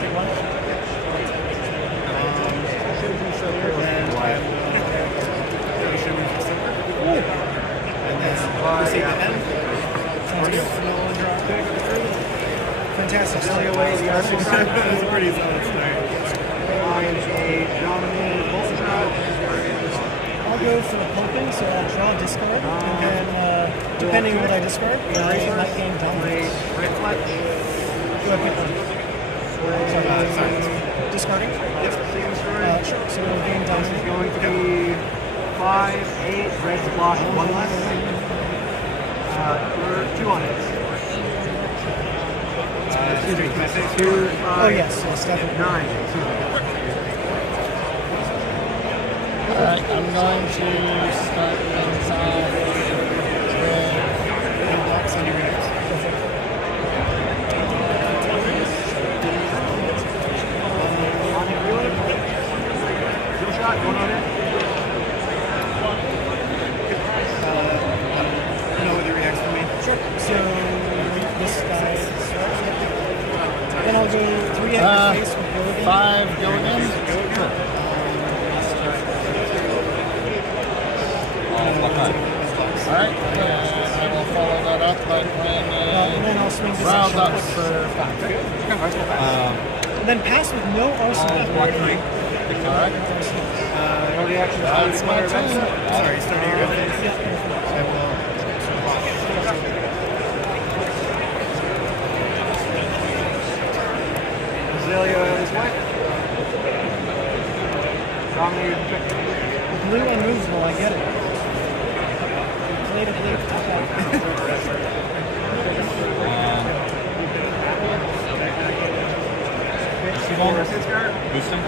Take 1. Then I will Shimmer for Silver. And then proceed to end. Sounds good. Fantastic. Silly away the arsenal. That's a pretty solid start. Find a dominated Voltron. I'll go for the pumping, so I'll draw discard, and then depending on what I discard, I might gain dominance. Red fletch. Do I pick one? Sorry, discarding? Yep. Sure, so we'll gain This is dominance. going to be 5, 8, red's block, 1 less. 2 on it. Excuse me, 2, 5, Oh yes, definitely. 9. Excuse me. Alright, I'm going to start things off with No blocks on your units. Kill shot, going on it. Know what the reacts for me. Sure. So this guy. Then I'll go 3 at the face with Gilligan. 5 Gilligan. Alright, and I will follow that up by playing And then I'll swing this Round action up once. for 5. And then pass with no arsenal. Alright. That's my turn. Sorry, starting your go phase. I will block it. Azalea this way. Dominated. Blue unmovable, I get it. Play to blue. Boosting.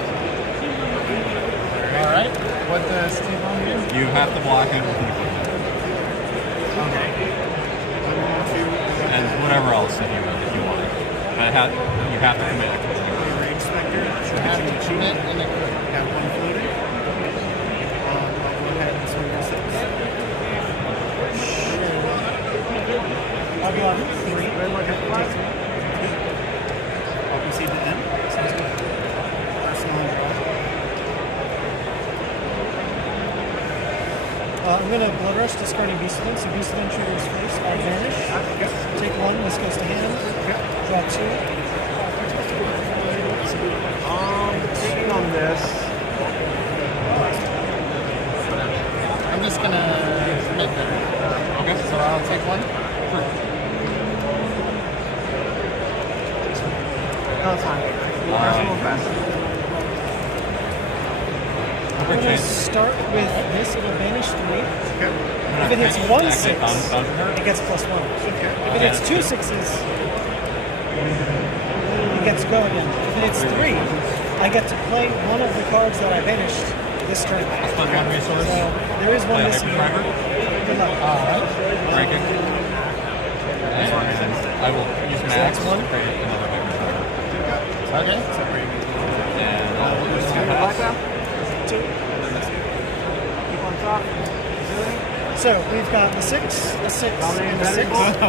Alright. What does T-Bone do? You have to block it with an equipment. Okay. And whatever else if you want. But you have to commit equipment. You have to commit an equipment. Got one floated. I'll go ahead and swing for 6. I'll go on 3. I'll proceed to end. Sounds good. Personal draw. I'm going to Blood Rush, discarding Beast Event. So Beast Event triggers first. I vanish. Take 1, this goes to hand. Draw 2. Taking on this. I'm just gonna commit that. Okay. So I'll take 1. No, it's fine. Personal best. I'm going to start with this. It'll vanish 3. If it hits 1 6, it gets +1. If it hits 2 6s, it gets go again. If it hits 3, I get to play one of the cards that I banished this turn. Spend 1 resource. So there is one Play a missing. Hyper Driver. Good luck. Alright. Breaking. And I will use So Max that's to 1. create another Hyper Driver. Okay. And I'll use Two. Keep on top. So we've got the 6, the 6, and the 6.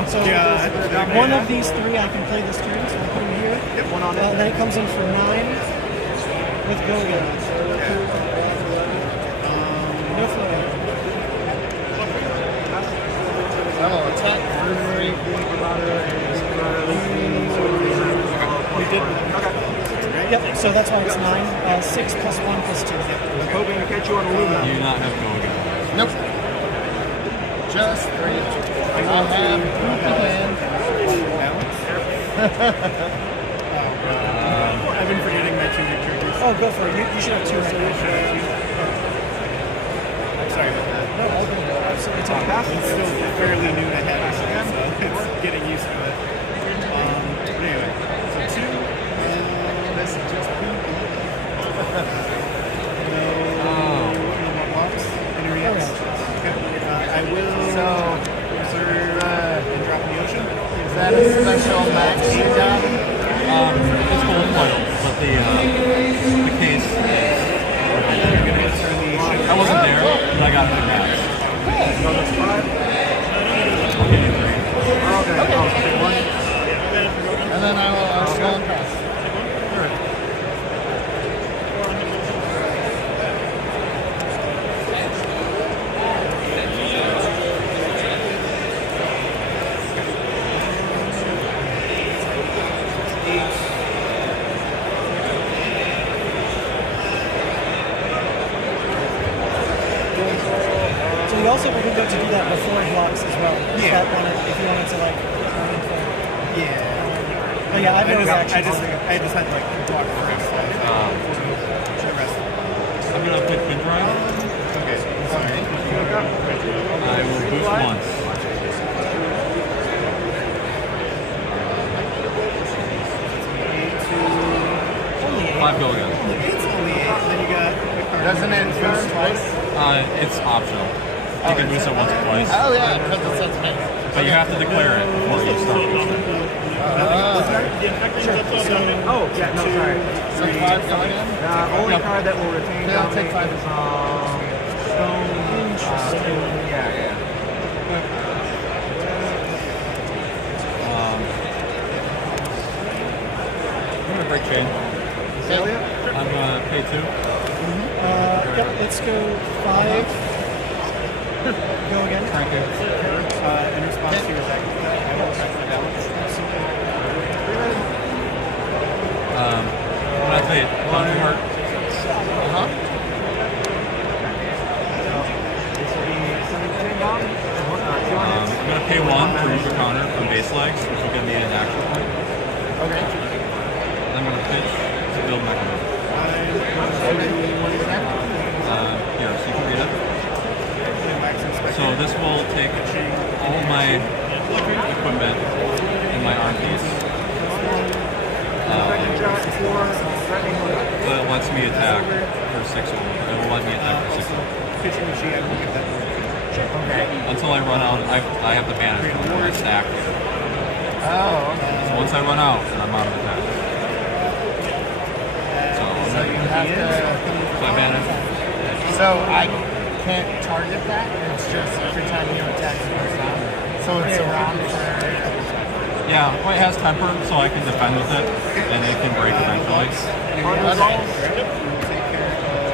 So God. one of these 3 I can play this turn, so I'll put them here. One on Then it comes in for 9 with go again. No flow. I will attack. We did. Okay. Yep, so that's why it's 9. 6 + 1 + 2. I'm hoping to catch you on aluminum. Do you not have go again? Nope. Just 3. I have Poopy Land. I've been forgetting my 2 triggers. Oh, go for it. You should have 2 right now. I'm sorry about that. No, all good. Absolutely take it. It's still fairly new to heavy, so it's getting used to it. But anyway, so 2. This is just poopy. No blocks. Any reactions? Okay. I will reserve and drop in the ocean. Is that a special max you got? It's gold foil, but the case is. I wasn't there, but I got the max. So that's 5. Okay, 3. Okay. I'll take 1. And then I will scroll across. So you also will be able to do that before blocks as well. Yeah. If you wanted to like. Yeah. Oh yeah, I've never I actually. just had to like block first. The rest. I'm gonna pick Wind Drive. Okay. Sorry. I will boost once. Only 8. 5 go again. It's only 8. Then you got the card. Doesn't it boost twice? It's optional. You can boost it once or twice. Oh yeah, because it says max. But you have to declare it before you start boosting. Oh, yeah, no, sorry. So 5 go again? Only card that will retain Yeah, I'll take dominate 5. is Stone. Yeah. I'm gonna break chain. Levia? I'm gonna pay 2. Yep, let's go 5. Go again. Crank it. In response to your attack, I will try for balance. When I play it, don't you hurt? Uh-huh. This will be 17 bomb. I'm gonna pay 1 to remove a counter from base legs, which will give me an action point. Okay. Then I'm gonna pitch to build my counter. Here, so you can read it. me attack for 6 over. It will let me attack for 6 over. Okay. Until I run out, I have the manage when I stack. Oh, okay. So once I run out, then I'm out of attack. So you have to. So I manage. So I can't target that. It's just every time you attack the person. So it's around for. Yeah, well, it has temper, so I can defend with it, and it can break eventually.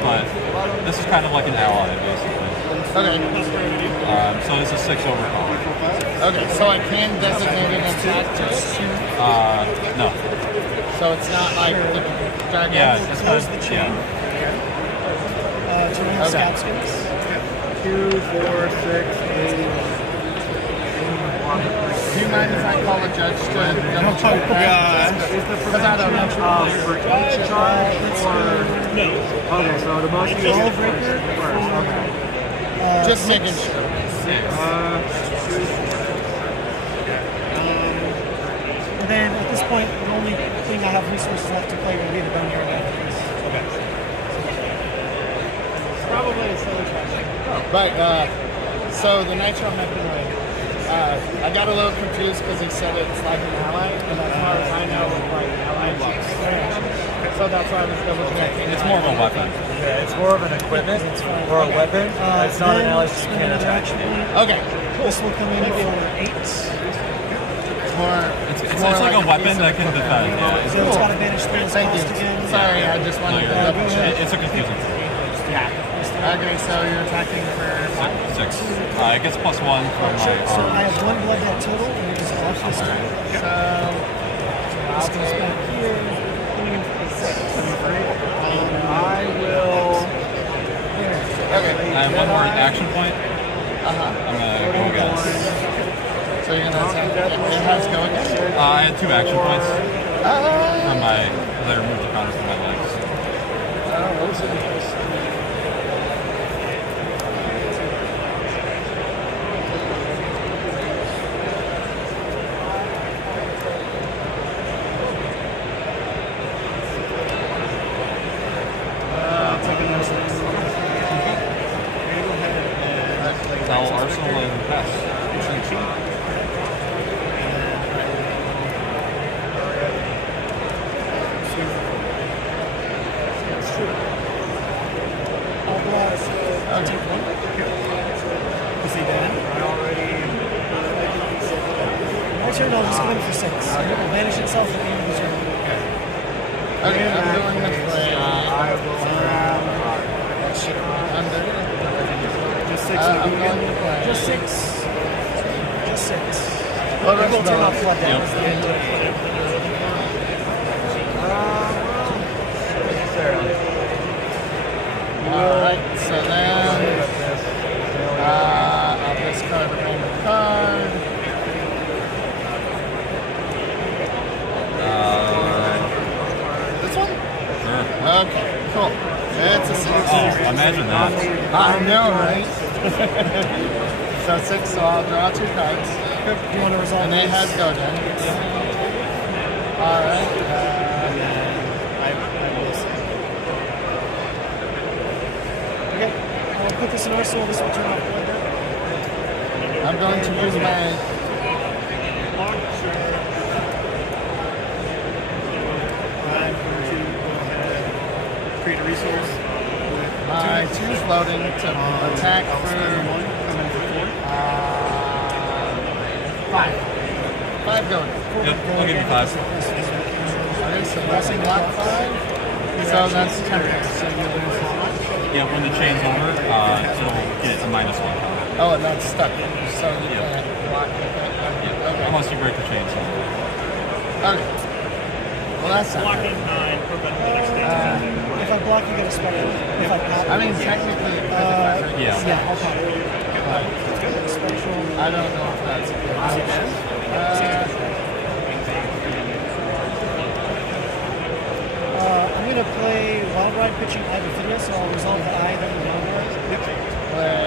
But this is kind of like an ally, basically. Okay. So this is 6 over call. Okay, so I can designate an attack just. No. So it's not like the dragon. Yeah, it's Close the chain. Yeah. 2 scalp skins. 2, 4, 6, 8. Do you mind if I call a judge to double check that? Because I don't know. For each charge or No. okay, so the most you Ball get breaker. first. Okay. Just making sure. And then at this point, the only thing I have resources left to play would be the Bone Arrow. Okay. Probably a silly question. But, so the Nitro Mechanoid, I got a little confused because he said it's like an ally, and as far as I know, it's like ally chips. So that's why I was double checking. It's more of a weapon. Yeah, it's more of an equipment or a weapon. It's not an ally you can't attack. Okay. This will come in for 8. It's like a weapon that can defend. Yeah. So it's got to banish the Thank you. cost again. Sorry, I just wanted to double check. It's a confusing thing. Yeah. Okay, so you're attacking for 6. It gets +1 for my So I arms. have 1 blood that total, and it is off this time. So This goes back here. Coming in for 6. I will. okay. I have 1 more action point. I'm gonna go against. So you're gonna attack. It has go again. I had 2 action points from my. Because I removed the counter from my legs. Now Arsenal and Pass. All blocks. I'll take 1. Is he dead? My turn, I'll just go in for 6. It will vanish itself at the end of the turn. Okay, I'm going to play. I will grab. Just 6. I'm going to play. Just 6. Just 6. Well, I will turn off flood Yep. damage. Alright, so then I'll discard a random card. This one? Sure. Okay, cool. It's a 6. Oh, imagine that. I know, right? So 6, so I'll draw 2 cards. You want to resolve And they this? have Goden. Alright. Okay, I'll put this in Arsenal. This will turn off blood damage. I'm going to use my. I'm going to go ahead and create a resource. My 2 floating to attack for 5. 5 going. Yep, I'll give you 5. Okay, so that's a block 5. So that's 10. So you lose 1. Yeah, when the chain's over, it'll get a -1 counter. Oh, and that's stuck. So you can't block with it. Okay. Unless you break the chain. So. Okay. Well, that's not Blocking 9, prevent the next stage. If I block, you get a special. If I pop, I mean, technically, Yeah. yeah, I'll pop it. Special. I don't know if that's a good option. I'm going to play Wild Ride pitching Ibophilia, so I'll resolve the I, then the Wild Ride. Play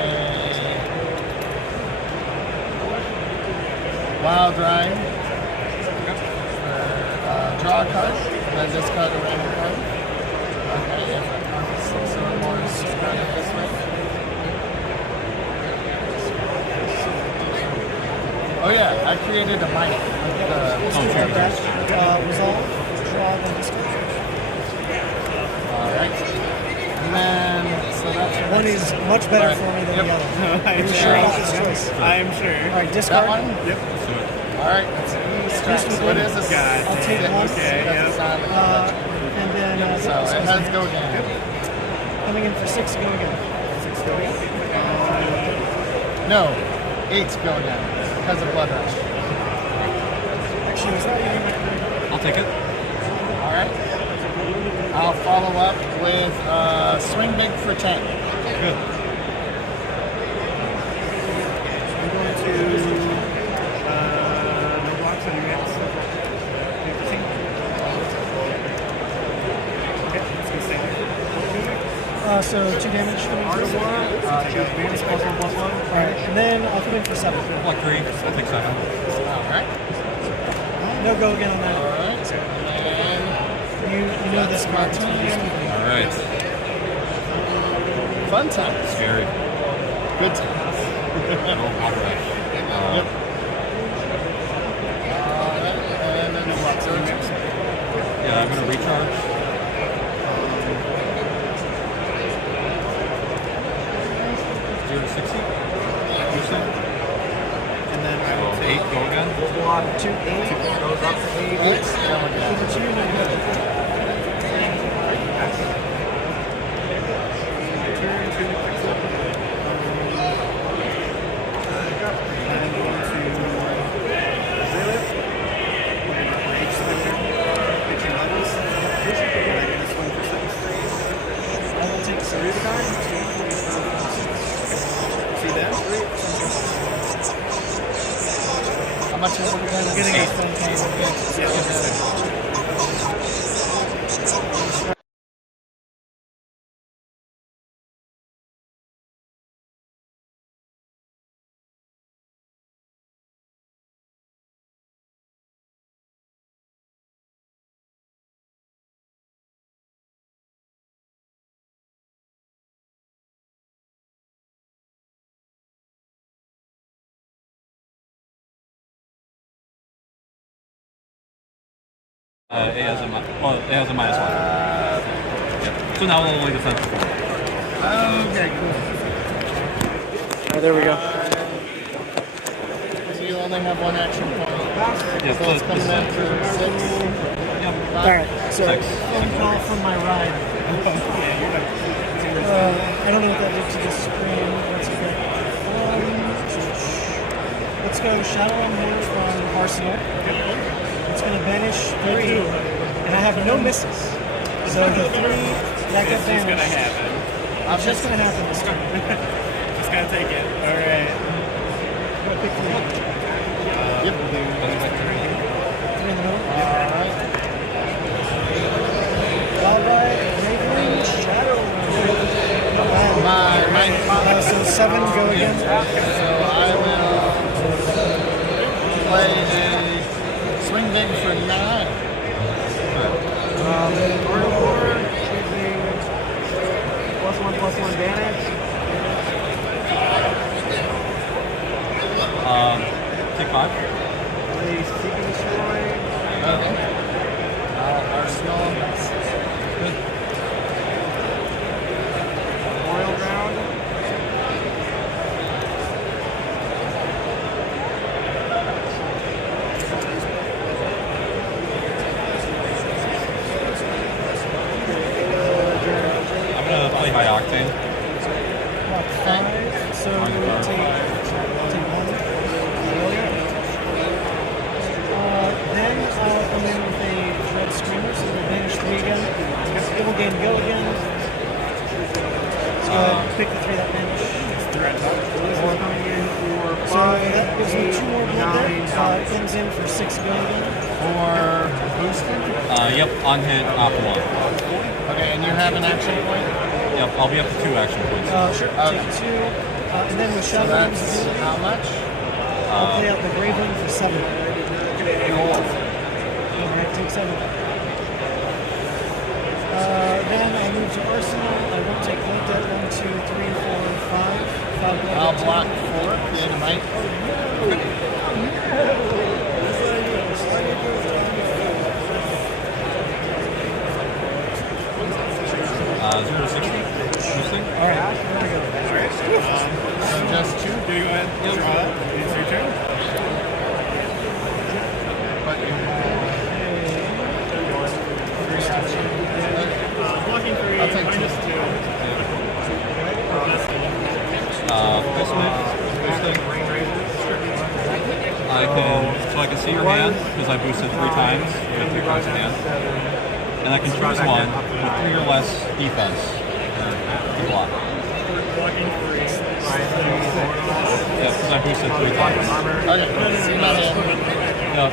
Wild Ride. Draw a card, and then discard a random card. Oh yeah, I created a mic. Resolve, draw, then discard. Alright. And then, so that's One is much better for me than the other. Are you sure about this choice? I am sure. Alright, discard. That one? Yep. Alright, that's so it is a I'll take one. okay, And then so it has go again. coming in for 6, go again. 6 go again. No, 8 go again because of Blood Rush. Actually, was that even? I'll take it. Alright. I'll follow up with Swing Big for 10. Good. I'm going to no blocks on your hands. Okay, let's go stay there. So 2 damage. Choose Venus +1/+1. Alright, and then I'll come in for 7. Block 3. I'll take 7. Alright. No go again on that. Alright. You know this card. Alright. Fun times. Scary. Good times. No water rush. Yep. And then no blocks. Yeah, I'm gonna recharge. 0 to 60. And then I will take 8 go again. block 2, 8. Goes up to 8. How much is it again? Getting a phone It has a minus 1. Yep. So now it'll only defend for 4. Okay, cool. Oh, there we go. So you only have 1 action point. Yeah, So it's coming in for 6. Yep. Alright, so 6. phone call from my ride. I don't know what that did to the screen. That's okay. Let's go Shadow on Moon from Arsenal. It's going to banish 3, and I have no misses. So the 3 that got banished. It's gonna happen. It's just going to happen this time. Just gotta take it. Alright. I'm going to pick 3. Yep. Three in the middle. Alright, Raven Shadow. So 7 go again. So I will play a Swing Big for 9. +1/+1 damage. Take 5. Release Seek and Destroy. Okay. Arsenal. Good. Royal Ground. I'm gonna play High Octane. So take 1. Then I'll come in with a Red Screamer, so we'll banish 3 again. Double gain go again. So go ahead and pick the 3 that vanish. So that gives me 2 more blood there. It comes in for 6 go again. Or boosted? Yep, on hit, off 1. Okay, and you have an action point? Yep, I'll be up to 2 action points. Sure, Okay. take 2. And then with So Shadow that's ability, how much? I'll play out the Graveling for 7. Alright, take 7. Then I'm I'll block 4, create a might. 0-60. Interesting. All right. So just 2. Go ahead. Draw. It's your turn. But you Blocking 3, I'll take minus 2. I can see your hand because I boosted 3 times. You have 3 cards in hand. And I can choose one with 3 or less defense to block. Blocking 3. Yeah, because I boosted 3 times. Okay, see my hand. Yep.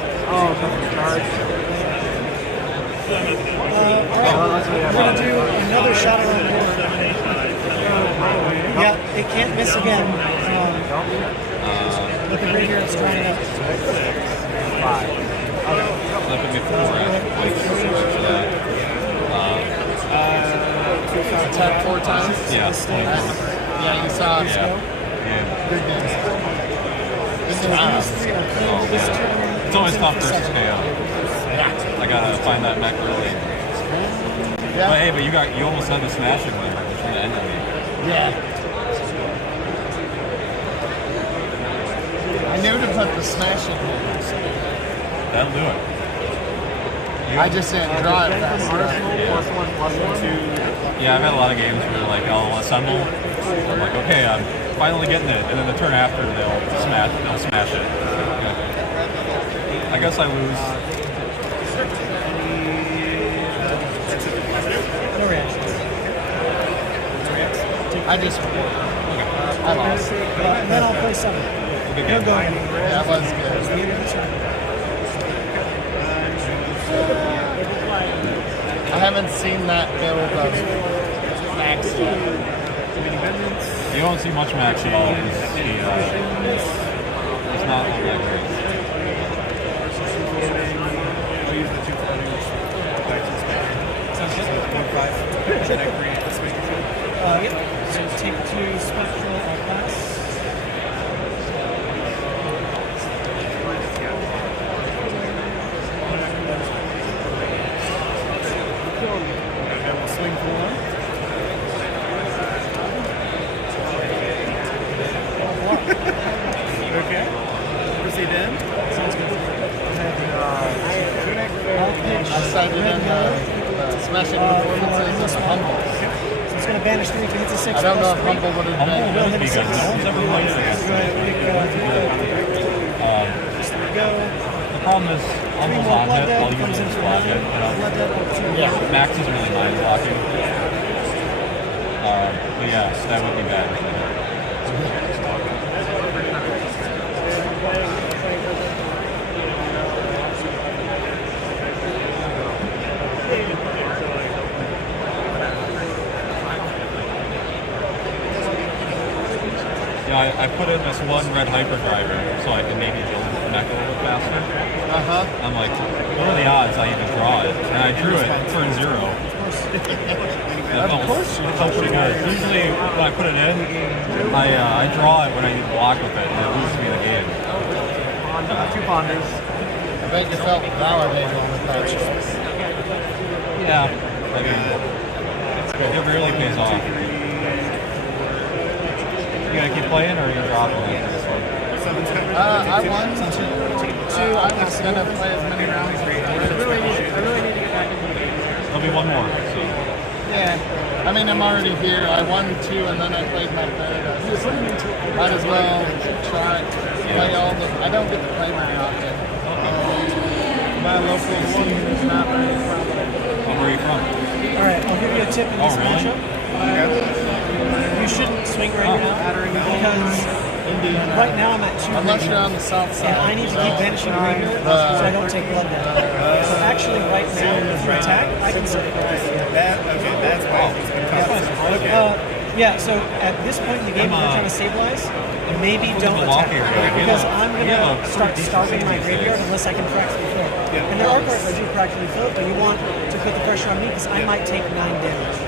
We're going to do another shot around the board. Yeah, it can't miss again. But the graveyard is strong enough. That put me 4 after that. Attack 4 times? Yeah. Yeah, you saw us go. Yeah. Good game. Oh, man. It's always tough versus Kayo. I gotta find that mech early. Yeah. But hey, you almost had the smashing one, which would end the game. Yeah. I knew to put the smash in there. That'll do it. I just didn't draw it fast enough. Yeah, I've had a lot of games where like I'll assemble. I'm like, okay, I'm finally getting it, and then the turn after they'll smash it. Yeah. I guess I lose. No reaction. I just I lost. And then I'll play 7. Good You'll game. go. That was good. I haven't seen that build of Max yet. You don't see much Max at all. It's not all that great. I'll use the 2 floaters. Back to space. 1-5. Connect 3. Yep. So take 2 spectral or pass. And we'll swing for 1. Okay. Proceed in. Sounds good. I started in smashing performances of Humble. So it's going to banish 3 if it hits a 6. I don't know if Humble would have Humble been. would be good. No one's ever played it against Go ahead, pick go. The problem is Humble's on hit, I'll usually just block it. Yeah. Max is really mind blocking. But yeah, that would be bad. Yeah, I put in this one red hyperdriver so I can maybe build the mech a little bit faster. I'm like, what are the odds I even draw it? And I drew it, turn 0. Of course you felt pretty good. Usually when I put it in, I draw it when I need to block with it, and it loses me the game. 2 ponders. I bet you felt validated with that choice. Yeah, I mean, it rarely pays off. You gonna keep playing, or are you dropping after this one? I won 2. I was gonna play as many rounds as I really need to get back into the game. There'll be one more. So. Yeah. I mean, I'm already here. I won 2, and then I played my 3rd. Might as well try play all the. I don't get to play very often. My local scene is not very prominent. Where are you from? All right, I'll give you a tip in this really? matchup. You shouldn't swing right now because right now I'm at 2. Unless you're on the south side. And I need to keep banishing the graveyard so I don't take blood damage. So actually right now, if you attack, I can say That's why it's been yeah, so at this point in the game, we're trying to stabilize. Maybe don't attack. Because I'm going to start starving my graveyard unless I can practically fill it. And there are cards that do practically fill it, but you want to put the pressure on me because I might take 9 damage.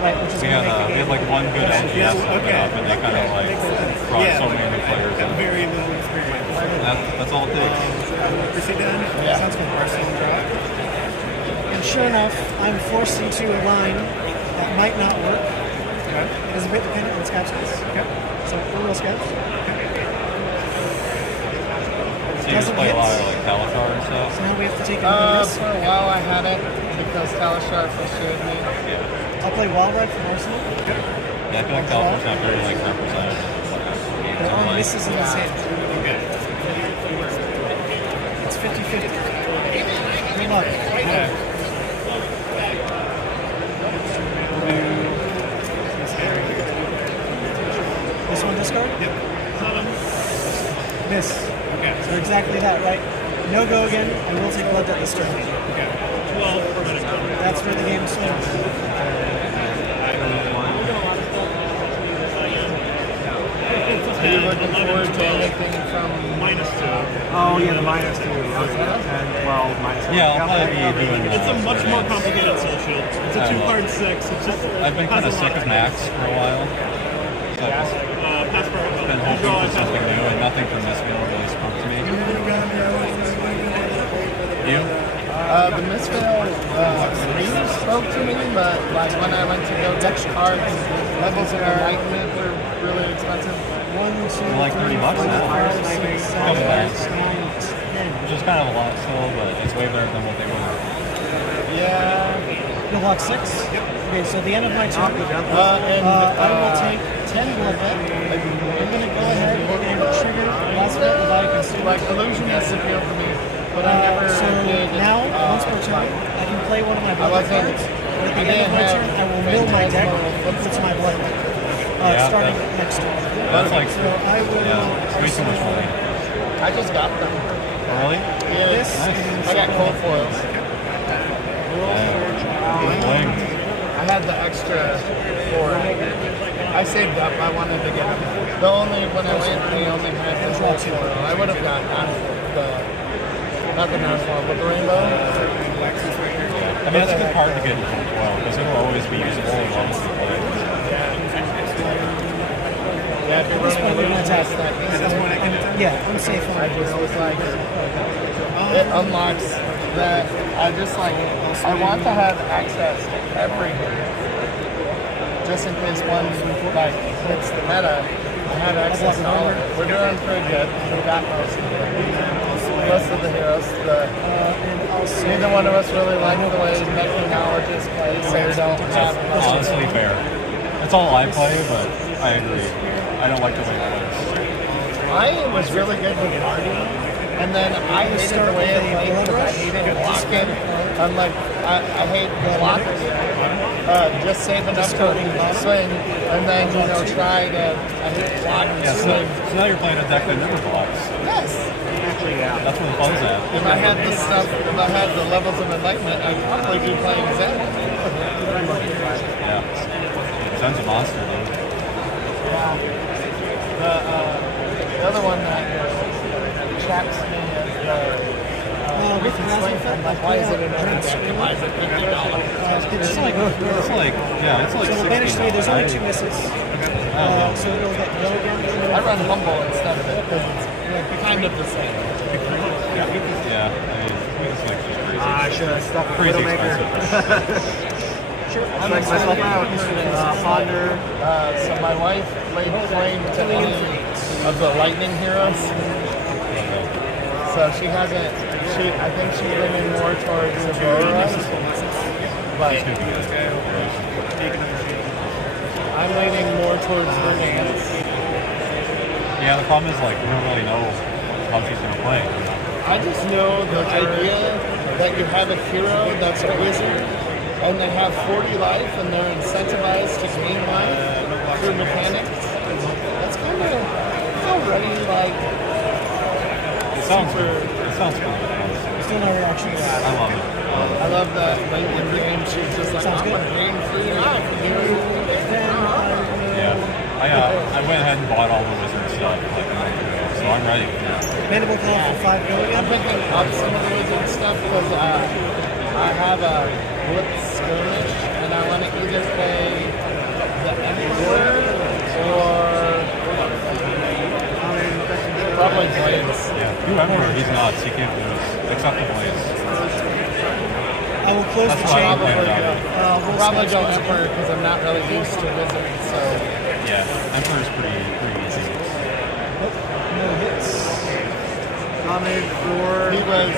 right? Which is We going had, to make the we game. had like one good NGS open up, and they kind of like brought so many new players in. Very little experience. That's all it takes. Proceed then? Yeah. Sounds good. Arsenal draw. And sure enough, I'm forced into a line that might not work. Okay. It is a bit dependent on scout space. Okay. So, real scouts. So you just play a lot of like Kalatar and stuff? So now we have to take another risk. For a while I had it because Kalashar frustrated me. I'll play Wild Ride from Arsenal. Yeah, I feel like Kalatar's not very like representative. There are misses in this hand. Okay. It's 50-50. Good luck. Okay. This one discard? Yep. Miss. Okay. So exactly that, right? No go again. I will take blood at this turn. Okay. 12 per minute. That's where the game swings. Are you looking forward to anything from -2? Oh yeah, the -2. 10, 12, -2. Yeah, I'll probably be doing It's a much more complicated soul shield. It's a 2-card 6. It's just. I've been kind of sick of Max for a while. So Pass for I've been hoping for something new, and nothing from this build really spoke to me. You? the Misfell news spoke to me, but like when I went to go Dutch cards, levels of enlightenment were really expensive. They're like $30 now. Couple bucks. Which is kind of a lot still, but it's way better than what they were. Yeah. You'll block 6? Yep. Okay, so the end of my turn, I will take 10 blood bet. I'm going to go ahead and trigger last bit of I can like illusionists appeal to me, but I never so did. now, once per turn, I can play one of my blood cards. But at the end of my turn, I will mill my deck and put my blood deck. Starting next turn. That's like, so I will. It's way too much money. I just got them. Oh, really? Yeah. This I got cold foils. I had the extra 4. I saved up. I wanted to get them. The only when I went, they only had the cold foil. I would have got not the nurse foil, but the rainbow. I mean, it's a good card to get in 12 because it will always be usable as long as you play. Yeah, if you're running a little test, yeah, I'm safe on I just was like, it unlocks that. I just like, I want to have access to everything. Just in case one like hits the meta, I have access to all of it. We're doing pretty good. We got most of the heroes. Neither one of us really like the way technologists play, so we don't have. Honestly, fair. That's all I play, but I agree. I don't like the way it works. I was really good with Marty, and then I hated the way it played because I hated blocking. I'm like, I hate blocking. Just save enough to swing, and then, try to, I hate blocking. Yeah, so now you're playing a deck that never blocks. Yes. That's where the fun's at. If I had this stuff, if I had the levels of enlightenment, I'd probably be playing Zen. Yeah. Zen's a monster, dude. The other one that chaps me is with why is it in every deck? Why is it $50? It's like so the banish 3, there's only 2 misses. So it'll get go again. I run Humble instead of it because it's kind of the same. Yeah, I mean, it's like just crazy. I should have stuck with Crazy Widowmaker. Sure. I'm like myself out. Ponder. So my wife laid claim to any of the lightning heroes. So she hasn't. I think she's leaning more towards Aurora. But I'm leaning more towards Vermance. Yeah, the problem is like we don't really know how she's gonna play. I just know the idea that you have a hero that's a wizard and they have 40 life and they're incentivized to gain life through mechanics. That's kind of already like. It sounds good. Still no reaction. I love it. I love that late in the game she's just like, I'm going to gain free life. Yeah. I went ahead and bought all the wizard stuff like a month ago, so I'm ready. Mandible call for 5 go again. I'm picking up some of the wizard stuff because I have a blitz skirmish and I want to either play Probably Blades. Yeah, do Emperor, he's nuts. He can't lose. Except the Blades. I will close That's the why chamber. I'm playing Doggy. We'll probably go Emperor because I'm not really used to Wizard, so... Yeah, Emperor's pretty easy. No hits. Nominated for... He was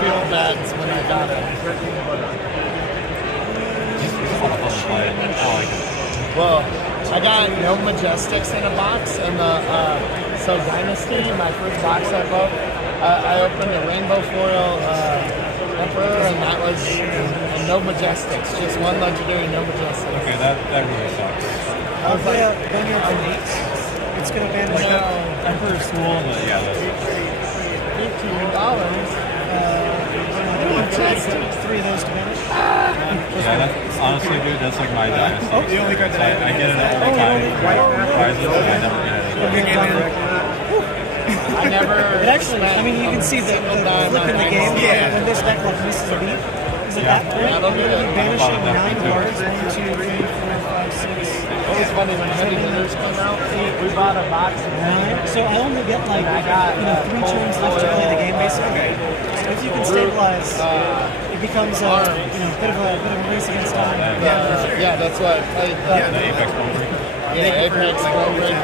field bats when I got him. He's a lot of fun to play. I like him. Well, I got no Majestics in a box, and so Dynasty, my first box I broke, I opened a Rainbow Foil Emperor, and that was no Majestics, just one Legendary, no Majestics. Okay, that really sucks. I'll play a Vanguard from 8. It's going to ban like Emperor's cool, but yeah, that's... $18. Takes 3 of those to banish. Yeah, that's, honestly, dude, that's like my dynasty. Oh, the only card that I get it all the time for prizes, and I never get it. I never... It actually, I mean, you can see the flip in the game when this deck like misses a beat. Is it that point? You're going to be banishing 9 cards. 1, 2, 3, 4, 5, 6. It was funny when Heavy Hitters came out. We bought a box of 9. So I only get like 3 turns left to play the game basically. So if you can stabilize, it becomes a bit of a race against time. Yeah, that's what I played. The Apex Boundary. Yeah, Apex Boundary.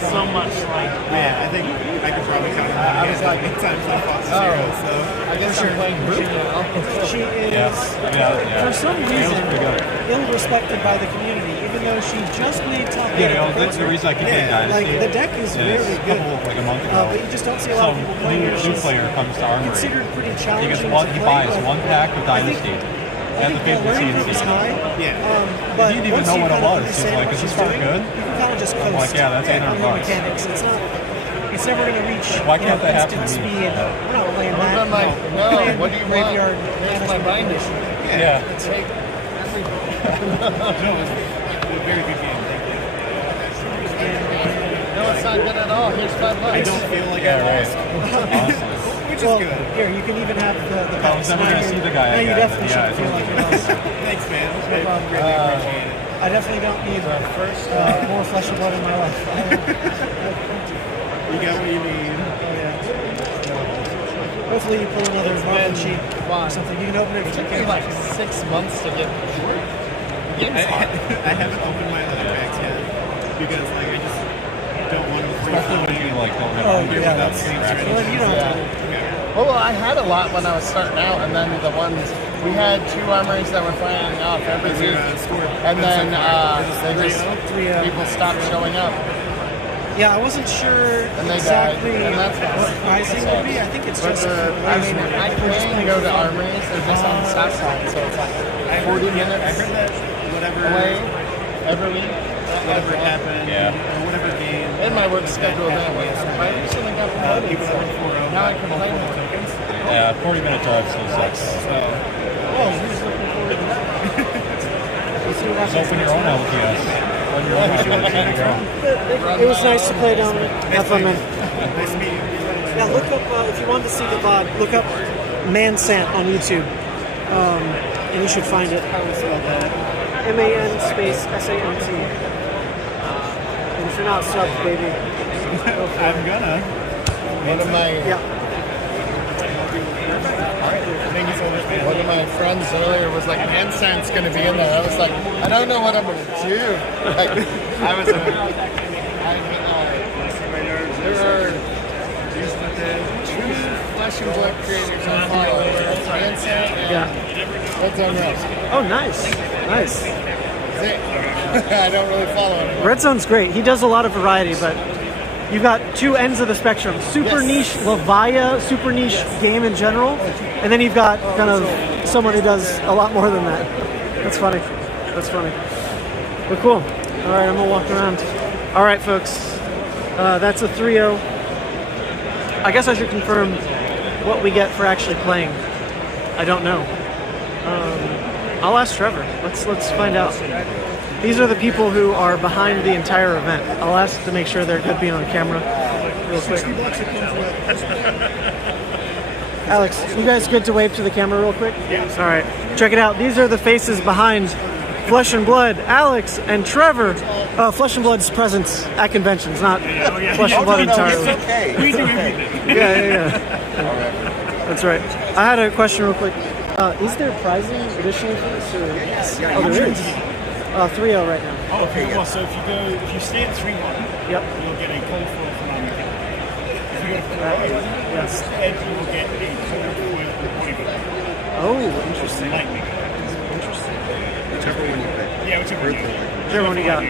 So much like, man, I think I could probably count I was like, times I fought oh, zero, so. I guess I'm playing Brute now. She is, for some reason, ill-respected by the community, even though she just made top 8. Yeah, that's the reason I keep playing Dynasty. Like, the deck is really good. Like a month ago. But you just don't see a lot of people playing her. New player comes to Armory. Considered pretty challenging He buys one pack of Dynasty. And the people see is high. Yeah. But he didn't even know what it was. He's like, is this card good? You can kind of just coast. I'm like, yeah, that's $800. Mechanics. It's never going to reach why can't that happen instant to me? speed. We're not playing that. I'm like, no, what do you want? Graveyard. Here's my binder. Yeah. Take No, it's a very good game. Thank you. No, it's not good at all. Here's $5. I don't feel like I lost. Honestly. Which is good. Here, you can even have the I was never going to see the guy No, you again. definitely Yeah, should feel like you're lost. Thanks, man. I No problem. really appreciate it. I definitely don't need more flesh and blood in my life. You got what you need. Hopefully you pull another Marvin sheet or something. You can open it. It took me like 6 months to get games on. I haven't opened my other packs yet because like I just don't want to. Especially when you like don't Oh, know yeah, that that's things well, you don't have to. Well, I had a lot when I was starting out, and then the ones we had 2 armories that were firing off every week, and then people stopped showing up. Yeah, I wasn't sure exactly what pricing would be. I think it's just. I mean, I can go to armories. They're just on the south side, so it's like 40 minutes. I heard that whatever away every week. Whatever happened, or whatever game. In my work schedule that way. I recently got promoted, so now I can play more. Yeah, 40-minute drive still sucks. So, who's looking forward to that? Just open your own LTS. Run your own LTS. It was nice to play down. Have fun, man. nice to meet you. Yeah, look up, if you want to see the VOD, look up Mansant on YouTube. And you should find it. How do we spell that? MAN space SANT. And if you're not subbed, baby. I'm gonna. One of my Thank you so much, man. One of my friends earlier was like, Mansant's going to be in there. I was like, I don't know what I'm going to do. Like, I was there are 2 Flesh and Blood creators on follow. Mansant and Red Zone Rust. Oh, nice. Nice. I don't really follow him. Red Zone's great. He does a lot of variety, but you've got 2 ends of the spectrum. Super niche Levia, super niche game in general, and then you've got kind of someone who does a lot more than that. That's funny. That's funny. But cool. All right, I'm gonna walk around. All right, folks. That's a 3-0. I guess I should confirm what we get for actually playing. I don't know. I'll ask Trevor. Let's find out. These are the people who are behind the entire event. I'll ask to make sure they're good being on camera real quick. Alex, you guys good to wave to the camera real quick? Yeah. All right. Check it out. These are the faces behind Flesh and Blood, Alex, and Trevor. Flesh and Blood's presence at conventions, not Flesh and Blood entirely. It's okay. We do everything. Yeah. That's right. I had a question real quick. Is there pricing additionally for this? Or? Yes. Oh, there is. 3-0 right now. Oh, okay. Well, so if you stay at 3-1, yep, you'll get a cold foil from Omni. If you go to 4-0, instead you will get a cold foil from Omni. Oh, interesting. Lightning. Interesting. Whichever one you pick. Yeah, whichever one you pick. Whichever one you got.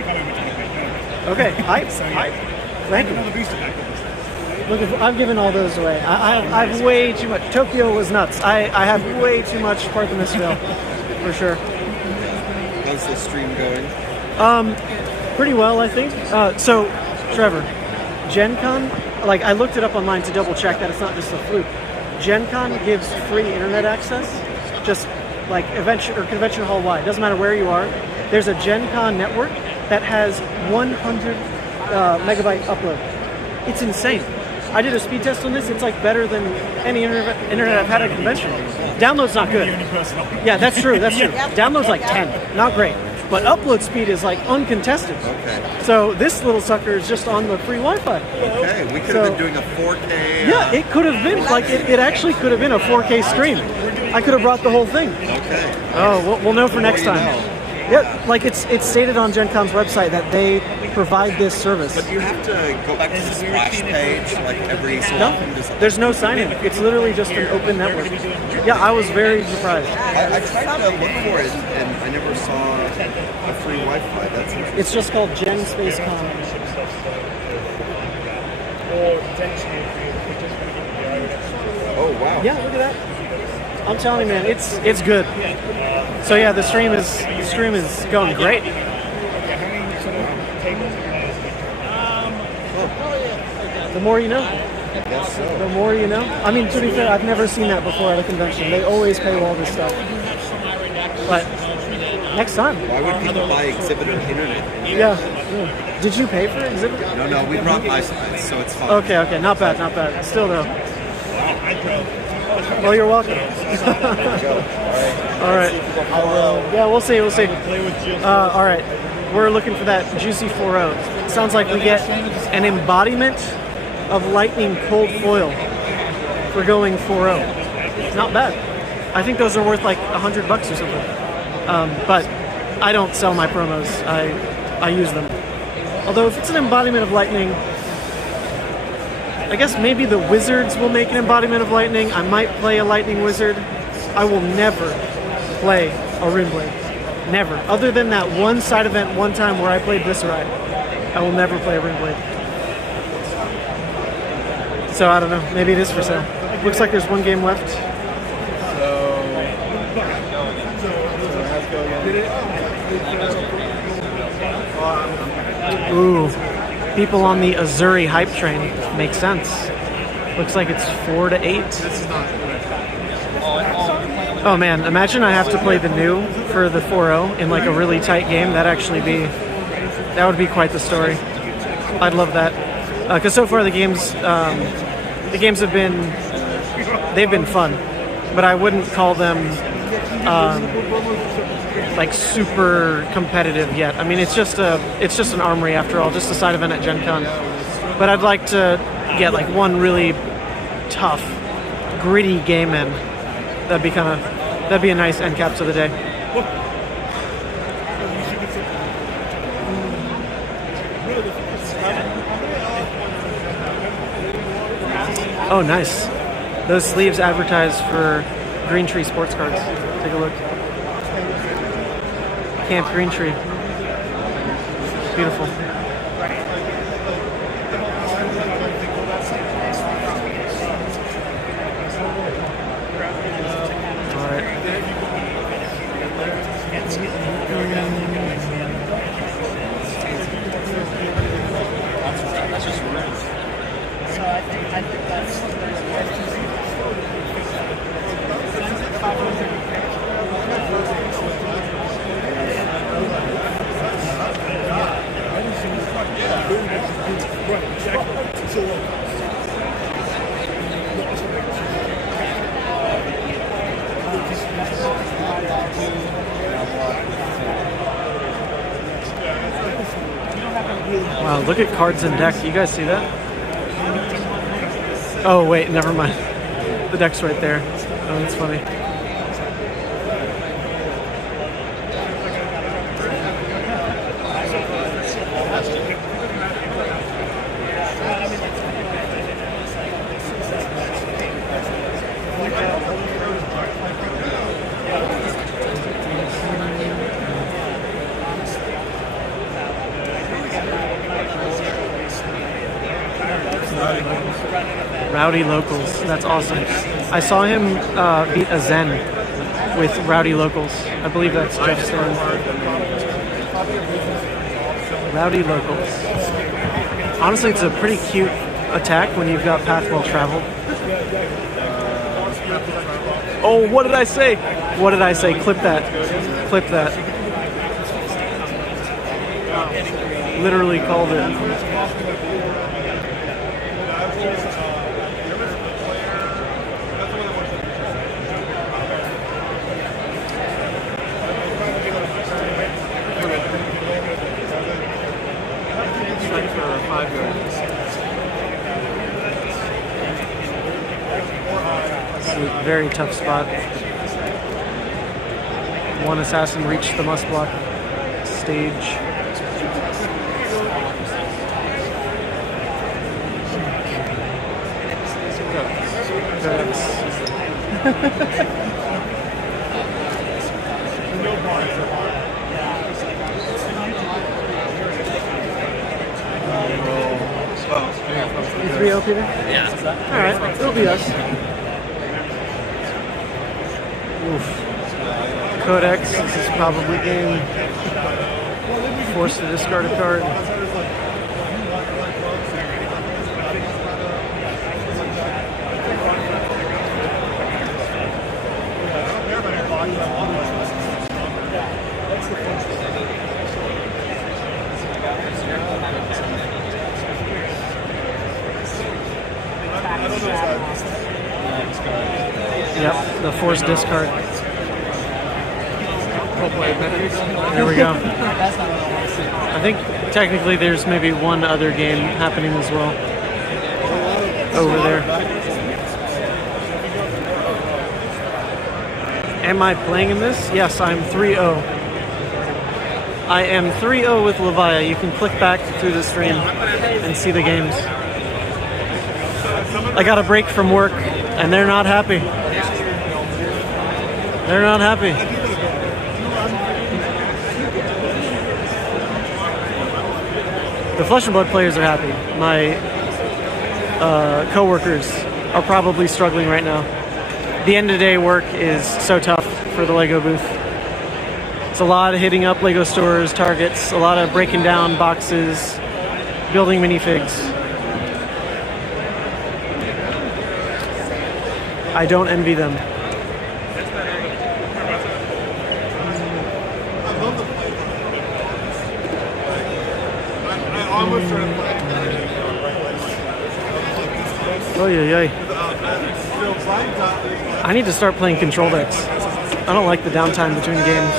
Okay, hype. Thank you. Another booster pack. Look, I've given all those away. I've way too much. Tokyo was nuts. I have way too much Parthenisville, for sure. How's the stream going? Pretty well, I think. So, Trevor, GenCon, like I looked it up online to double check that it's not just a fluke. GenCon gives free internet access, just like convention hall wide. Doesn't matter where you are. There's a GenCon network that has 100 megabyte upload. It's insane. I did a speed test on this. It's like better than any internet I've had at a convention. Download's not good. Yeah, that's true. That's true. Download's like 10. Not great. But upload speed is like uncontested. Okay. So this little sucker is just on the free Wi-Fi. Okay, we could have been doing a 4K. Yeah, it could have been. Like it actually could have been a 4K stream. I could have brought the whole thing. Okay. Oh, we'll know for next time. Yeah, like it's stated on GenCon's website that they provide this service. But you have to go back to the splash page like every so often. There's no sign-in. It's literally just an open network. Yeah, I was very surprised. I tried to look for it and I never saw a free Wi-Fi. That's interesting. It's just called Gen Space Con. Oh wow. Yeah, look at that. I'm telling you, man, it's good. So yeah, the stream is going great. The more you know. Yes, so. The more you know. I mean, to be fair, I've never seen that before at a convention. They always paywall this stuff. But next time. Why would people buy Exhibitor internet? Yeah. Did you pay for Exhibitor? No, we brought my slides, so it's fine. Okay, not bad. Still though. Well, you're welcome. All right. Yeah, we'll see. All right. We're looking for that juicy 4-0. Sounds like we get an embodiment of lightning cold foil for going 4-0. Not bad. I think those are worth like $100 or something. But I don't sell my promos. I use them. Although if it's an embodiment of lightning, I guess maybe the wizards will make an embodiment of lightning. I might play a lightning wizard. I will never play a Runeblade. Never. Other than that one side event one time where I played Viscerai, I will never play a Runeblade. So I don't know. Maybe it is for sale. Looks like there's one game left. Ooh. People on the Azuri hype train. Makes sense. Looks like it's 4-8. Oh man, imagine I have to play the new for the 4-0 in like a really tight game. That would be quite the story. I'd love that. Because so far the games have been fun, but I wouldn't call them like super competitive yet. I mean, it's just an armory after all, just a side event at GenCon. But I'd like to get like one really tough, gritty game in. That'd be a nice end cap to the day. Oh, nice. Those sleeves advertise for Green Tree sports cards. Take a look. Camp Green Tree. Beautiful. Wow, look at cards in deck. You guys see that? Oh wait, never mind. The deck's right there. Oh, that's funny. Rowdy Locals. That's awesome. I saw him beat a Zen with Rowdy Locals. I believe that's Jeff's stand. Rowdy Locals. Honestly, it's a pretty cute attack when you've got Path Well Traveled. Oh, what did I say? What did I say? Clip that. Clip that. Literally called it. Very tough spot. One assassin reached the must block stage. You 3-0, Peter? Yeah. Alright, it'll be us. Oof. Codex, this is probably game. Forced to discard a card. Yep, the forced discard. There we go. I think technically there's maybe one other game happening as well. Over there. Am I playing in this? Yes, I'm 3-0. I am 3-0 with Levia. You can click back through the stream and see the games. I got a break from work and they're not happy. They're not happy. The Flesh and Blood players are happy. My co-workers are probably struggling right now. The end of the day work is so tough for the LEGO booth. It's a lot of hitting up LEGO stores, Targets, a lot of breaking down boxes, building minifigs. I don't envy them. Oh yeah, yeah. I need to start playing control decks. I don't like the downtime between games.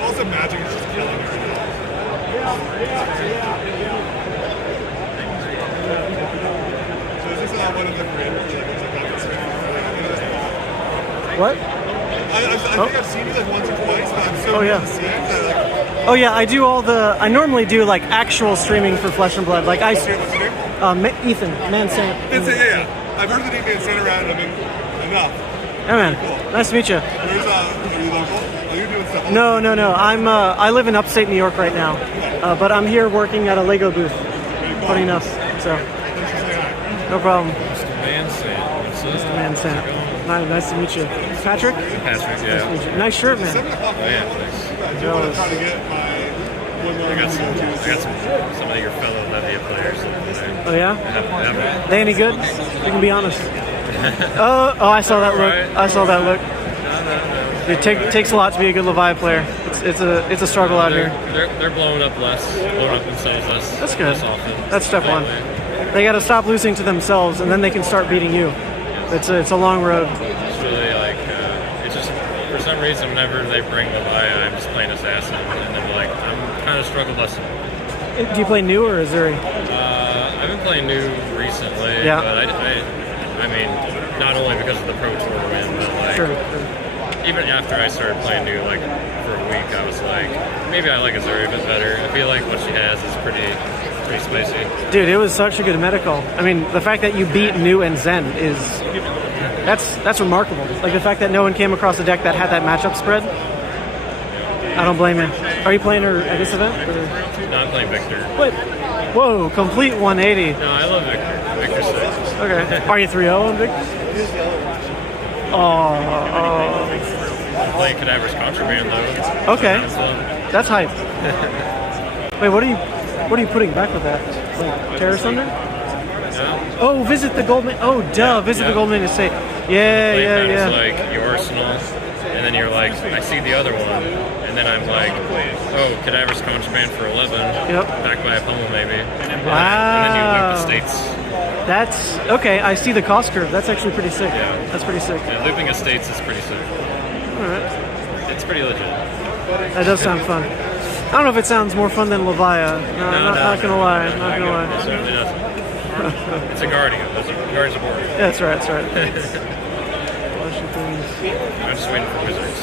Also, Magic is just killing me right now. So is this one of the creators? What? I think I've seen you like once or twice, but I'm so yeah. to see it that, like, Oh yeah, I do all the. I normally do like actual streaming for Flesh and Blood. Like I, Ethan, Man Sand. yeah. I've heard the name being sent around. I mean, enough. Yeah, man. Cool. Nice to meet you. Where's are you local? Are you doing stuff? No. I'm. I live in upstate New York right now, but I'm here working at a LEGO booth, putting up. So. No problem. Mr. Man Sand. Mr. Man Sand. Nice to meet you. Patrick? Patrick, yeah. Nice to meet you. Nice shirt, man. Oh, yeah, thanks. Jealous. I got some of your fellow Levia players over there. Oh, yeah? Yeah. They any good? You can be honest. Oh, I saw that look. I saw that look. No. It takes a lot to be a good Levia player. It's a struggle out here. They're blowing up less, blowing up themselves less. That's good. Less often. That's step one. They got to stop losing to themselves, and then they can start beating you. It's a long road. It's really like, it's just, for some reason, whenever they bring Levia, I'm just playing Assassin, and then like, I'm kind of struggle busting. Do you play new or Azuri? I've been playing new recently, Yeah. but I mean, not only because of the Pro Tour win, but like, Sure. even after I started playing new, like, for a week, I was like, maybe I like Azuri a bit better. I feel like what she has is pretty spicy. Dude, it was such a good meta call. I mean, the fact that you beat New and Zen is that's remarkable. Like the fact that no one came across a deck that had that matchup spread. I don't blame you. Are you playing her at this event? Or? No, I'm playing Victor. What? Whoa, complete 180. No, I love Victor. Victor's sick. Okay. Are you 3-0 on Victor? Oh. I'm playing Cadaver's Contraband though. Okay. That's hype. Wait, what are you putting back with that? Like Terror Thunder? Yeah. Oh, visit the Goldman. Oh, duh. Visit the Goldman Estate. Yeah. It's like your arsenal, and then you're like, I see the other one, and then I'm like, oh, Cadaver's Contraband for 11. Yep. Backed by a pummel maybe. Wow. And then you loop the states. That's okay. I see the cost curve. That's actually pretty sick. Yeah. That's pretty sick. Yeah, looping estates is pretty sick. All right. It's pretty legit. That does sound fun. I don't know if it sounds more fun than Levia. No, not gonna lie. Not gonna lie. It certainly doesn't. It's a Guardian. It's a Guardian's Border. Yeah, that's right. That's right. I'm just waiting for Wizards.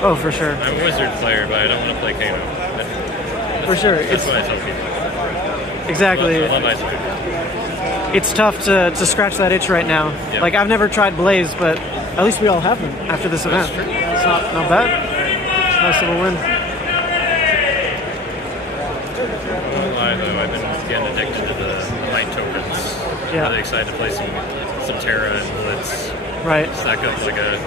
Oh, for sure. I'm a Wizard player, but I don't want to play Kayo. For sure. That's what I tell people. Exactly. I love Ice Cream. It's tough to scratch that itch right now. Yep. Like, I've never tried Blaze, but at least we all have them after this event. It's not bad. It's a nice little win. I won't lie, though, I've been getting addicted to the light tokens. Yeah. Really excited to play some Terra and Blitz. Right. Stack up like a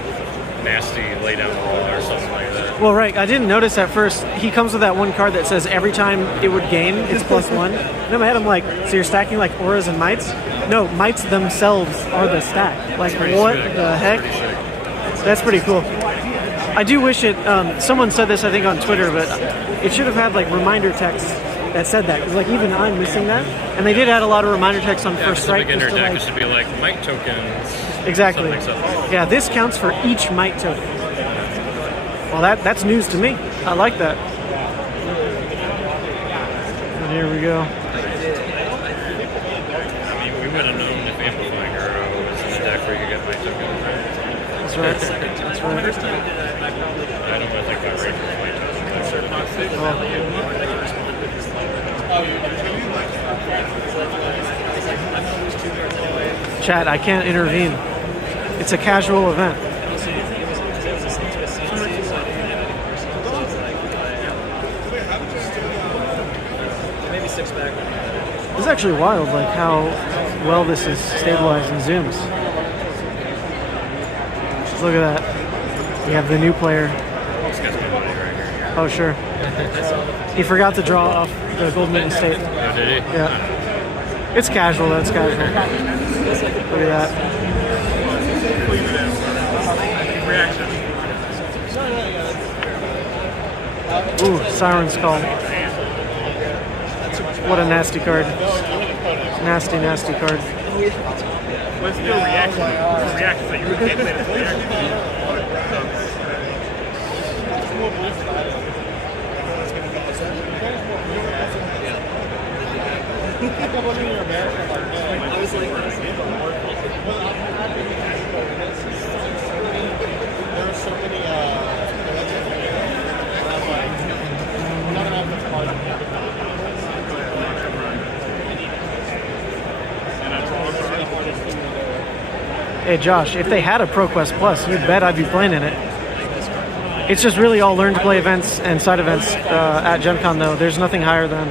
nasty laydown wall or something like that. Well, right. I didn't notice at first. He comes with that one card that says every time it would gain, it's +1. And in my head, I'm like, so you're stacking like auras and mites? No, mites themselves are the stack. Like, what the heck? That's pretty cool. I do wish it, someone said this, I think, on Twitter, but it should have had like reminder text that said that. Because like even I'm missing that. And they did add a lot of reminder text on First Strike. Beginner just to, deck, like, it should be like might tokens. Exactly. Something. Yeah, this counts for each might token. Well, that's news to me. I like that. And here we go. I mean, we would have known if Amplifying Arrow was in the deck where you could get might tokens, right? That's right. That's right. I don't really think that range was might Chat, I can't intervene. It's a casual event. Maybe 6 back. It's actually wild, like how well this is stabilized in zooms. Just look at that. We have the new player. Oh, sure. He forgot to draw off the Goldman Estate. Oh, did he? Yeah. It's casual, though. It's casual. Look at that. Ooh, Siren's Call. What a nasty card. Nasty, nasty card. What's your reaction? Your reaction that you can't play this player? Hey Josh, if they had a ProQuest Plus, you bet I'd be playing in it. It's just really all learn to play events and side events at GenCon though. There's nothing higher than.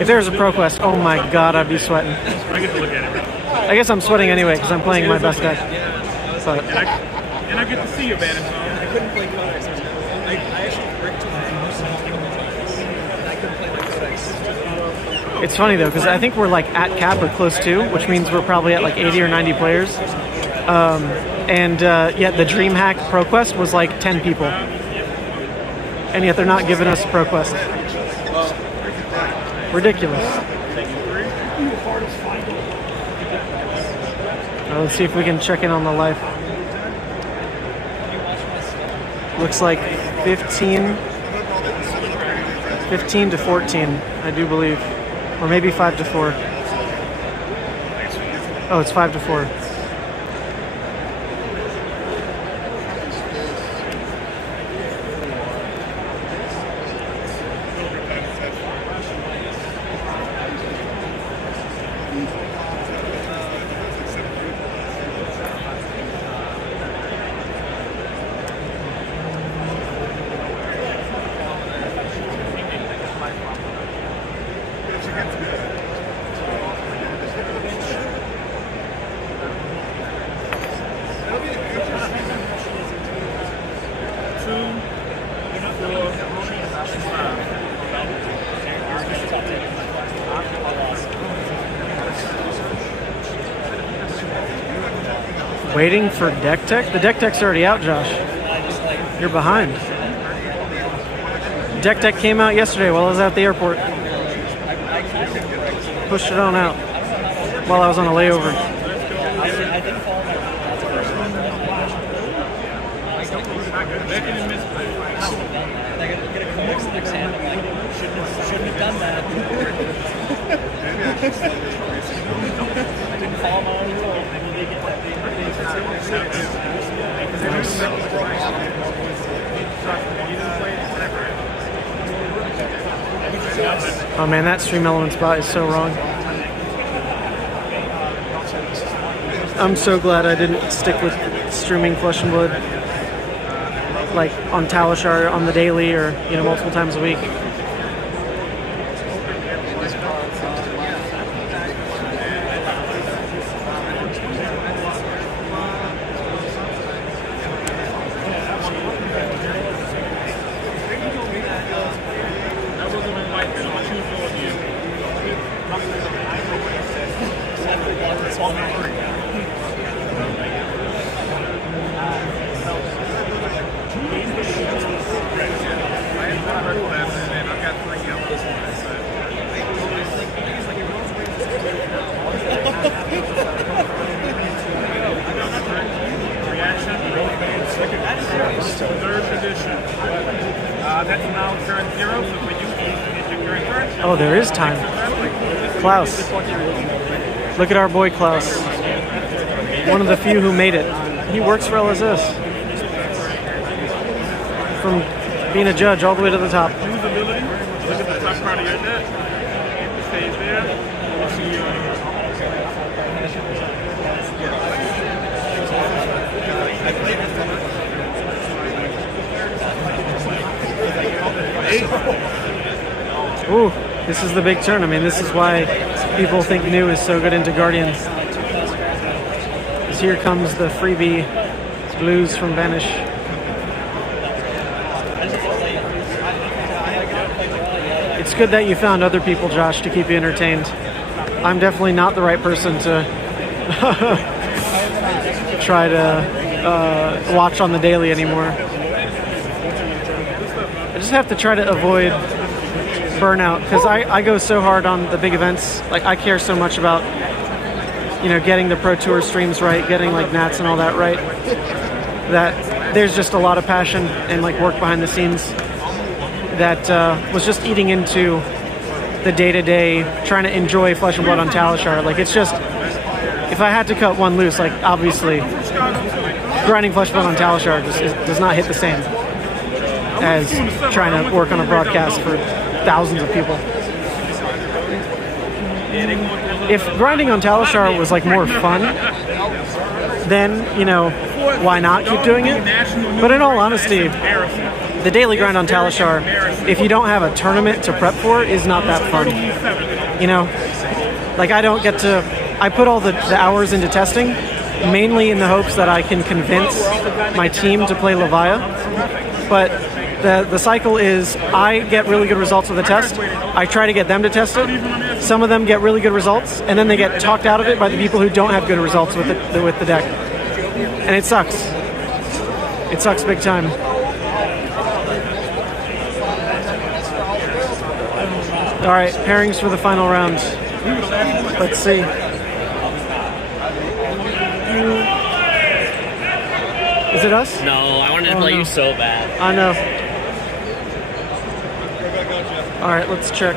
If there was a ProQuest, oh my god, I'd be sweating. I get to look at it. I guess I'm sweating anyway because I'm playing my best deck. But And I get to see you, man. I couldn't play cards. I actually bricked my I couldn't play my codex. it's funny though because I think we're like at cap or close to, which means we're probably at like 80 or 90 players. And yet the DreamHack ProQuest was like 10 people. And yet they're not giving us ProQuest. Ridiculous. Let's see if we can check in on the life. Looks like 15 to 14, I do believe. Or maybe 5 to 4. Oh, it's 5 to 4. Waiting for deck tech? The deck tech's already out, Josh. You're behind. Deck tech came out yesterday while I was at the airport. Pushed it on out while I was on a layover. Shouldn't have done that. I didn't follow my own rule. Maybe they get that big. Oh man, that stream element spot is so wrong. I'm so glad I didn't stick with streaming Flesh and Blood like on Talishar on the daily or multiple times a week. Oh, there is time. Klaus. Look at our boy Klaus. One of the few who made it. He works for LSS. From being a judge all the way to the top. Usability. Look at the top part of your net. It stays there. We'll see you. Ooh, this is the big turn. I mean, this is why people think New is so good into Guardians. Because here comes the freebie blues from Vanish. It's good that you found other people, Josh, to keep you entertained. I'm definitely not the right person to try to watch on the daily anymore. I just have to try to avoid burnout because I go so hard on the big events. Like I care so much about getting the Pro Tour streams right, getting like Nats and all that right, that there's just a lot of passion and like work behind the scenes that was just eating into the day-to-day trying to enjoy Flesh and Blood on Talishar. Like it's just, if I had to cut one loose, like obviously grinding Flesh and Blood on Talishar just does not hit the same as trying to work on a broadcast for thousands of people. If grinding on Talishar was like more fun, then why not keep doing it? But in all honesty, the daily grind on Talishar, if you don't have a tournament to prep for, is not that fun. Like I put all the hours into testing, mainly in the hopes that I can convince my team to play Levia. But the cycle is I get really good results with the test. I try to get them to test it. Some of them get really good results, and then they get talked out of it by the people who don't have good results with the deck. And it sucks. It sucks big time. All right, pairings for the final round. Let's see. Is it us? No, I wanted to Oh, play no. you so bad. I know. All right, let's check.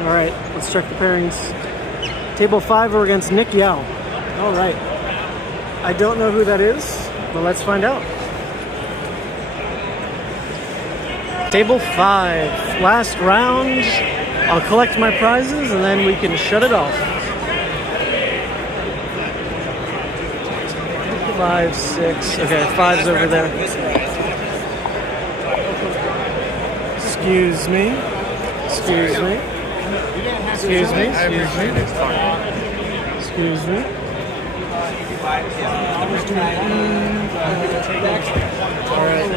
All right, let's check the pairings. Table 5, we're against Nick Yao. All right. I don't know who that is, but let's find out. Table 5, last round. I'll collect my prizes and then we can shut it off. 5, 6. Okay, 5's over there. Excuse me. Excuse me. Excuse me. Excuse me. Excuse me. Alright.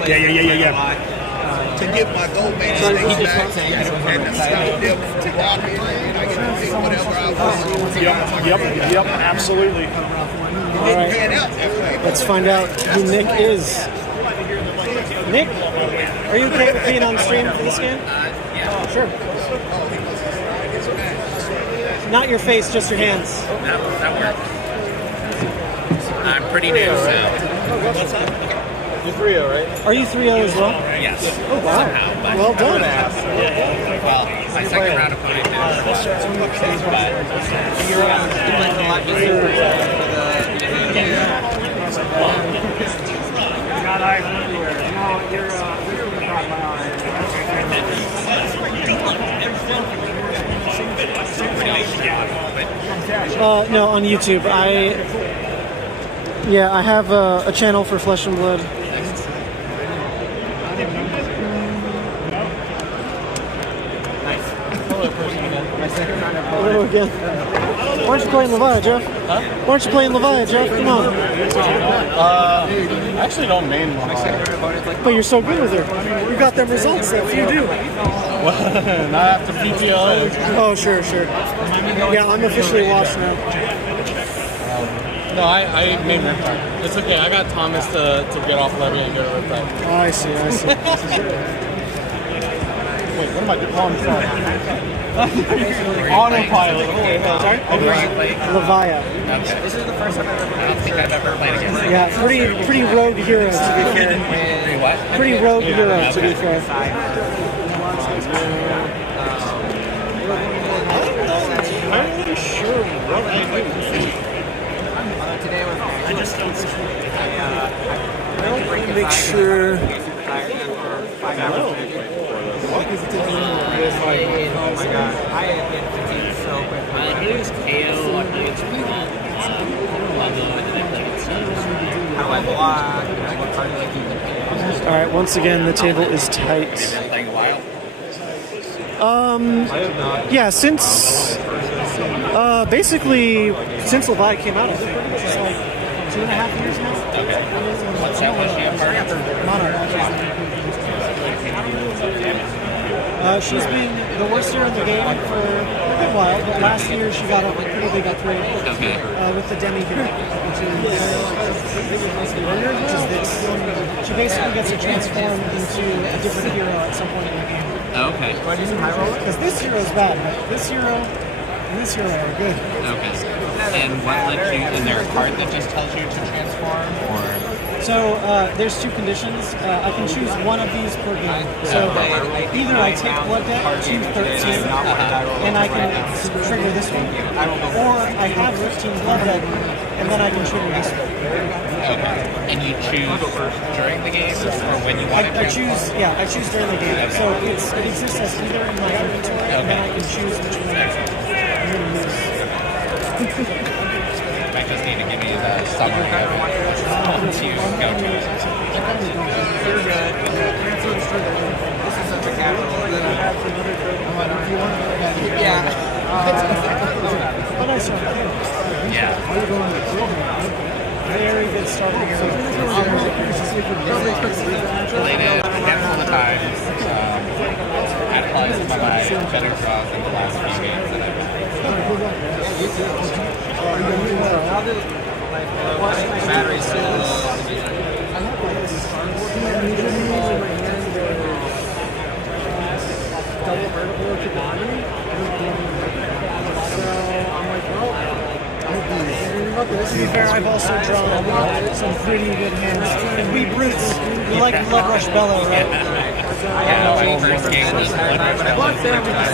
Yeah. To get my gold medal back and the stop them to walk in, and I get to pick whatever I want. Yep, absolutely. All right. Let's find out who Nick is. Nick, are you okay with being on stream for this game? Yeah. Sure. Not your face, just your hands. That worked. I'm pretty new, so. You're 3-0, right? Are you 3-0 as well? Yes. Oh, wow. Somehow, but Well done. Well, my second round opponent is. Got eyes everywhere. No, you're No, on YouTube. I have a channel for Flesh and Blood. Hello again. Why aren't you playing Levia, Jeff? Huh? Why aren't you playing Levia, Jeff? Come on. I actually don't main Levia. But you're so good with her. You got them results that few do. Not after PTO. Oh, sure. Yeah, I'm officially washed now. No, I main Riptide. It's okay. I got Thomas to get off Levia and go to Riptide. Oh, I see. Wait, what am I doing? Oh, I'm sorry. Autopilot. Sorry? Levia. Okay. This is the first time I don't think I've ever played against him. Yeah, pretty rogue hero, to be fair. What? Pretty rogue hero, to be fair. I'm really sure what I do. I just don't see. Make sure. Oh my god, I have been fatigued so quick. I think it was Kayo, I think it's Levia, and then I played against how I block, and I can try to keep the pace. Alright, once again, the table is tight. You've been playing a while? Yeah, since basically since Levia came out, I think it's like 2.5 years now. Okay. What's that was she a part of? Monarch. She's been the worst hero in the game for a good while, but last year she got a pretty big upgrade with the Demi hero, which is this. She basically gets to transform into a different hero at some point in the game. Okay. Because this hero is bad, but this hero and this hero are good. Okay. And what lets you, is there a card that just tells you to transform, or? So there's two conditions. I can choose one of these per game. So either I take Blood Debt to 13, and I can trigger this one, or I have 15 Blood Debt, and then I can trigger this one. Okay. And you choose during the game, or when you want to choose during the game. So it exists as either in my inventory, and then I can choose which one I'm going to use. I just need to give you the summary of it to go to. You're good. This is such a capital. Yeah. Yeah. Very good start. better draws than the last few games that I've been. Battery's so low. Double vertical to the harmony. So I'm like, well, to be fair, I've also drawn some pretty good hands. And we brutes, we like Blood Rush Bellow, right? Yeah, no, my first game was Blood Rush Bellow,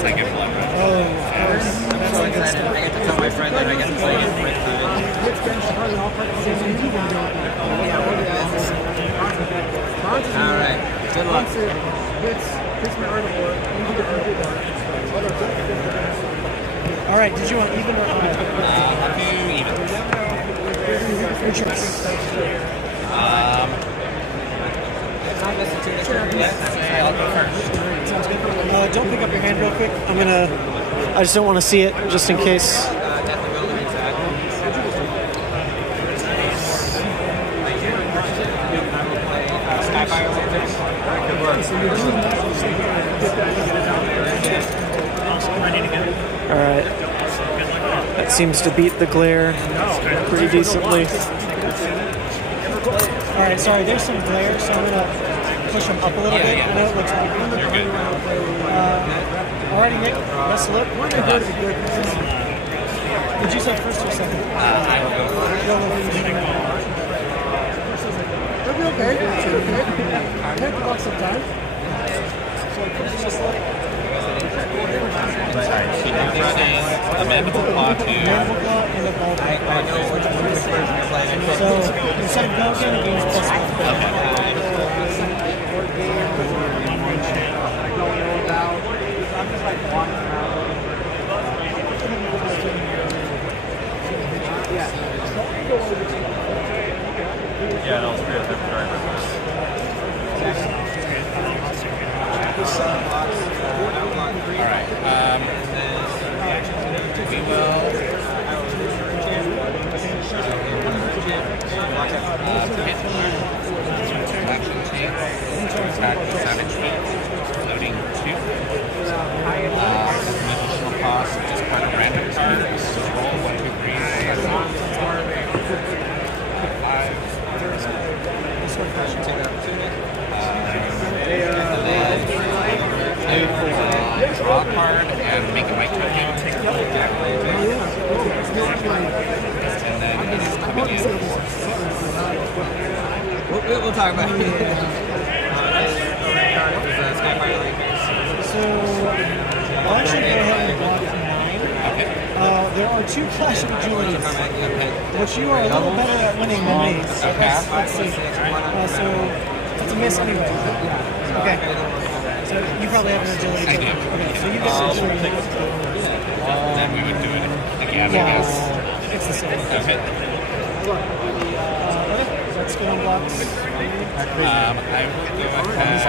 second Blood Rush. Oh, of course. That's like good stuff. I get to tell my friend that I get to play it with Alright, good luck. Alright, did you want even or odd? I'll do even. Your choice. I'll go first. Sounds good. Don't pick up your hand real quick. I just don't want to see it, just in case. Alright. That seems to beat the glare pretty decently. Alright, sorry, there's some glare, so I'm going to push them up a little bit. I know it looks like You're good. alrighty, Nick, best of luck. Did you say first or second? I will go first. It'll be okay. It'll be okay. I have to walk some time. So just like... Alright, she is running a Mandible Claw 2. Mandible Claw and a Ball Break. I know which one is first. So instead of Belgian, it means plus Yeah, that was pretty different. Alright, we will selection chance, back to Savage Heat, loading 2. Additional cost, just part of random cards, so roll 1, 2, 3, 5. Draw a card and make it my token. And then it's coming in. We'll talk about it. So I'll actually go ahead and block 9. There are 2 Clash of Agilities, which you are a little better at winning than me. So let's see. So it's a miss anyway. Okay. So you probably have an agility. I do. Okay, so you get agility. Then we would do it again, I guess. It's the same. Okay. Okay, let's go on blocks. I will go ahead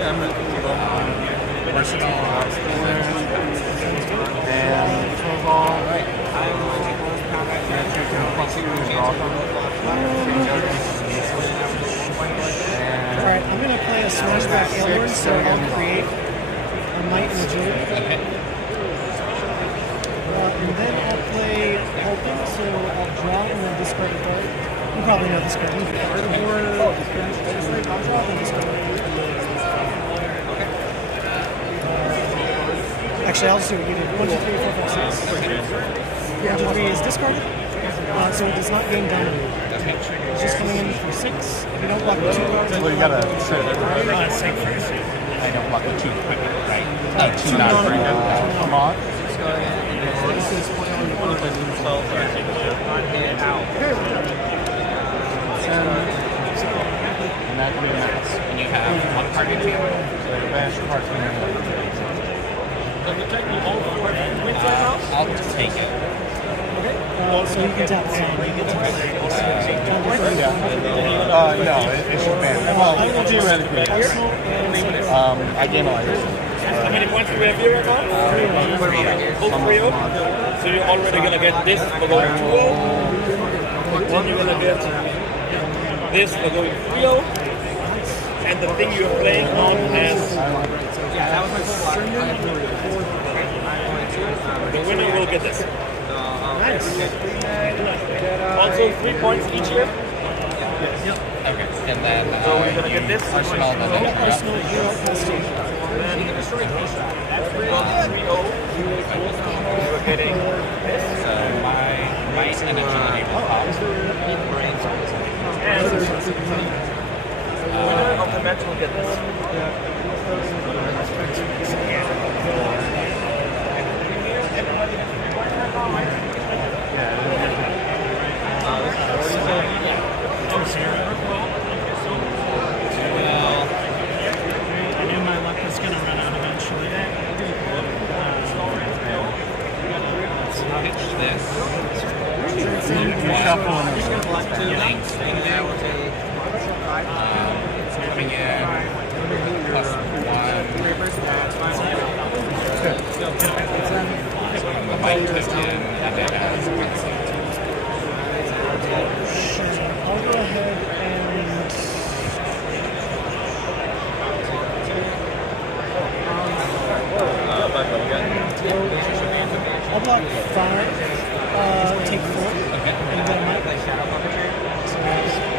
and versatile Alright, I'm going to play a Smashback Aylward, so I'll create a Knight and Agility. Okay. And then I'll play Helping, so I'll draw and then discard a card. You probably know this card. I'll draw and discard. Actually, I'll just do what you did. 1, 2, 3, 4, 5, 6. 1, 2, 3 is discarded. So it does not gain dominate. It's just coming in for 6. If you don't block the 2 cards, well, you gotta show it. I don't block the 2 quick, right? 2 not very good. Come on. And that can be a max. And you have 1 card in hand. So the bash card's going to I'll take it. so you can tap. no, it should ban. Well, theoretically. I gain a life. How many points do we have here right now? All 3 So you're already going to get this for going 2-0. Then you're going to get this for going 3-0. And the thing you're playing on has Yeah, that was my full block. The winner will get this. Nice. Also 3 points each here. Yep. Okay. And then So we're gonna get this. Arsenal, then Arsenal, Hero, Prestige. Then that's 3-0. We're getting this. So my might and agility will pop. And the winner of the match will get this. I knew my luck was going to run out eventually. Pitch this. Shuffle. Links. Moving in. Plus 1. The might kick in, and it has I'll go ahead and I'll block 5, take 4, okay. and then I might. So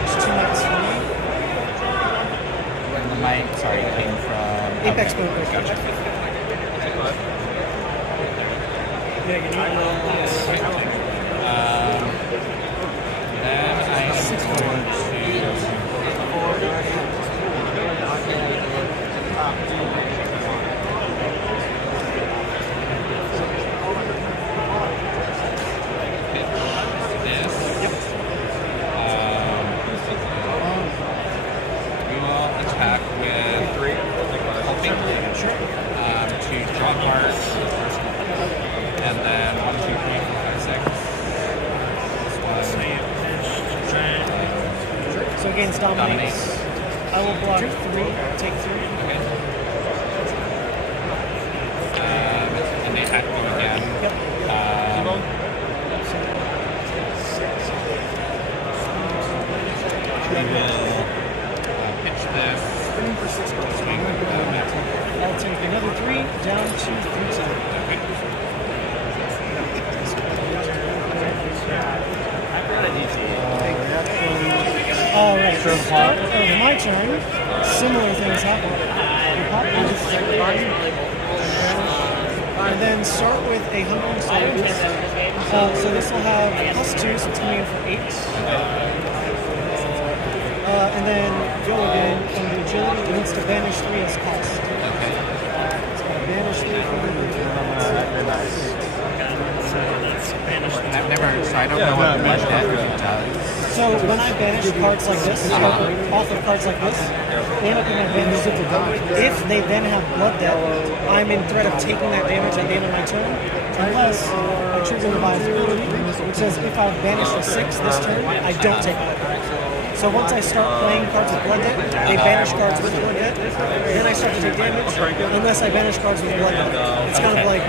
it's 2 mites for me. When the might, sorry, came from Apex okay. Poker. Gotcha. Yeah, you know. Then I am going we will attack with helping to draw cards, and then 1, 2, 3, 4, 5, 6. So against dominates, I will block 3, take 3. Okay. And they attack you again. Yep. We will pitch this. I'll take another 3 down to 3 side. Okay. Alright, start of my turn, similar things happen. And then start with a Humbling Soldiers. So this will have +2, so it's coming in for 8. And then go again, and the agility it needs to banish 3 as cost. Okay. It's got to banish 3 for the I've never, so I don't know what blood debt does. So when I banish cards like this, off of cards like this, they end up in my banish. If they then have blood debt, I'm in threat of taking that damage at the end of my turn, unless I trigger revised ability, which says if I've banished a 6 this turn, I don't take blood debt. So once I start playing cards with blood debt, they banish cards with blood debt, then I start to take damage, unless I banish cards with blood debt. It's kind of like,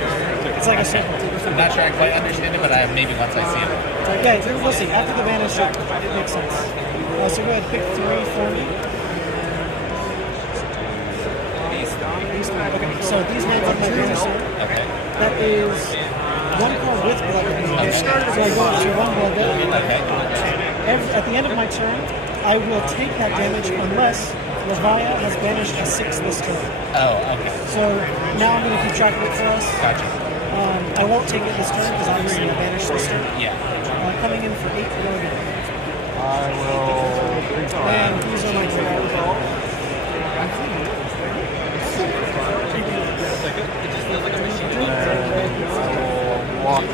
it's like a circle. I'm not sure I quite understand it, but maybe once I see it. Yeah, we'll see. After the banish, it makes sense. So go ahead, pick 3 for me. Okay, so these ones are my banish. Okay. That is 1 card with blood debt. So I go to 1 blood debt. Okay. At the end of my turn, I will take that damage unless Levia has banished a 6 this turn. Oh, okay. So now I'm going to keep track of it for us. Gotcha. I won't take it this turn because obviously I banished this turn. Yeah. Coming in for 8, go again. I will. And these are my cards. Walk.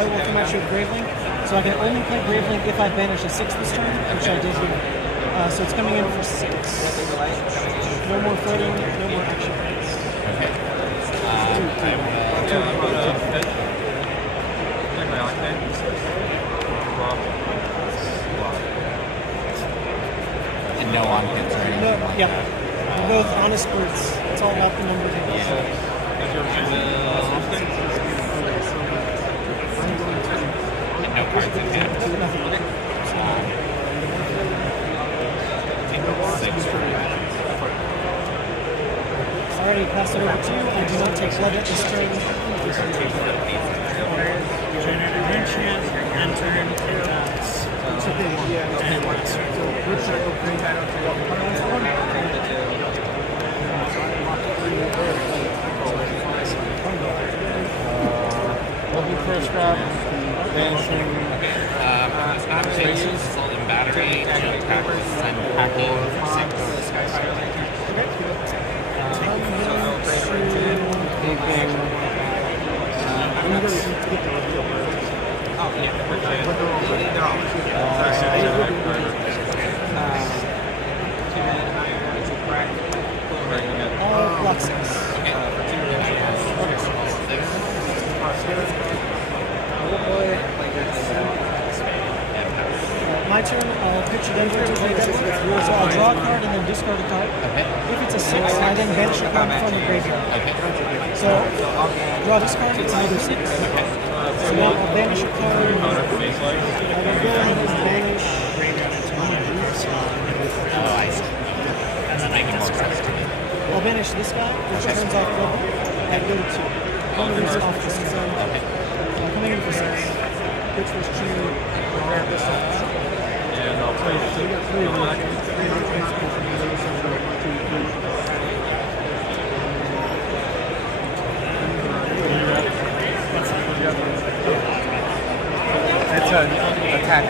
I will come at you with Graveling. So I can only play Graveling if I banish a 6 this turn, which I did here. So it's coming in for 6. No more fighting, no more action points. Okay. And no on hits or anything like that. We're both honest birds. It's all about the numbers. And no cards in hand. Alrighty, pass it over to you. I do not take blood at this turn. Enchant, end turn, it dies. First grab, banishing. Spaces, sold in battery, 2 attackers, and packing Block 6. My turn, I'll pitch it over to play Denver. So I'll draw a card and then discard a card. If it's a 6, I then banish a card from the graveyard. So draw this card, it's another 6. So now I'll banish a card. I will go ahead and banish. Oh, I see. That's making more sense to me. I'll banish this guy, which turns off the I go to 2. Off this one. Coming in for 6. Which was 2. And I'll play 6. It's an attack.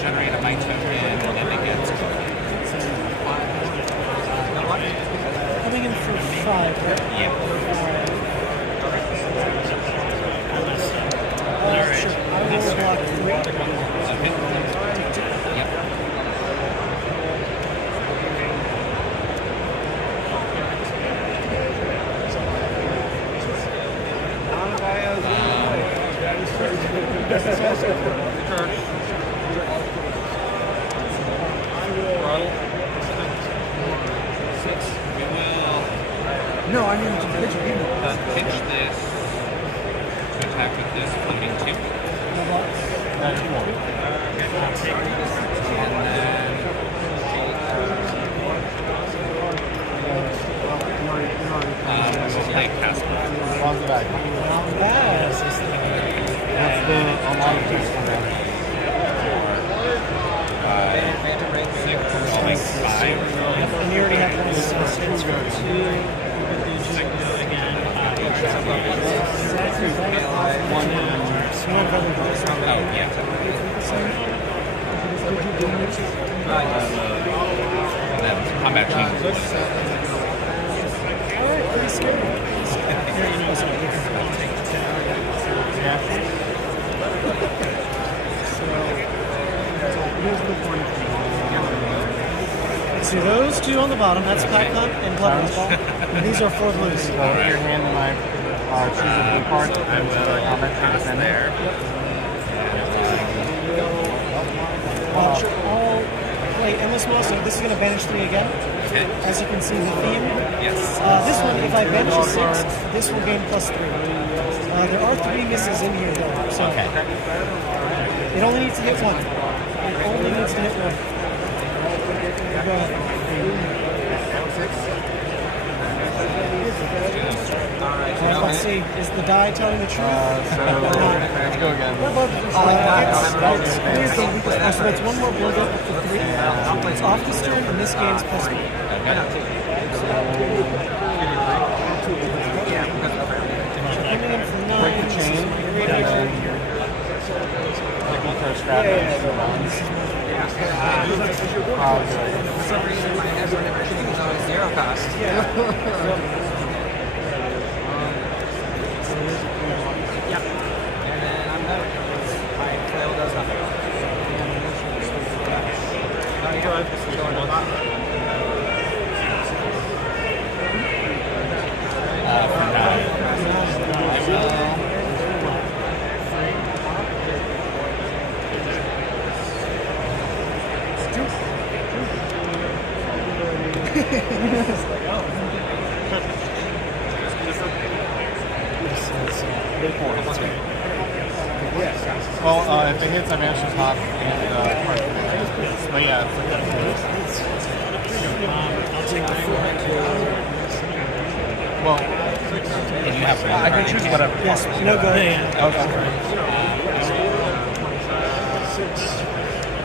Generate a might token and it gets coming in for 5. Yeah. Sure. I will block 3. Yep. No, I mean to pitch it. Pitch this to attack with this floating 2. And then we'll play Katsu. What's the online piece for them? 6, I'll make 5. And you already have one of the substance for 2. Oh, yeah. And then combat change. Alright, pretty scary. So, here's the point. See those two on the bottom, that's Pack Hunt and Blood Rush. And these are 4 blues. So put your hand in my choose a blue card. I will comment and defend there. All play endless mode, so this is going to banish 3 again. Okay. As you can see, the theme. Yes. This one, if I banish a 6, this will gain +3. There are 3 misses in here, though. So it only needs to hit 1. It only needs to hit 1. Go ahead. Let's see. Is the die telling the truth? Let's go again. So that's 1 more blood up to 3. It's off this turn, and this gains +3. Coming in for 9. Break the chain, and then looking for a strap. For some reason, my hazard and everything was always 0 cost. Yep. And then I'm done. My flail does nothing. You go ahead. Well, if it hits, I manage to top and part. But yeah, it's I'll take the 4. Well, And you have I can choose whatever. Yes, no go.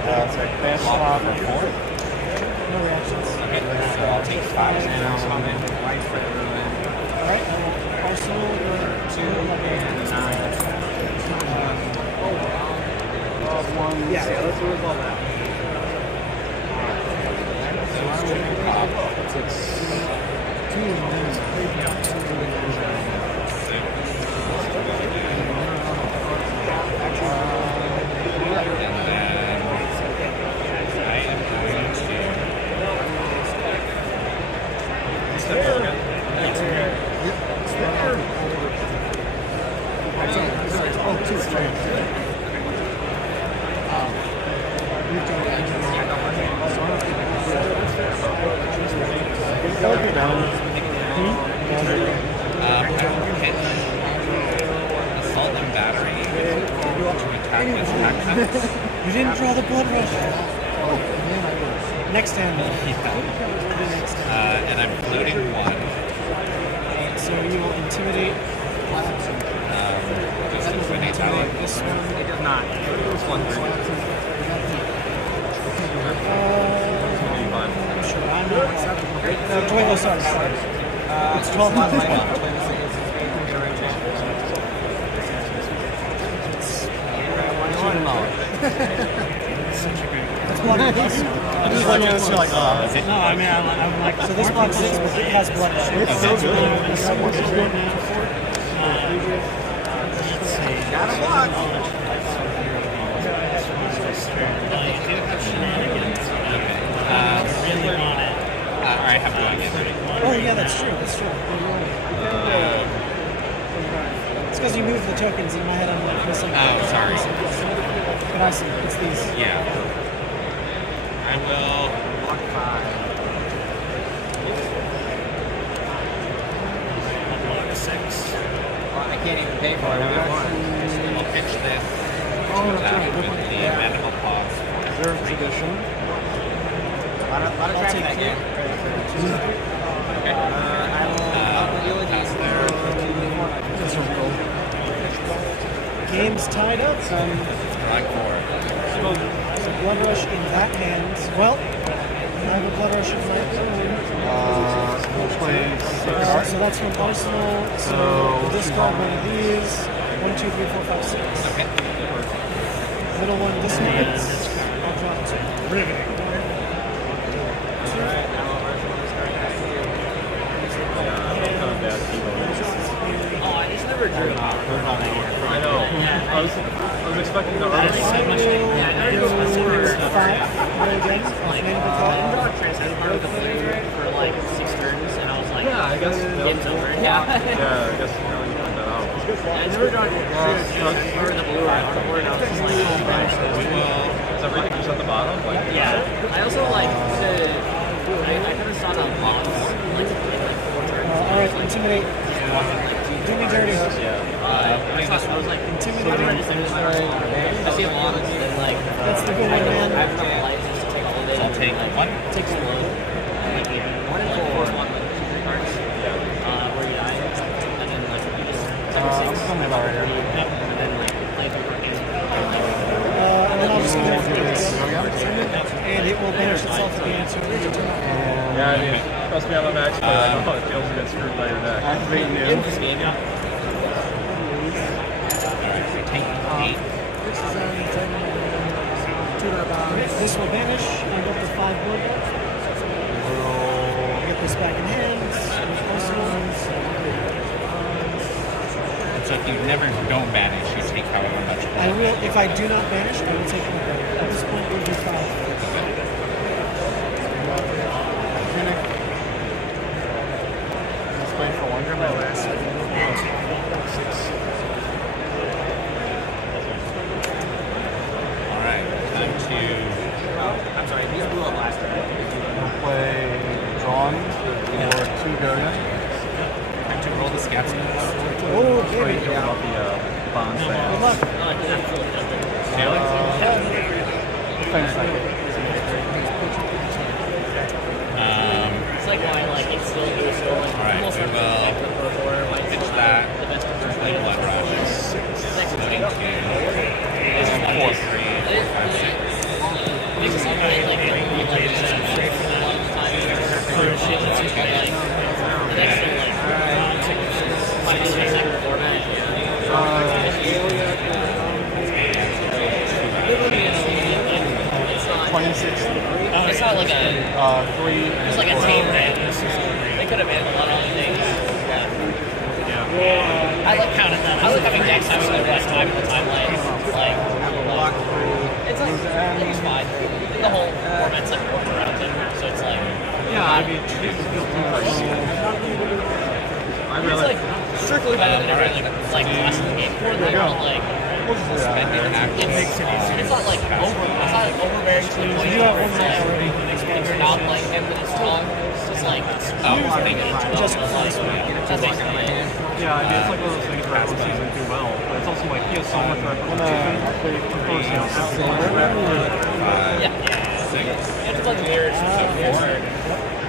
It's like best swap at 4. No reactions. Okay, so I'll take 5 and I'll comment right for the ruin. Alright, Arsenal And 9. Yeah, let's resolve that. Assault and battery to attack this action. You didn't draw the blood rush. Next hand. And I'm floating 1. So you will intimidate. Does it intimidate value? This one. It does not. It's 1 3. Sure, I'm not. Duelo sucks. It's 12 times. That's blood. I just like it. You're like, oh, is it? No, I mean, I'm like, so this block 6, but it has blood. It's so good. Let's see. Got a block. Really on it. I have to again. Oh yeah, that's true. That's true. It's because you moved the tokens in my head. I'm like missing. Oh, sorry. But I see. It's these. Yeah. I will block 5. I'll block 6. Well, I can't even pay for it. I'll pitch this. With the medical pause. 0th edition. A lot of traffic that game. Okay. I will deal with these there. Game's tied up. Like 4. So blood rush in that hand. Well, I have a blood rush in my own. We'll play Secret Art. So that's from Arsenal. So So discard one of these. 1, 2, 3, 4, 5, 6. Okay. Middle one dissipates. I'll draw 2. Riveting. Oh, I just never drew it. I know. I was expecting the I will do 5 again. I started the blue for like 6 turns, and I was like, Yeah, I guess. game's over. Yeah. Yeah, I guess you know you find that out. I never tried to for the blue or artboard, and I was just like, oh gosh. Is everything just at the bottom? Like, Yeah. I also like to. I kind of saw the box like in like 4 turns. All right, intimidate. Do me dirty. I was like, intimidating. I see a lot of it, like, That's the good one, man. I have enough life just to take all of it. I'll take one. Take slow. Like, 1 and 4 is 1 with 2 cards. Where you die. And then, like, you just take 6. I'm coming about right here. And then, like, play the card game. And then I'll just go for this. And it will banish itself again to yeah, I mean, trust me, I'm a max player. I know how it feels to get screwed by your deck. Activate new. In this game, yeah. This will vanish and go up to 5 blood. Get this back in hand. So if you never don't banish, you take however much. I will, if I do not banish, I will take 1. At this point, it will be 5. Let's wait for 1 turn. My last 6. Alright, time to. I'm sorry, these blew up last turn. We'll play Drawn for 2 Gilligan. Time to roll the scats. Oh, Wait, baby. you about the bond Good sales. luck. It's like why, like, it's still useful. Alright, we will pitch that. Play Blood Rush. 22. This is 1, 2, 3, 4, 5, 6. Makes it sound like, a lot of time for shit that's just like, the next thing, like, 5 format. It's not like a 3. It's like a team band. They could have been a lot of other things. Yeah. I like counting that. I like having decks having the best time in the timeline. Like, it's fine. The whole format's like worked around it, so it's like. Yeah, I mean, It's like strictly better than everything like last in the game. For the like. It's not like overbearing to the point where if you're not playing him, then it's strong. It's like just that's basically it. yeah, I mean, it's like one of those things where everyone sees him do well, but it's also like he has so much representation. Of course, you know, so much Yeah. It's like weird.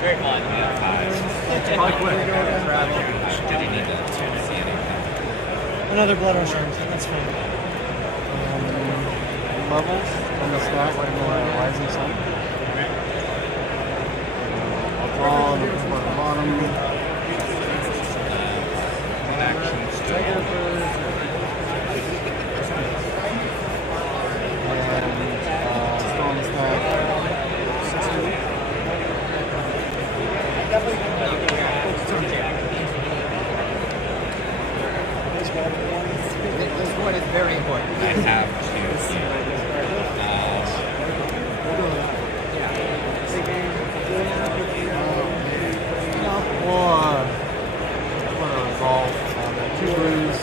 Very fun. It's probably quick. Did you need to see anything? Another blood rush. That's fine. Levels on the stack right in the Rising Sun. I'll draw on the bottom. Actions. And still on the stack. 60. This one is very important. I have to. We'll resolve 2 blues,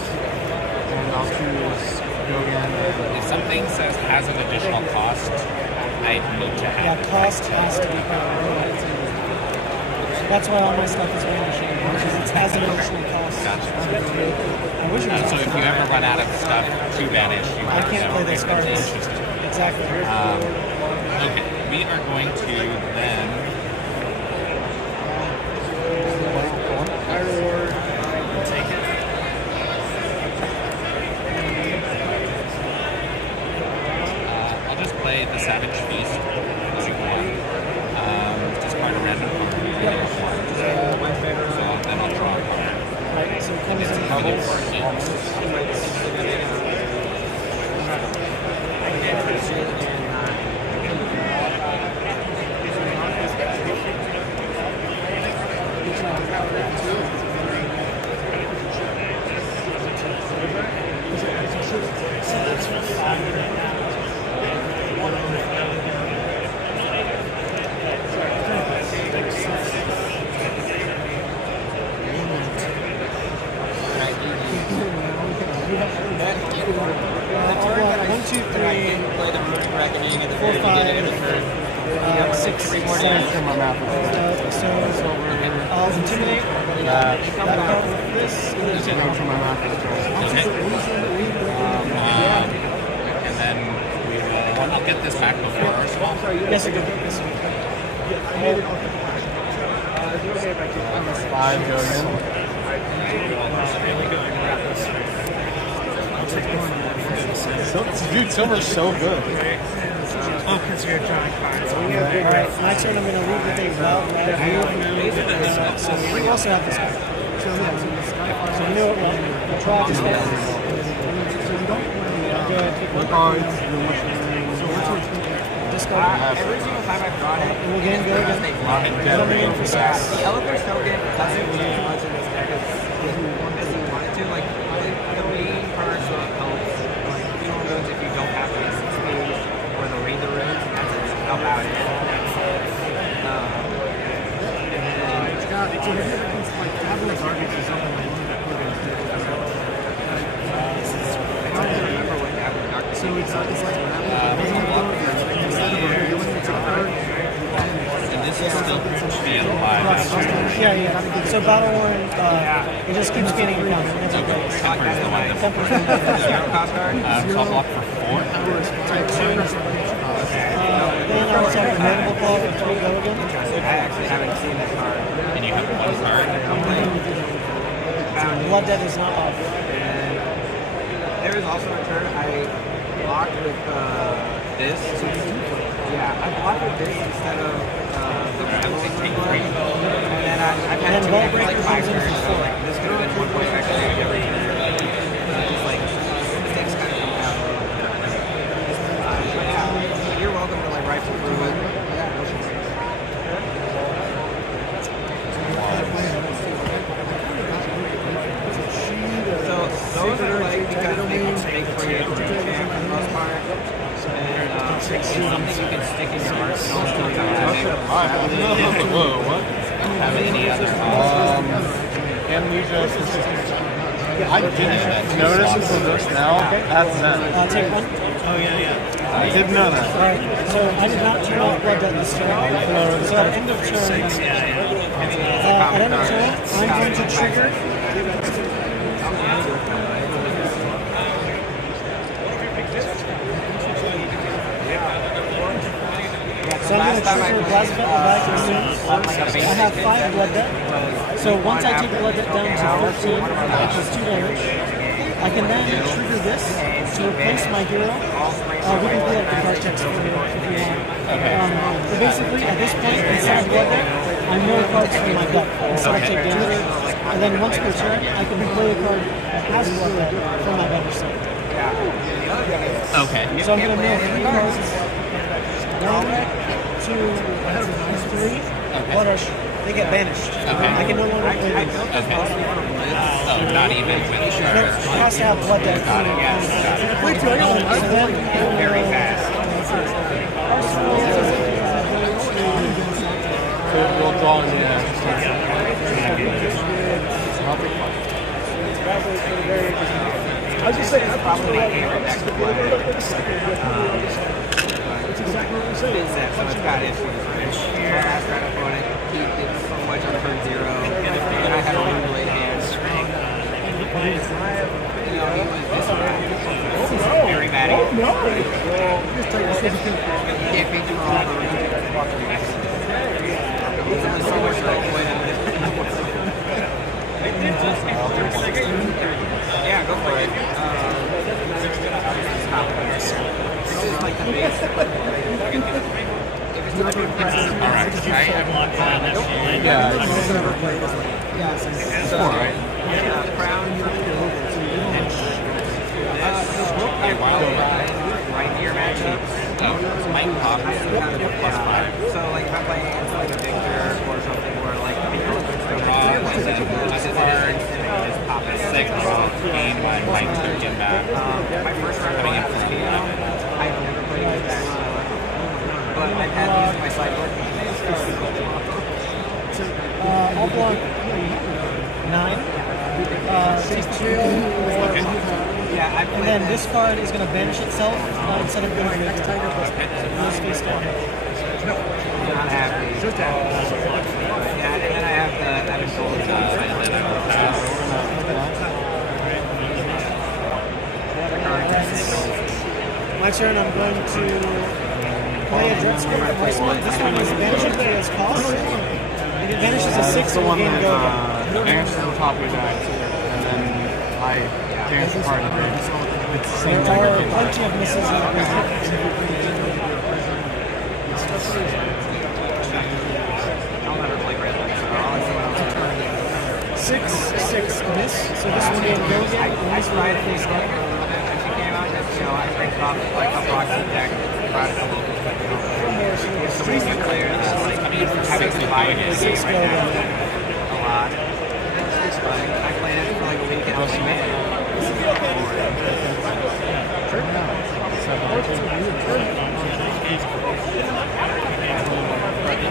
and I'll choose Gilligan. If something says has an additional cost, I need to have it. Cost has to be covered. That's why all my stuff is vanishing, because it has an additional cost. Gotcha. I wish it was So if you ever run out of stuff to vanish, you I can't play those cards. Interesting. Exactly. Okay, we are going to then. I reward. I'll take it. I'll just play the Savage Feast. Discard a random card. My favorite. So then I'll draw a card. Right, so it comes in answer my math. So I'll intimidate. That card with this. And then Answer my math. And then we will. I'll get this back before our swap. Yes, I do. Yes, Five billion. Dude, silver's so good. Oh, because you're drawing cards. Alright, my turn. I'm going to read the thing well. So we also have this card. So you know what? We'll draw this card. Discard. Every single time I've drawn it, we'll go again. The Elephant token doesn't do as much in this deck as you wanted to. Like, the main cards help. Like, Funeral Runes if you don't have the basic speed, or the Raid the Runes, that's about it. Having the garbage is something like so it's like and this is still being alive. yeah. So battle worn, it just keeps getting points. Temper is the one that top block for 4. Then I also have a Mandible Claw with 3 go again. I actually haven't seen that card. And you have 1 card. Blood Debt is not off. And there is also a turn I blocked with this. Yeah, I blocked with this instead of the Reveling Ring. And then I've had to make like 5 turns, so like this could have been 1 point extra to get rid of it. Just like mistakes kind of come out. But yeah, you're welcome to like rifle through it. So those are like because they can make for you for the most part. And it's something you can stick in your arsenal until you Whoa, what? have any other Amnesia. I didn't notice until just now. That's that. Take one. Oh, yeah. I didn't know that. Alright, so I did not turn off Blood Debt this turn. So at end of turn, I'm going to trigger. So I'm going to trigger Plasma back as soon. I have 5 Blood Debt. So once I take Blood Debt down to 13, which is 2 damage, I can then trigger this to replace my hero. We can pull up the card text for you if you want. But basically, at this point, inside Blood Debt, I know cards from my deck instead of take damage. And then once per turn, I can play a card that has Blood Debt from my better side. Okay. So I'm going to mill 3 cards. 1, 2, 3. Blood Rush. They get banished. I can no longer play them. Oh, not even with It has to have Blood Debt. very fast. We'll draw in the I was just saying, that's probably my favorite deck to play. That's exactly what I'm saying. So it's got issues. Last round opponent, he did so much on turn 0, and I had a really late hand. You know, he was just very bad. Oh, no! You can't beat him all the He's only so much like yeah, go for it. This is like the base. Alright. So, Crown, right near matchups. Mike Pop. So, like, if I'm playing against like a Victor or something where like the Sick draw, gain my right turn back. my first round I've never played with that. But I've had these in my sideboard. I'll block 9. Take 2. Yeah, and then this card is going to banish itself instead of going next tiger plus face down. not happy. Yeah, and then I have the Evan Gold My turn, I'm going to play a direct script for this one. This one is Vanishing Player's Cost. It vanishes a 6 the one game that go. dances on top of your deck, and then I dance the card in the It's the same There thing. are plenty of misses in the prison. I'll never play red lights, so I'll let someone else turn. 6, miss. So this one game go again. I tried it face up a little bit when she came out, just so I picked up like a proxy deck, brought it to locals, but you know, if somebody's new player that's like having to buy it a lot. But I played it for like a week and I was like, man, this is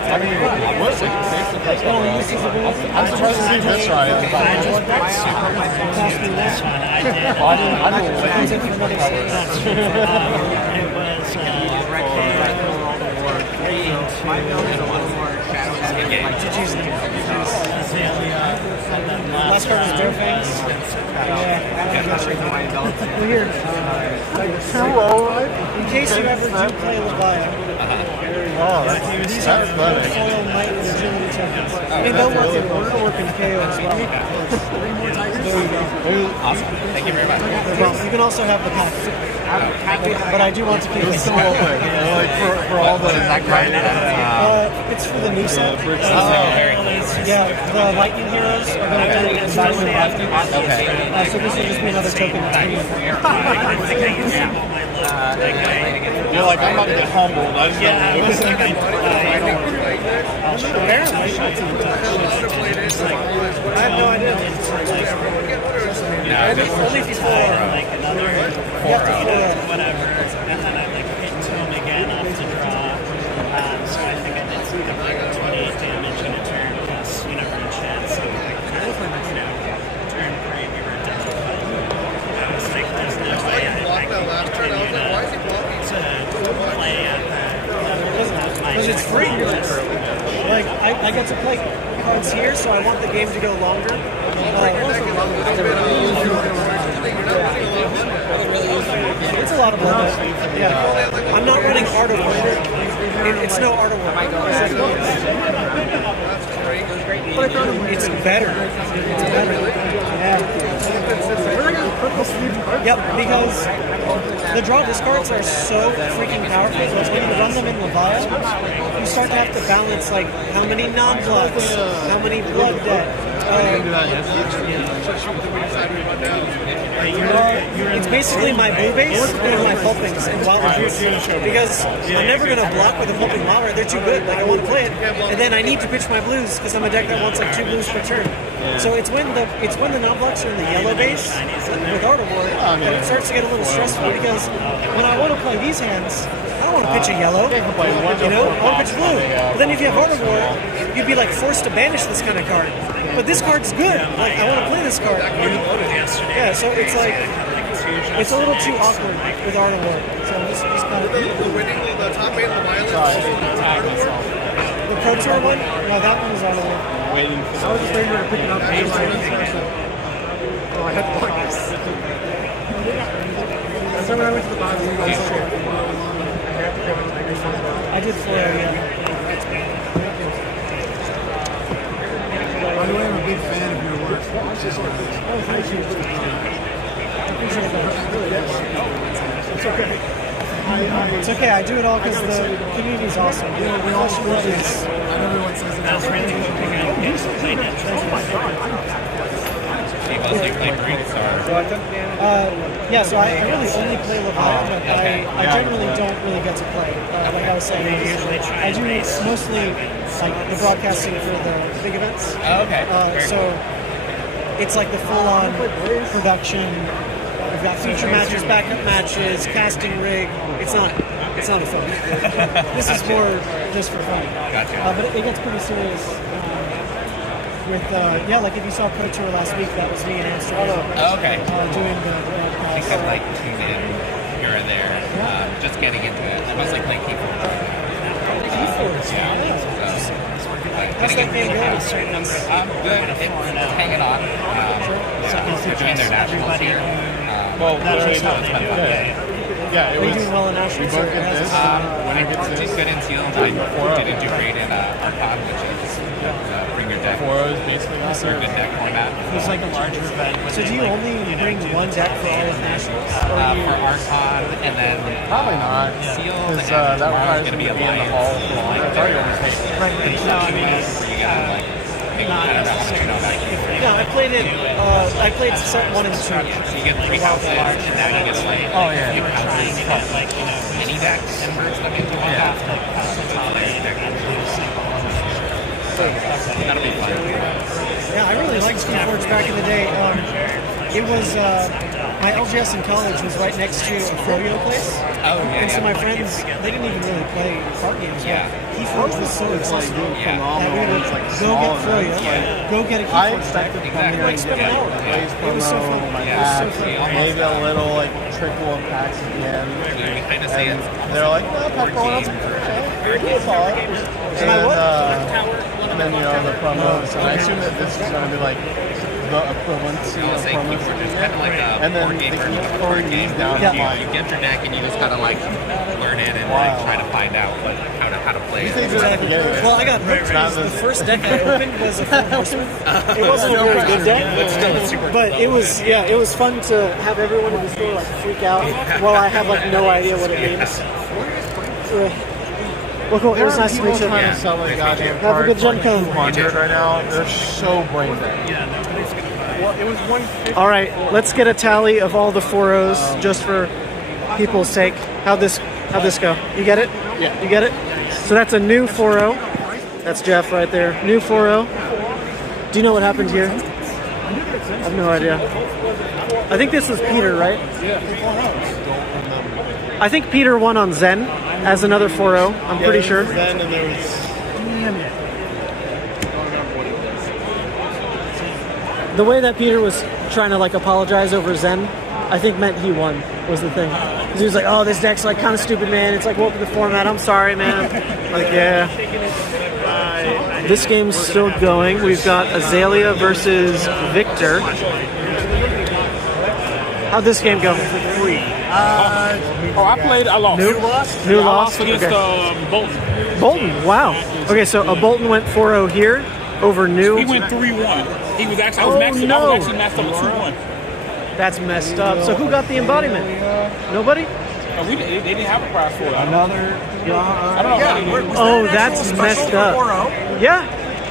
I mean, I was like, I'm surprised to see this right. my build is a little more shadow heavy. Like Last card is Bear Fangs. Weird. In case you ever do play Levia, these are foil might and agility tokens. I mean, they'll work in Kayo as well. Awesome. Thank you very much. You can also have the pack. But I do want to keep it still open. Like for all the it's for the new set. Very cool. Yeah, the lightning heroes are going to be battle with lightning. Okay. So this will just be another token that's You're like, I'm about to get humbled. I just I was thinking. I have no idea. Only if you four. Like another whatever, and then I like hit to him again off the draw. So I think I did something like 28 damage in a turn, plus you never had a chance. So turn 3 we were done. I was like, there's no way I can continue to play at that. Because it's free. Like I get to play cards here, so I want the game to go longer. It's a lot of blood. Yeah. I'm not running Art of War. It's no Art of War. It's better. It's better. Yep, because the draw discards are so freaking powerful. Because when you run them in Levia, you start to have to balance like how many non-bloods, how many blood debt. It's basically my blue base and my pulpings and wild juice because I'm never gonna block with a pulping lava. They're too good. Like I want to play it, and then I need to pitch my blues because I'm a deck that wants like 2 blues per turn. So it's when the non-blocks are in the yellow base with Art of War that it starts to get a little stressful because when I want to play these hands, I don't want to pitch a yellow. You know, I want to pitch blue. But then if you have Art of War, you'd be like forced to banish this kind of card. But this card's good. Like I want to play this card. Yeah, so it's like it's a little too awkward with Art of War. So just kind of the top 8 of the violence. the Pro Tour one. No, that one was Art of War. Waiting for I was just waiting to pick it up. Oh, I had to block this. And so when I went to the bottom, I did 4, yeah. By the way, I'm a big fan of your work. Oh, thank you. I appreciate that. It's okay. It's okay. I do it all because the community is awesome. We all should this. Everyone says it's That's really hoping I don't get played yeah, so I really only play Levia, but I generally don't really get to play. Like I was saying, I do mostly like the broadcasting for the big events. Oh, okay. So it's like the full-on production. We've got feature matches, backup matches, casting rig. It's not a fun. This is more just for fun. Gotcha. But it gets pretty serious. With like if you saw Pro Tour last week, that was me in Amsterdam. Oh, okay. Doing the I think I'm like tuned in here and there, just getting into it. I mostly play keyboard. How's that game going? Good. It's hanging on. They're doing their nationals here. Well, that's really just how it's been fun. Yeah, it Are you was. doing well in nationals? We both did this. When I did good in seals, I didn't do great in Archon, which is bring your deck. 4-0 is basically That's a good deck format. It was like a larger event. So do you only bring one deck for all of nationals? For Archon, and then Probably not. seals, Because and that tomorrow's requires going to me be to be in the hall for longer. It's already almost late. Right. No, I mean, you get like, I don't know how much you know about it. yeah, I played it. I played set 1 and 2. So you get 3 houses, and now you get like a few houses, like mini decks and stuff into one half. That'll be fun. Yeah, I really liked Keyforge back in the day. It was my LGS in college was right next to a Froyo place. Oh, yeah. And so my friends, they didn't even really play card games. Yeah. Keyforge was so accessible Yeah. that we would It's like go small get Froyo, enough. go get a I Keyforge deck. expected to come here Like, and spend get an hour. like Blaze It was so promo, fun. my It was so packs, fun. maybe a little like trickle of packs at the end. You kind of see it. And they're like, no, pack going on. It's all. And then, you know, the promos. And I assume that this is going to be like the equivalency I of was saying promos. Keyforge is kind of like a And then board game they version keep of a throwing card game. these down You, the line. you get your deck and you just gotta like learn it and like try to find out how to play it. Well, I got hooked because the first deck I opened was a Four Horseman. It wasn't a very good deck, But still, it's super but it was it was fun to have everyone in the store like freak out while I have like no idea what it means. Well, cool. It was nice to meet you. Trying to sell like goddamn Have a good cards for GenCon. 200 right now. They're so brain dead. Well, it was 150. All right, let's get a tally of all the 4-0s just for people's sake. How'd this go? You get it? Yeah. You get it? So that's a new 4-0. That's Jeff right there. New 4-0. Do you know what happened here? I have no idea. I think this was Peter, right? I think Peter won on Zen as another 4-0. I'm pretty sure. Then and there was. The way that Peter was trying to like apologize over Zen, I think meant he won was the thing. 'Cause he was like, "Oh, this deck's like kind of stupid, man. It's like what with the format? I'm sorry, man." Like, yeah. This game's still going. We've got Azalea versus Victor. How'd this game go? I played. I lost. New I loss. lost against Okay. Bolton. Bolton. Wow. Okay, so a Bolton went 4-0 here over New. He went 3-1. He was actually. I was actually maxed up with 2-1. That's messed up. So who got the embodiment? Nobody? No, they didn't have a prize for it. Another. I don't know. Oh, that's messed up. Yeah,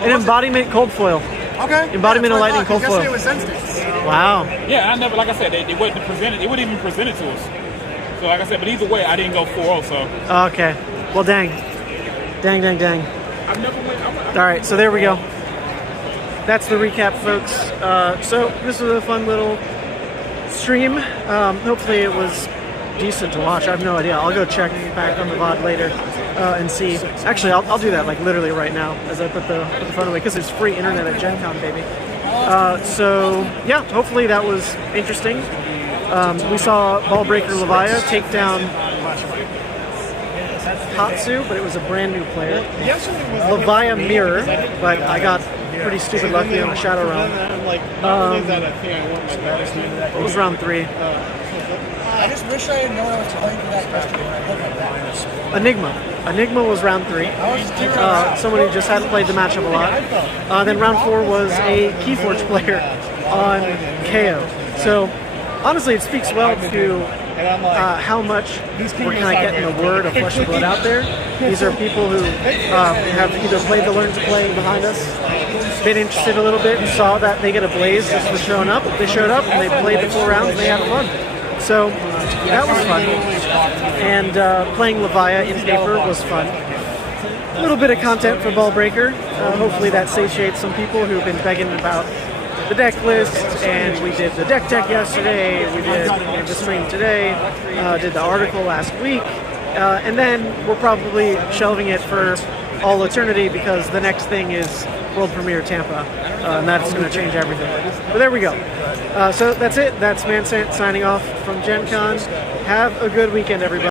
an embodiment cold foil. Okay. Embodiment of lightning cold foil. Yesterday was Zen Wow. Yeah, I never. Like I said, they wasn't presented. It wasn't even presented to us. So like I said, but either way, I didn't go 4-0. So. Okay. Well, dang. Dang. I've never went. All right, so there we go. That's the recap, folks. So this was a fun little stream. Hopefully it was decent to watch. I have no idea. I'll go check back on the VOD later and see. Actually, I'll do that like literally right now as I put the phone away because it's free internet at GenCon, baby. So yeah, hopefully that was interesting. We saw Ballbreaker Levia take down Katsu, but it was a brand new player. Levia Mirror, but I got pretty stupid lucky on a Shadow Realm. It was round 3. I just wish I had known I was playing for that question. Enigma was round 3. Someone who just hadn't played the matchup a lot. Then round 4 was a Keyforge player on Kayo. So honestly, it speaks well to how much we're kind of getting the word of Flesh and Blood out there. These are people who have either played the Learn to Play behind us, been interested a little bit, and saw that they get a blaze just for showing up. They showed up and they played the 4 rounds and they had fun. So that was fun. And playing Levia in paper was fun. A little bit of content for Ballbreaker. Hopefully that satiates some people who've been begging about the deck list, and we did the deck yesterday, we did the stream today, did the article last week, and then we're probably shelving it for all eternity because the next thing is World Premiere Tampa, and that's going to change everything. But there we go. So that's it. That's Mansant signing off from GenCon. Have a good weekend, everybody.